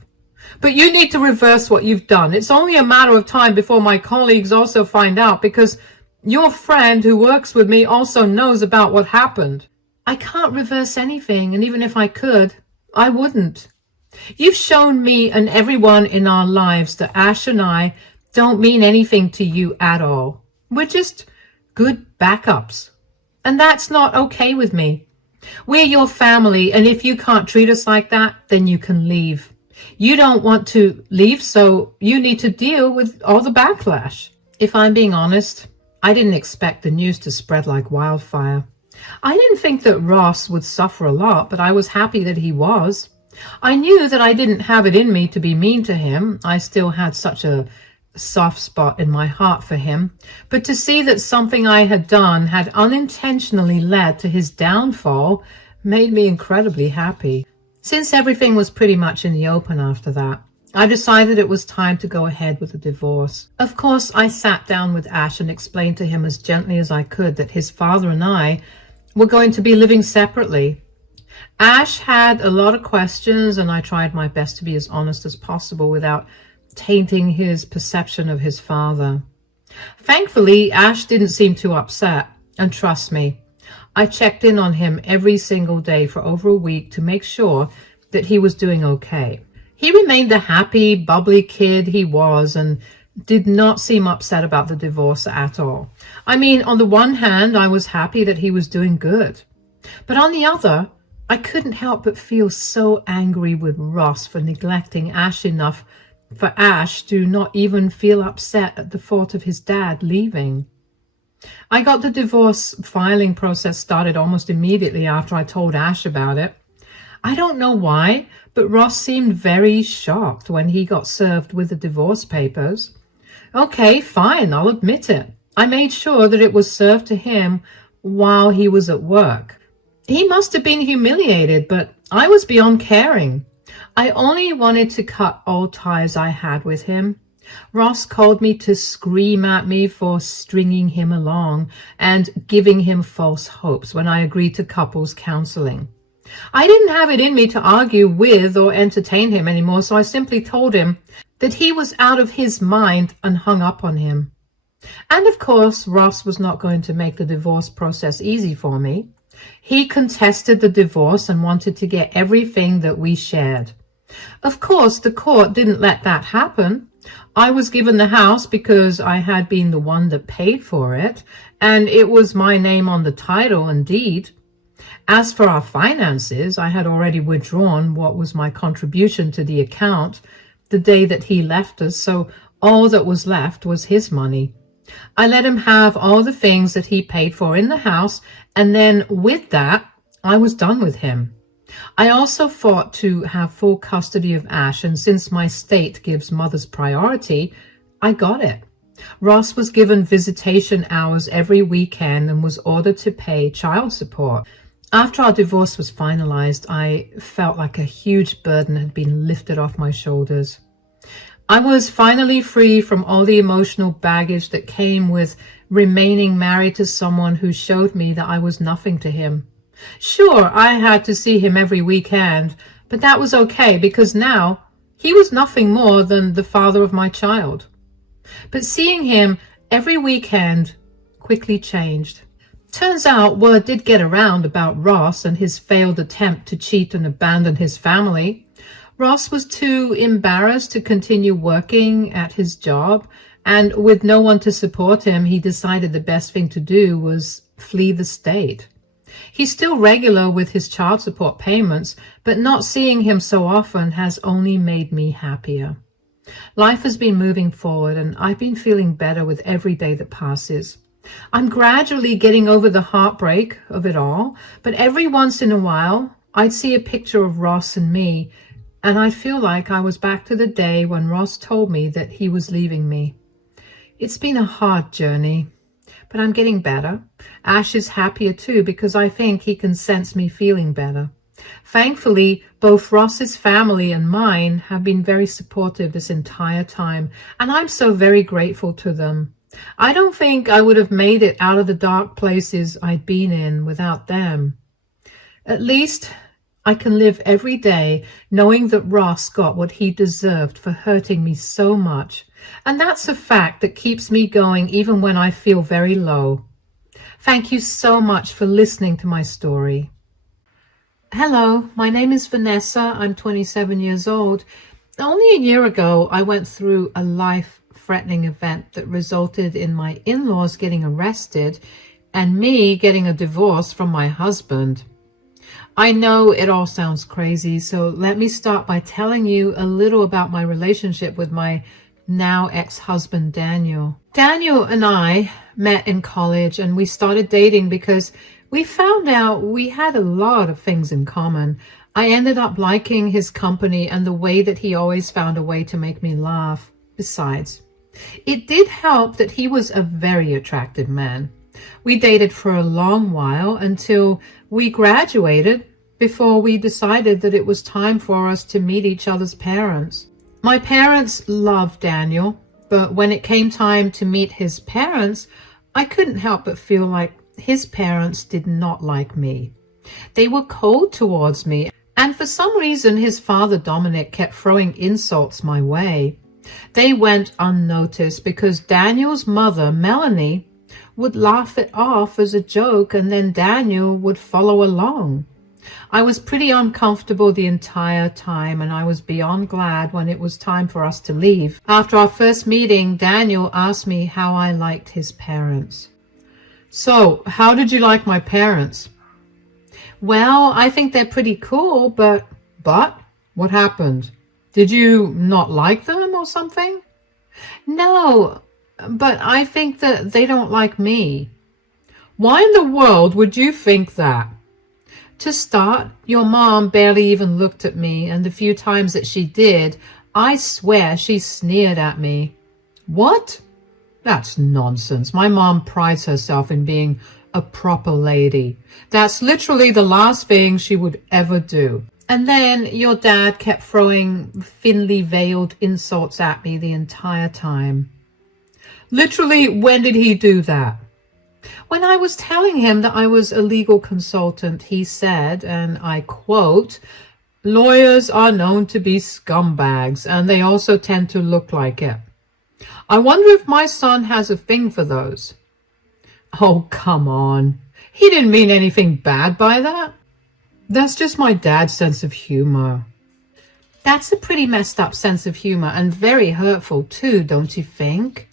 But you need to reverse what you've done. It's only a matter of time before my colleagues also find out, because your friend who works with me also knows about what happened. I can't reverse anything, and even if I could, I wouldn't. You've shown me and everyone in our lives that Ash and I don't mean anything to you at all. We're just good backups. And that's not okay with me. We're your family, and if you can't treat us like that, then you can leave. You don't want to leave, so you need to deal with all the backlash. If I'm being honest, I didn't expect the news to spread like wildfire. I didn't think that Ross would suffer a lot, but I was happy that he was. I knew that I didn't have it in me to be mean to him. I still had such a soft spot in my heart for him, but to see that something I had done had unintentionally led to his downfall made me incredibly happy. Since everything was pretty much in the open after that, I decided it was time to go ahead with the divorce. Of course, I sat down with Ash and explained to him as gently as I could that his father and I were going to be living separately. Ash had a lot of questions, and I tried my best to be as honest as possible without tainting his perception of his father. Thankfully, Ash didn't seem too upset, and trust me, I checked in on him every single day for over a week to make sure that he was doing okay. He remained the happy, bubbly kid he was and did not seem upset about the divorce at all. I mean, on the one hand, I was happy that he was doing good, but on the other, I couldn't help but feel so angry with Ross for neglecting Ash enough for Ash to not even feel upset at the thought of his dad leaving. I got the divorce filing process started almost immediately after I told Ash about it. I don't know why, but Ross seemed very shocked when he got served with the divorce papers. Okay, fine, I'll admit it. I made sure that it was served to him while he was at work. He must have been humiliated, but I was beyond caring. I only wanted to cut all ties I had with him. Ross called me to scream at me for stringing him along and giving him false hopes when I agreed to couples counseling. I didn't have it in me to argue with or entertain him anymore, so I simply told him that he was out of his mind and hung up on him. And of course, Ross was not going to make the divorce process easy for me. He contested the divorce and wanted to get everything that we shared. Of course, the court didn't let that happen. I was given the house because I had been the one that paid for it, and it was my name on the title and deed. As for our finances, I had already withdrawn what was my contribution to the account the day that he left us, so all that was left was his money. I let him have all the things that he paid for in the house, and then with that, I was done with him. I also fought to have full custody of Ash, and since my state gives mothers priority, I got it. Ross was given visitation hours every weekend and was ordered to pay child support. After our divorce was finalized, I felt like a huge burden had been lifted off my shoulders. I was finally free from all the emotional baggage that came with remaining married to someone who showed me that I was nothing to him. Sure, I had to see him every weekend, but that was okay because now he was nothing more than the father of my child. But seeing him every weekend quickly changed. Turns out word did get around about Ross and his failed attempt to cheat and abandon his family. Ross was too embarrassed to continue working at his job, and with no one to support him, he decided the best thing to do was flee the state. He's still regular with his child support payments, but not seeing him so often has only made me happier. Life has been moving forward, and I've been feeling better with every day that passes. I'm gradually getting over the heartbreak of it all, but every once in a while, I'd see a picture of Ross and me, and I'd feel like I was back to the day when Ross told me that he was leaving me. It's been a hard journey, but I'm getting better. Ash is happier too because I think he can sense me feeling better. Thankfully, both Ross's family and mine have been very supportive this entire time, and I'm so very grateful to them. I don't think I would have made it out of the dark places I'd been in without them. At least I can live every day knowing that Ross got what he deserved for hurting me so much, and that's a fact that keeps me going even when I feel very low. Thank you so much for listening to my story. Hello, my name is Vanessa. I'm 27 years old. Only a year ago, I went through a life-threatening event that resulted in my in-laws getting arrested and me getting a divorce from my husband. I know it all sounds crazy, so let me start by telling you a little about my relationship with my now ex-husband, Daniel. Daniel and I met in college, and we started dating because we found out we had a lot of things in common. I ended up liking his company and the way that he always found a way to make me laugh. Besides, it did help that he was a very attractive man. We dated for a long while until we graduated, before we decided that it was time for us to meet each other's parents. My parents loved Daniel, but when it came time to meet his parents, I couldn't help but feel like his parents did not like me. They were cold towards me, and for some reason his father Dominic kept throwing insults my way. They went unnoticed because Daniel's mother, Melanie, would laugh it off as a joke, and then Daniel would follow along. I was pretty uncomfortable the entire time, and I was beyond glad when it was time for us to leave. After our first meeting, Daniel asked me how I liked his parents. So, how did you like my parents? Well, I think they're pretty cool, but what happened? Did you not like them or something? No, but I think that they don't like me. Why in the world would you think that? To start, your mom barely even looked at me, and the few times that she did, I swear she sneered at me. What? That's nonsense. My mom prides herself in being a proper lady. That's literally the last thing she would ever do. And then your dad kept throwing thinly veiled insults at me the entire time. Literally, when did he do that? When I was telling him that I was a legal consultant, he said, and I quote, "Lawyers are known to be scumbags, and they also tend to look like it. I wonder if my son has a thing for those." Oh, come on. He didn't mean anything bad by that. That's just my dad's sense of humor. That's a pretty messed up sense of humor, and very hurtful too, don't you think?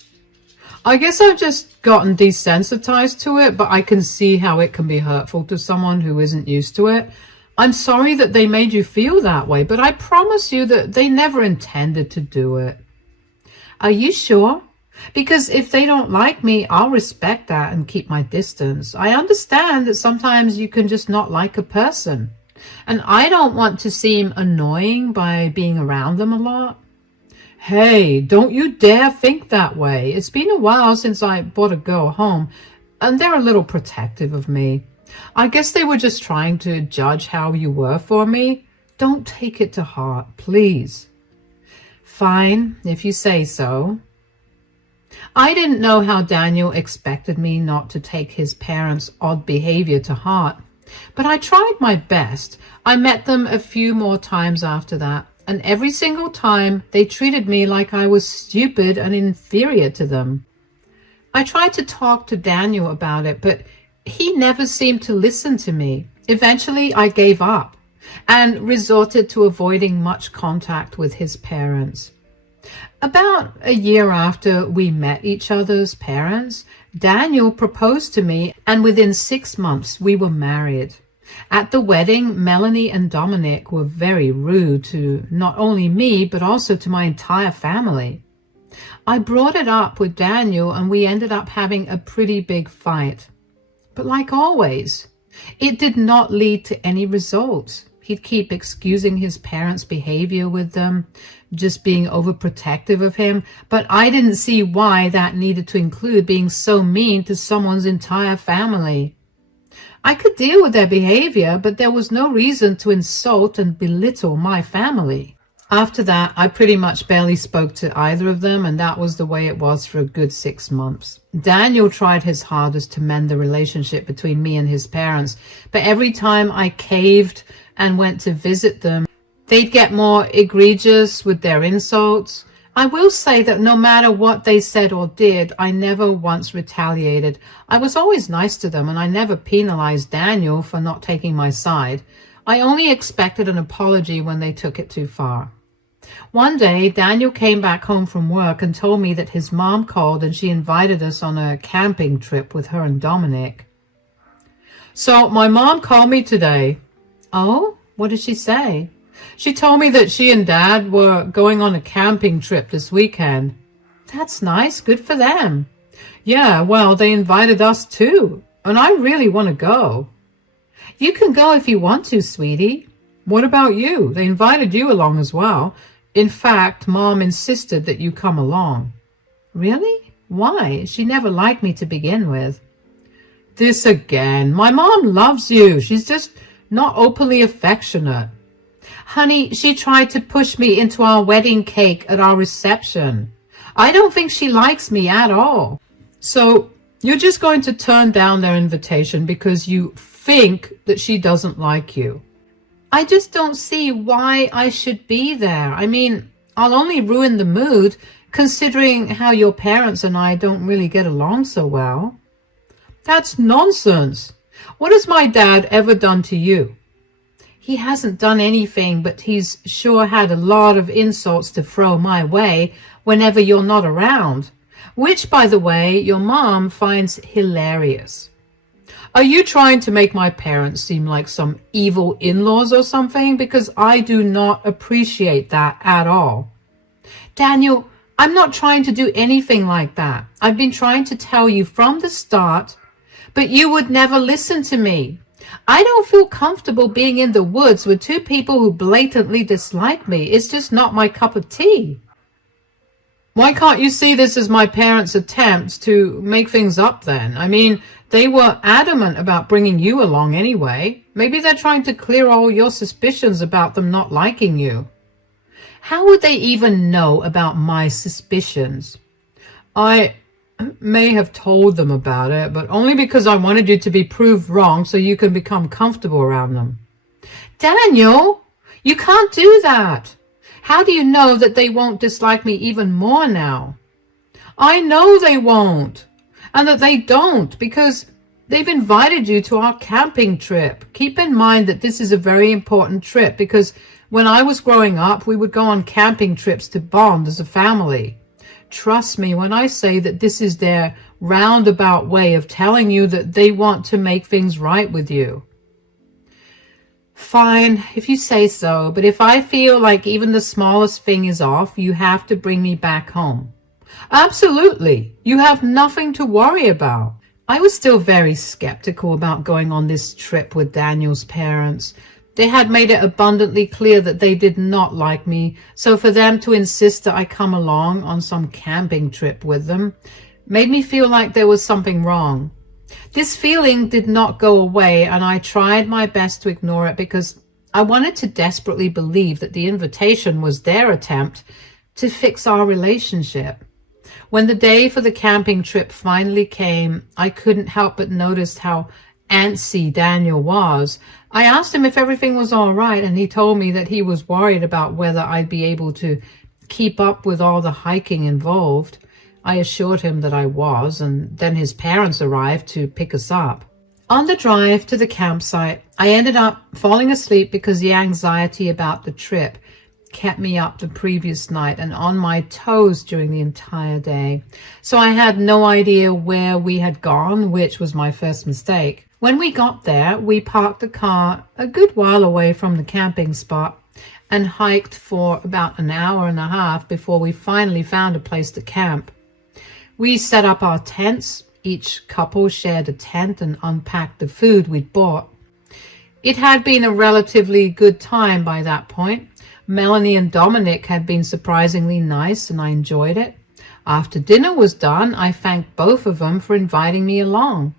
I guess I've just gotten desensitized to it, but I can see how it can be hurtful to someone who isn't used to it. I'm sorry that they made you feel that way, but I promise you that they never intended to do it. Are you sure? Because if they don't like me, I'll respect that and keep my distance. I understand that sometimes you can just not like a person, and I don't want to seem annoying by being around them a lot. Hey, don't you dare think that way. It's been a while since I brought a girl home, and they're a little protective of me. I guess they were just trying to judge how you were for me. Don't take it to heart, please. Fine, if you say so. I didn't know how Daniel expected me not to take his parents' odd behavior to heart, but I tried my best. I met them a few more times after that, and every single time they treated me like I was stupid and inferior to them. I tried to talk to Daniel about it, but he never seemed to listen to me. Eventually, I gave up and resorted to avoiding much contact with his parents. About a year after we met each other's parents, Daniel proposed to me, and within 6 months we were married. At the wedding, Melanie and Dominic were very rude to not only me, but also to my entire family. I brought it up with Daniel, and we ended up having a pretty big fight. But like always, it did not lead to any results. He'd keep excusing his parents' behavior with them, just being overprotective of him, but I didn't see why that needed to include being so mean to someone's entire family. I could deal with their behavior, but there was no reason to insult and belittle my family. After that, I pretty much barely spoke to either of them, and that was the way it was for a good 6 months. Daniel tried his hardest to mend the relationship between me and his parents, but every time I caved and went to visit them, they'd get more egregious with their insults. I will say that no matter what they said or did, I never once retaliated. I was always nice to them, and I never penalized Daniel for not taking my side. I only expected an apology when they took it too far. One day, Daniel came back home from work and told me that his mom called and she invited us on a camping trip with her and Dominic. So my mom called me today. Oh, what did she say? She told me that she and Dad were going on a camping trip this weekend. That's nice. Good for them. Yeah, well, they invited us too, and I really want to go. You can go if you want to, sweetie. What about you? They invited you along as well. In fact, Mom insisted that you come along. Really? Why? She never liked me to begin with. This again. My mom loves you. She's just not openly affectionate. Honey, she tried to push me into our wedding cake at our reception. I don't think she likes me at all. So you're just going to turn down their invitation because you think that she doesn't like you. I just don't see why I should be there. I mean, I'll only ruin the mood considering how your parents and I don't really get along so well. That's nonsense. What has my dad ever done to you? He hasn't done anything, but he's sure had a lot of insults to throw my way whenever you're not around, which, by the way, your mom finds hilarious. Are you trying to make my parents seem like some evil in-laws or something? Because I do not appreciate that at all. Daniel, I'm not trying to do anything like that. I've been trying to tell you from the start, but you would never listen to me. I don't feel comfortable being in the woods with two people who blatantly dislike me. It's just not my cup of tea. Why can't you see this as my parents' attempts to make things up then? I mean, they were adamant about bringing you along anyway. Maybe they're trying to clear all your suspicions about them not liking you. How would they even know about my suspicions? I may have told them about it, but only because I wanted you to be proved wrong so you can become comfortable around them. Daniel, you can't do that. How do you know that they won't dislike me even more now? I know they won't, and that they don't, because they've invited you to our camping trip. Keep in mind that this is a very important trip, because when I was growing up, we would go on camping trips to bond as a family. Trust me when I say that this is their roundabout way of telling you that they want to make things right with you. Fine, if you say so, but if I feel like even the smallest thing is off, you have to bring me back home. Absolutely, you have nothing to worry about. I was still very skeptical about going on this trip with Daniel's parents. They had made it abundantly clear that they did not like me, so for them to insist that I come along on some camping trip with them made me feel like there was something wrong. This feeling did not go away, and I tried my best to ignore it because I wanted to desperately believe that the invitation was their attempt to fix our relationship. When the day for the camping trip finally came, I couldn't help but notice how antsy Daniel was. I asked him if everything was all right, and he told me that he was worried about whether I'd be able to keep up with all the hiking involved. I assured him that I was, and then his parents arrived to pick us up. On the drive to the campsite, I ended up falling asleep because the anxiety about the trip kept me up the previous night and on my toes during the entire day. So I had no idea where we had gone, which was my first mistake. When we got there, we parked the car a good while away from the camping spot and hiked for about an hour and a half before we finally found a place to camp. We set up our tents. Each couple shared a tent and unpacked the food we'd bought. It had been a relatively good time by that point. Melanie and Dominic had been surprisingly nice, and I enjoyed it. After dinner was done, I thanked both of them for inviting me along.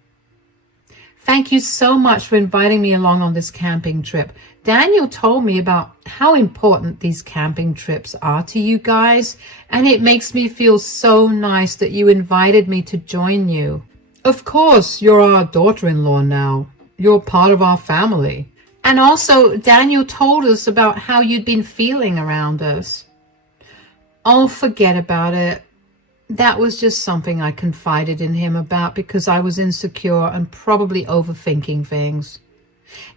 Thank you so much for inviting me along on this camping trip. Daniel told me about how important these camping trips are to you guys, and it makes me feel so nice that you invited me to join you. Of course, you're our daughter-in-law now. You're part of our family. And also, Daniel told us about how you'd been feeling around us. Oh, forget about it. That was just something I confided in him about because I was insecure and probably overthinking things.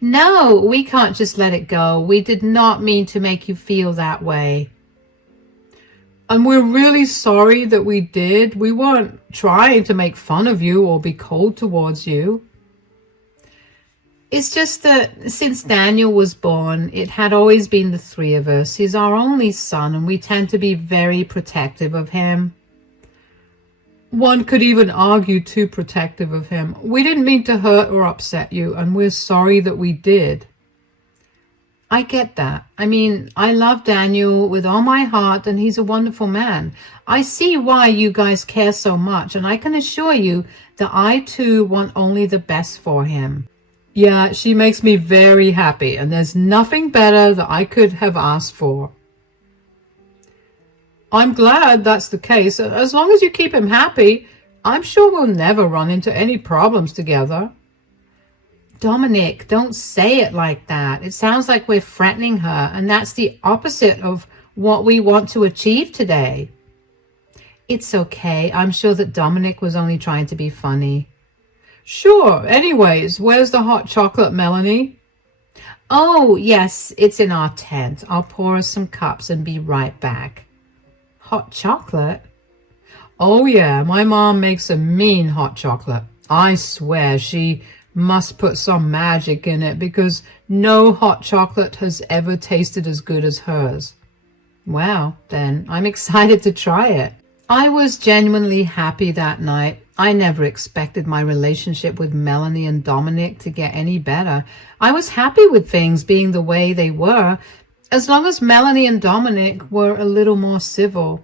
No, we can't just let it go. We did not mean to make you feel that way. And we're really sorry that we did. We weren't trying to make fun of you or be cold towards you. It's just that since Daniel was born, it had always been the three of us. He's our only son, and we tend to be very protective of him. One could even argue too protective of him. We didn't mean to hurt or upset you, and we're sorry that we did. I get that. I mean, I love Daniel with all my heart, and he's a wonderful man. I see why you guys care so much, and I can assure you that I too want only the best for him. Yeah, she makes me very happy, and there's nothing better that I could have asked for. I'm glad that's the case. As long as you keep him happy, I'm sure we'll never run into any problems together. Dominic, don't say it like that. It sounds like we're threatening her, and that's the opposite of what we want to achieve today. It's okay. I'm sure that Dominic was only trying to be funny. Sure. Anyways, where's the hot chocolate, Melanie? Oh, yes, it's in our tent. I'll pour us some cups and be right back. Hot chocolate? Oh, yeah, my mom makes a mean hot chocolate. I swear she must put some magic in it because no hot chocolate has ever tasted as good as hers. Well, then I'm excited to try it. I was genuinely happy that night. I never expected my relationship with Melanie and Dominic to get any better. I was happy with things being the way they were, as long as Melanie and Dominic were a little more civil.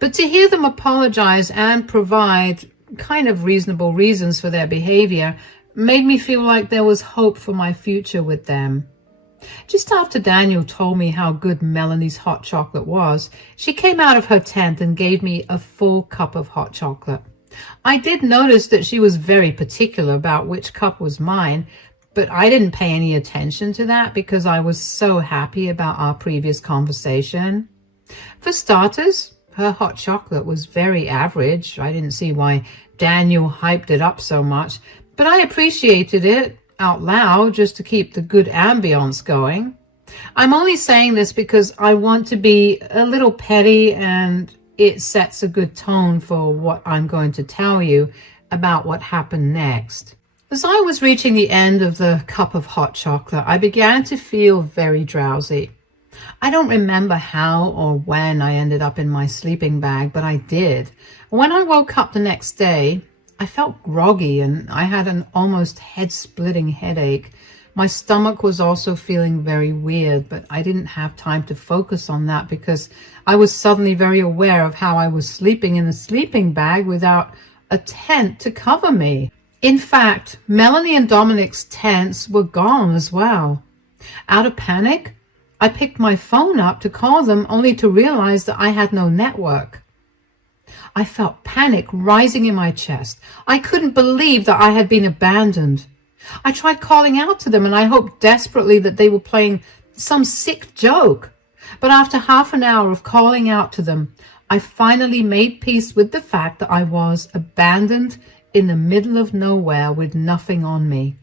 But to hear them apologize and provide kind of reasonable reasons for their behavior made me feel like there was hope for my future with them. Just after Daniel told me how good Melanie's hot chocolate was, she came out of her tent and gave me a full cup of hot chocolate. I did notice that she was very particular about which cup was mine, but I didn't pay any attention to that because I was so happy about our previous conversation. For starters, her hot chocolate was very average. I didn't see why Daniel hyped it up so much, but I appreciated it out loud just to keep the good ambience going. I'm only saying this because I want to be a little petty, and it sets a good tone for what I'm going to tell you about what happened next. As I was reaching the end of the cup of hot chocolate, I began to feel very drowsy. I don't remember how or when I ended up in my sleeping bag, but I did. When I woke up the next day, I felt groggy and I had an almost head-splitting headache. My stomach was also feeling very weird, but I didn't have time to focus on that because I was suddenly very aware of how I was sleeping in a sleeping bag without a tent to cover me. In fact, Melanie and Dominic's tents were gone as well. Out of panic, I picked my phone up to call them, only to realize that I had no network. I felt panic rising in my chest. I couldn't believe that I had been abandoned. I tried calling out to them, and I hoped desperately that they were playing some sick joke. But after half an hour of calling out to them, I finally made peace with the fact that I was abandoned in the middle of nowhere with nothing on me.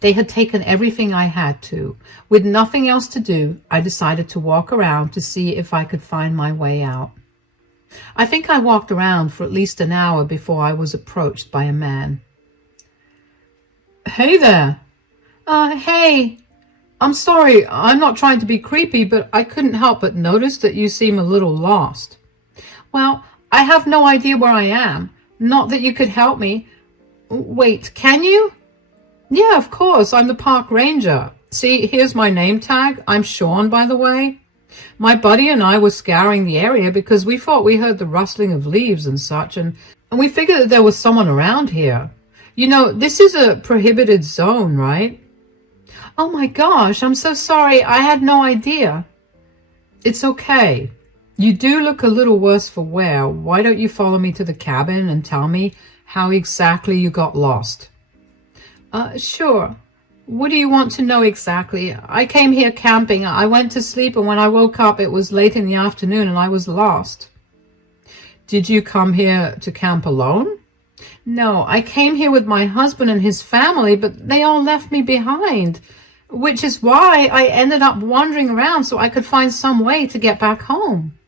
They had taken everything I had to. With nothing else to do, I decided to walk around to see if I could find my way out. I think I walked around for at least an hour before I was approached by a man. Hey there. Hey. I'm sorry, I'm not trying to be creepy, but I couldn't help but notice that you seem a little lost. Well, I have no idea where I am. Not that you could help me. Wait, can you? Yeah, of course, I'm the park ranger. See, here's my name tag. I'm Sean, by the way. My buddy and I were scouring the area because we thought we heard the rustling of leaves and such, and we figured that there was someone around here. You know, this is a prohibited zone, right? Oh my gosh, I'm so sorry. I had no idea. It's okay. You do look a little worse for wear. Why don't you follow me to the cabin and tell me how exactly you got lost? Sure. What do you want to know exactly? I came here camping. I went to sleep, and when I woke up, it was late in the afternoon and I was lost. Did you come here to camp alone? No, I came here with my husband and his family, but they all left me behind, which is why I ended up wandering around so I could find some way to get back home.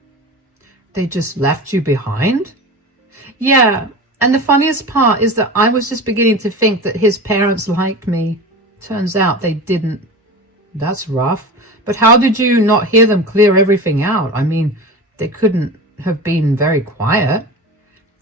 They just left you behind? Yeah, and the funniest part is that I was just beginning to think that his parents liked me. Turns out they didn't. That's rough. But how did you not hear them clear everything out? I mean, they couldn't have been very quiet.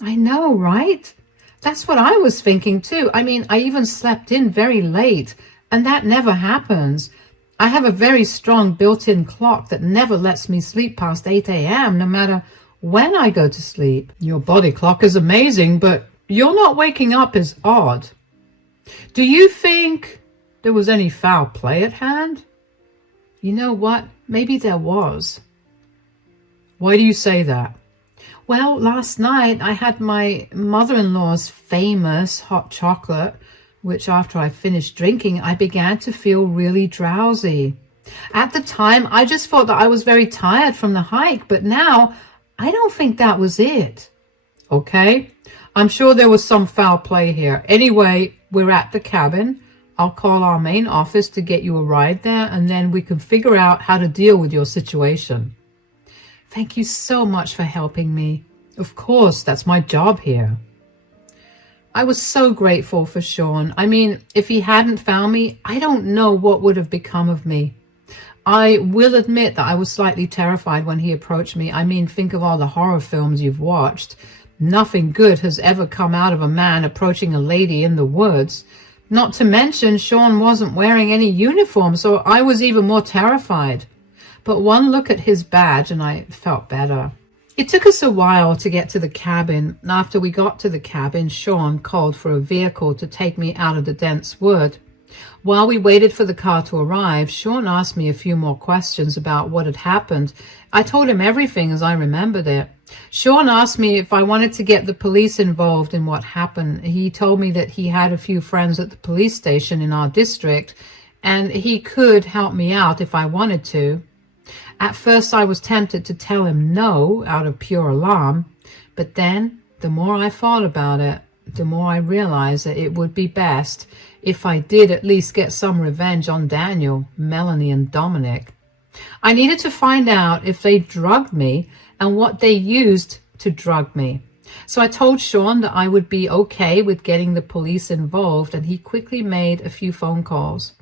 I know, right? That's what I was thinking too. I mean, I even slept in very late, and that never happens. I have a very strong built-in clock that never lets me sleep past 8 a.m. no matter when I go to sleep. Your body clock is amazing, but you're not waking up is odd. Do you think there was any foul play at hand? You know what? Maybe there was. Why do you say that? Well, last night I had my mother-in-law's famous hot chocolate, which after I finished drinking, I began to feel really drowsy. At the time, I just thought that I was very tired from the hike, but now I don't think that was it. Okay, I'm sure there was some foul play here. Anyway, we're at the cabin. I'll call our main office to get you a ride there, and then we can figure out how to deal with your situation. Thank you so much for helping me. Of course, that's my job here. I was so grateful for Sean. I mean, if he hadn't found me, I don't know what would have become of me. I will admit that I was slightly terrified when he approached me. I mean, think of all the horror films you've watched. Nothing good has ever come out of a man approaching a lady in the woods. Not to mention, Sean wasn't wearing any uniform, so I was even more terrified. But one look at his badge and I felt better. It took us a while to get to the cabin. After we got to the cabin, Sean called for a vehicle to take me out of the dense wood. While we waited for the car to arrive, Sean asked me a few more questions about what had happened. I told him everything as I remembered it. Sean asked me if I wanted to get the police involved in what happened. He told me that he had a few friends at the police station in our district, and he could help me out if I wanted to. At first I was tempted to tell him no out of pure alarm, but then the more I thought about it, the more I realized that it would be best if I did at least get some revenge on Daniel, Melanie, and Dominic. I needed to find out if they drugged me and what they used to drug me. So I told Sean that I would be okay with getting the police involved, and he quickly made a few phone calls.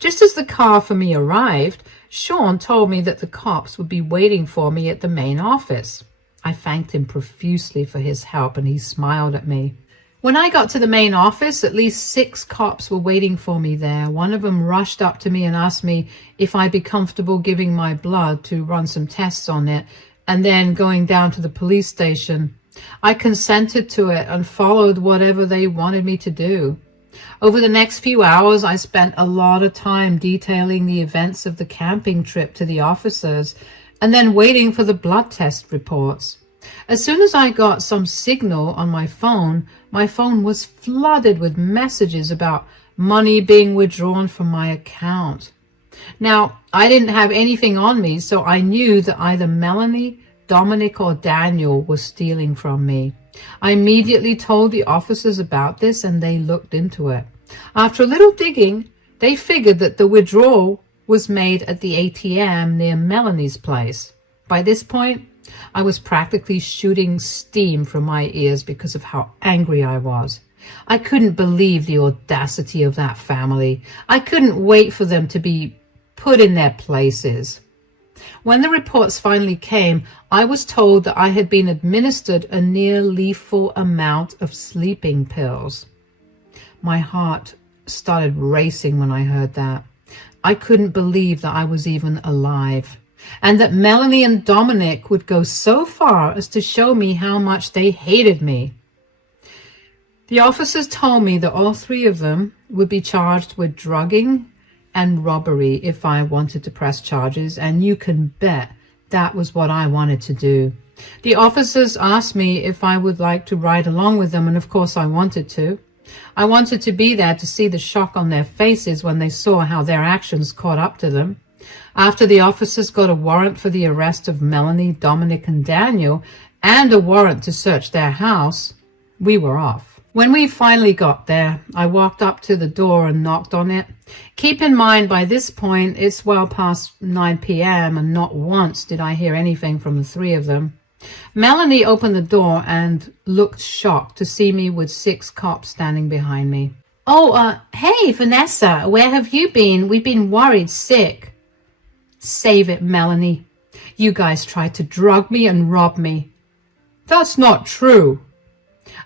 Just as the car for me arrived, Sean told me that the cops would be waiting for me at the main office. I thanked him profusely for his help, and he smiled at me. When I got to the main office, at least 6 cops were waiting for me there. One of them rushed up to me and asked me if I'd be comfortable giving my blood to run some tests on it and then going down to the police station. I consented to it and followed whatever they wanted me to do. Over the next few hours, I spent a lot of time detailing the events of the camping trip to the officers and then waiting for the blood test reports. As soon as I got some signal on my phone was flooded with messages about money being withdrawn from my account. Now, I didn't have anything on me, so I knew that either Melanie, Dominic, or Daniel was stealing from me. I immediately told the officers about this, and they looked into it. After a little digging, they figured that the withdrawal was made at the ATM near Melanie's place. By this point, I was practically shooting steam from my ears because of how angry I was. I couldn't believe the audacity of that family. I couldn't wait for them to be put in their places. When the reports finally came, I was told that I had been administered a near lethal amount of sleeping pills. My heart started racing when I heard that. I couldn't believe that I was even alive, and that Melanie and Dominic would go so far as to show me how much they hated me. The officers told me that all 3 of them would be charged with drugging and robbery if I wanted to press charges, and you can bet that was what I wanted to do. The officers asked me if I would like to ride along with them, and of course I wanted to. I wanted to be there to see the shock on their faces when they saw how their actions caught up to them. After the officers got a warrant for the arrest of Melanie, Dominic, and Daniel, and a warrant to search their house, we were off. When we finally got there, I walked up to the door and knocked on it. Keep in mind, by this point, it's well past 9 p.m., and not once did I hear anything from the 3 of them. Melanie opened the door and looked shocked to see me with 6 cops standing behind me. Hey, Vanessa, where have you been? We've been worried sick. Save it, Melanie. You guys tried to drug me and rob me. That's not true.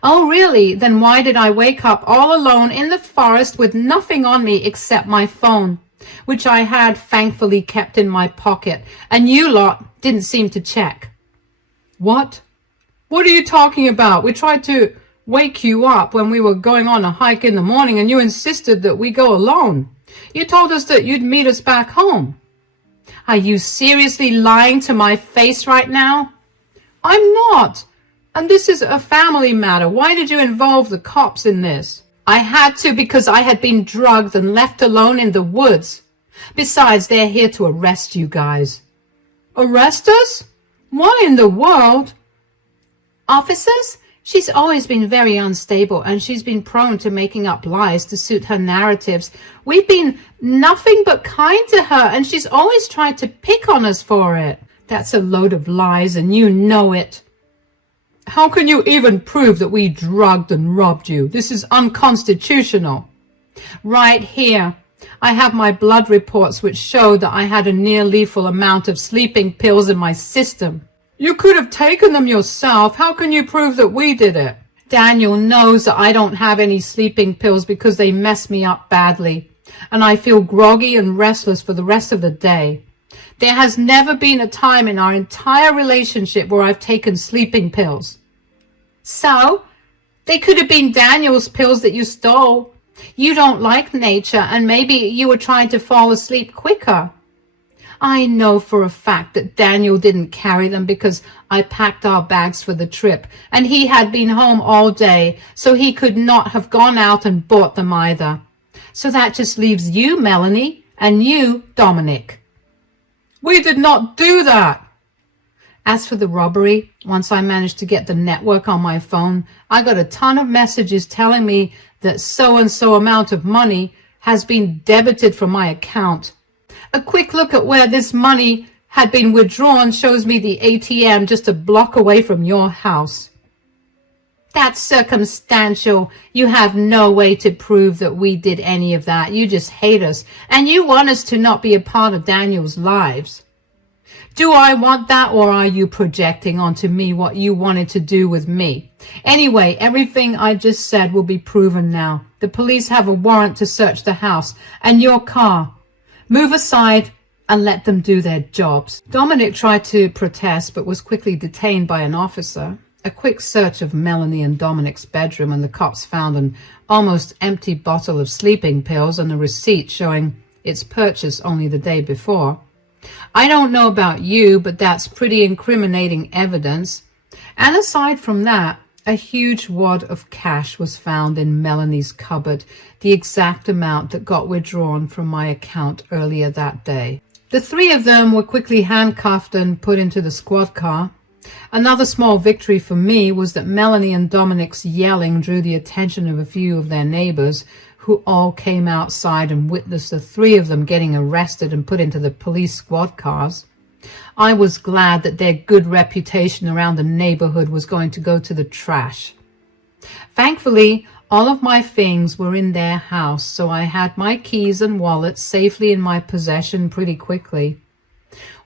Oh, really? Then why did I wake up all alone in the forest with nothing on me except my phone, which I had thankfully kept in my pocket, and you lot didn't seem to check? What? What are you talking about? We tried to wake you up when we were going on a hike in the morning, and you insisted that we go alone. You told us that you'd meet us back home. Are you seriously lying to my face right now? I'm not. And this is a family matter. Why did you involve the cops in this? I had to because I had been drugged and left alone in the woods. Besides, they're here to arrest you guys. Arrest us? Why in the world? Officers? She's always been very unstable, and she's been prone to making up lies to suit her narratives. We've been nothing but kind to her, and she's always tried to pick on us for it. That's a load of lies, and you know it. How can you even prove that we drugged and robbed you? This is unconstitutional. Right here. I have my blood reports which show that I had a near lethal amount of sleeping pills in my system. You could have taken them yourself. How can you prove that we did it? Daniel knows that I don't have any sleeping pills because they mess me up badly, and I feel groggy and restless for the rest of the day. There has never been a time in our entire relationship where I've taken sleeping pills. So, they could have been Daniel's pills that you stole. You don't like nature, and maybe you were trying to fall asleep quicker. I know for a fact that Daniel didn't carry them because I packed our bags for the trip, and he had been home all day, so he could not have gone out and bought them either. So that just leaves you, Melanie, and you, Dominic. We did not do that. As for the robbery, once I managed to get the network on my phone, I got a ton of messages telling me that so-and-so amount of money has been debited from my account. A quick look at where this money had been withdrawn shows me the ATM just a block away from your house. That's circumstantial. You have no way to prove that we did any of that. You just hate us, and you want us to not be a part of Daniel's lives. Do I want that, or are you projecting onto me what you wanted to do with me? Anyway, everything I just said will be proven now. The police have a warrant to search the house and your car. Move aside and let them do their jobs. Dominic tried to protest but was quickly detained by an officer. A quick search of Melanie and Dominic's bedroom, and the cops found an almost empty bottle of sleeping pills and a receipt showing its purchase only the day before. I don't know about you, but that's pretty incriminating evidence. And aside from that, a huge wad of cash was found in Melanie's cupboard, the exact amount that got withdrawn from my account earlier that day. The three of them were quickly handcuffed and put into the squad car. Another small victory for me was that Melanie and Dominic's yelling drew the attention of a few of their neighbors, who all came outside and witnessed the three of them getting arrested and put into the police squad cars. I was glad that their good reputation around the neighborhood was going to go to the trash. Thankfully, all of my things were in their house, so I had my keys and wallet safely in my possession pretty quickly.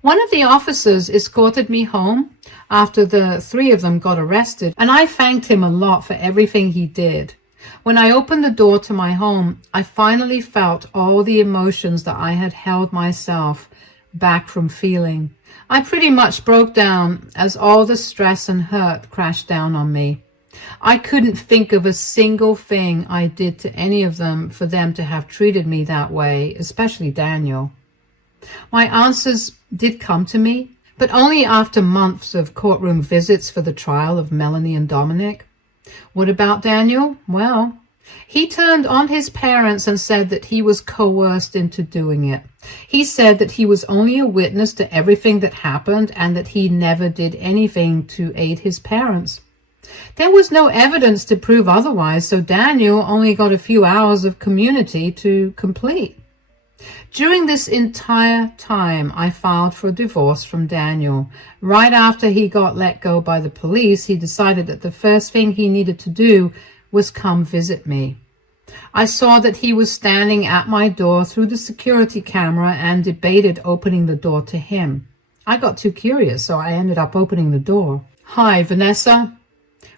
One of the officers escorted me home after the three of them got arrested, and I thanked him a lot for everything he did. When I opened the door to my home, I finally felt all the emotions that I had held myself back from feeling. I pretty much broke down as all the stress and hurt crashed down on me. I couldn't think of a single thing I did to any of them for them to have treated me that way, especially Daniel. My answers did come to me, but only after months of courtroom visits for the trial of Melanie and Dominic. What about Daniel? Well, he turned on his parents and said that he was coerced into doing it. He said that he was only a witness to everything that happened and that he never did anything to aid his parents. There was no evidence to prove otherwise, so Daniel only got a few hours of community to complete. During this entire time, I filed for divorce from Daniel. Right after he got let go by the police, he decided that the first thing he needed to do was come visit me. I saw that he was standing at my door through the security camera and debated opening the door to him. I got too curious, so I ended up opening the door. Hi, Vanessa.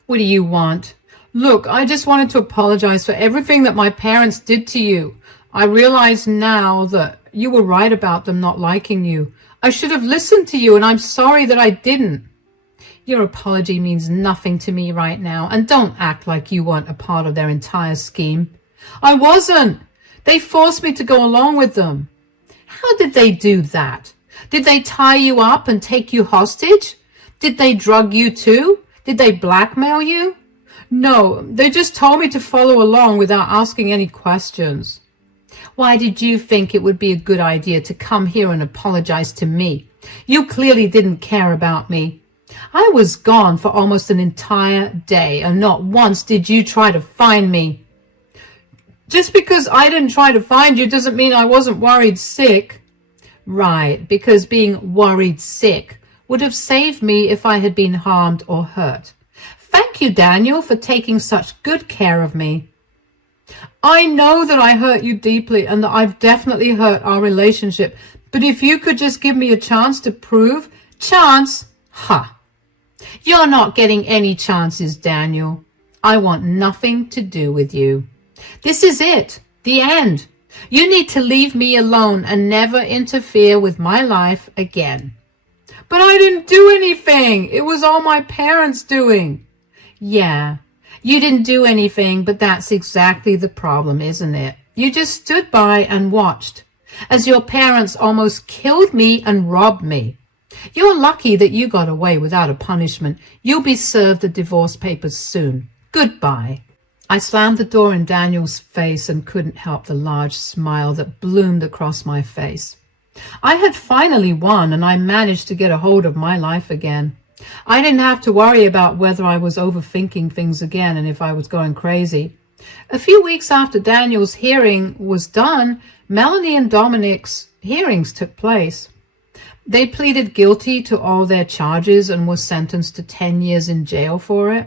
What do you want? Look, I just wanted to apologize for everything that my parents did to you. I realize now that you were right about them not liking you. I should have listened to you, and I'm sorry that I didn't. Your apology means nothing to me right now, and don't act like you weren't a part of their entire scheme. I wasn't. They forced me to go along with them. How did they do that? Did they tie you up and take you hostage? Did they drug you too? Did they blackmail you? No, they just told me to follow along without asking any questions. Why did you think it would be a good idea to come here and apologize to me? You clearly didn't care about me. I was gone for almost an entire day, and not once did you try to find me. Just because I didn't try to find you doesn't mean I wasn't worried sick. Right, because being worried sick would have saved me if I had been harmed or hurt. Thank you, Daniel, for taking such good care of me. I know that I hurt you deeply and that I've definitely hurt our relationship, but if you could just give me a chance to prove... Chance? Ha! You're not getting any chances, Daniel. I want nothing to do with you. This is it. The end. You need to leave me alone and never interfere with my life again. But I didn't do anything. It was all my parents doing. Yeah, you didn't do anything, but that's exactly the problem, isn't it? You just stood by and watched as your parents almost killed me and robbed me. You're lucky that you got away without a punishment. You'll be served the divorce papers soon. Goodbye. I slammed the door in Daniel's face and couldn't help the large smile that bloomed across my face. I had finally won, and I managed to get a hold of my life again. I didn't have to worry about whether I was overthinking things again and if I was going crazy. A few weeks after Daniel's hearing was done, Melanie and Dominic's hearings took place. They pleaded guilty to all their charges and were sentenced to 10 years in jail for it.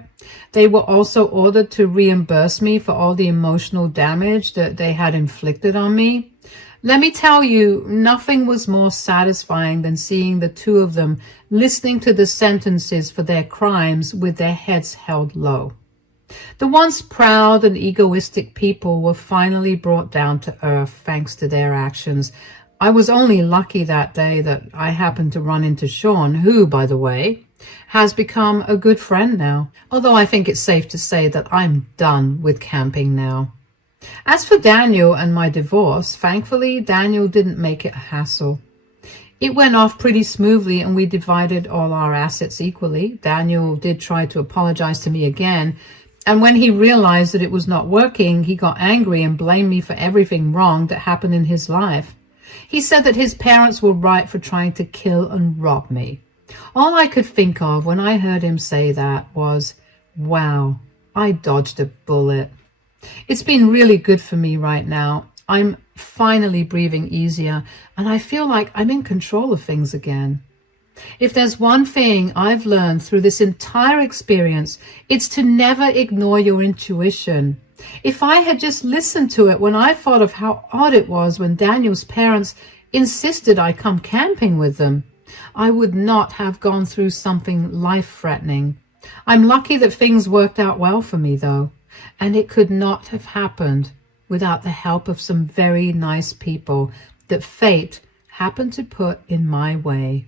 They were also ordered to reimburse me for all the emotional damage that they had inflicted on me. Let me tell you, nothing was more satisfying than seeing the two of them listening to the sentences for their crimes with their heads held low. The once proud and egoistic people were finally brought down to earth thanks to their actions. I was only lucky that day that I happened to run into Sean, who, by the way, has become a good friend now, although I think it's safe to say that I'm done with camping now. As for Daniel and my divorce, thankfully, Daniel didn't make it a hassle. It went off pretty smoothly and we divided all our assets equally. Daniel did try to apologize to me again, and when he realized that it was not working, he got angry and blamed me for everything wrong that happened in his life. He said that his parents were right for trying to kill and rob me. All I could think of when I heard him say that was, wow, I dodged a bullet. It's been really good for me right now. I'm finally breathing easier, and I feel like I'm in control of things again. If there's one thing I've learned through this entire experience, it's to never ignore your intuition. If I had just listened to it when I thought of how odd it was when Daniel's parents insisted I come camping with them, I would not have gone through something life-threatening. I'm lucky that things worked out well for me, though. And it could not have happened without the help of some very nice people that fate happened to put in my way.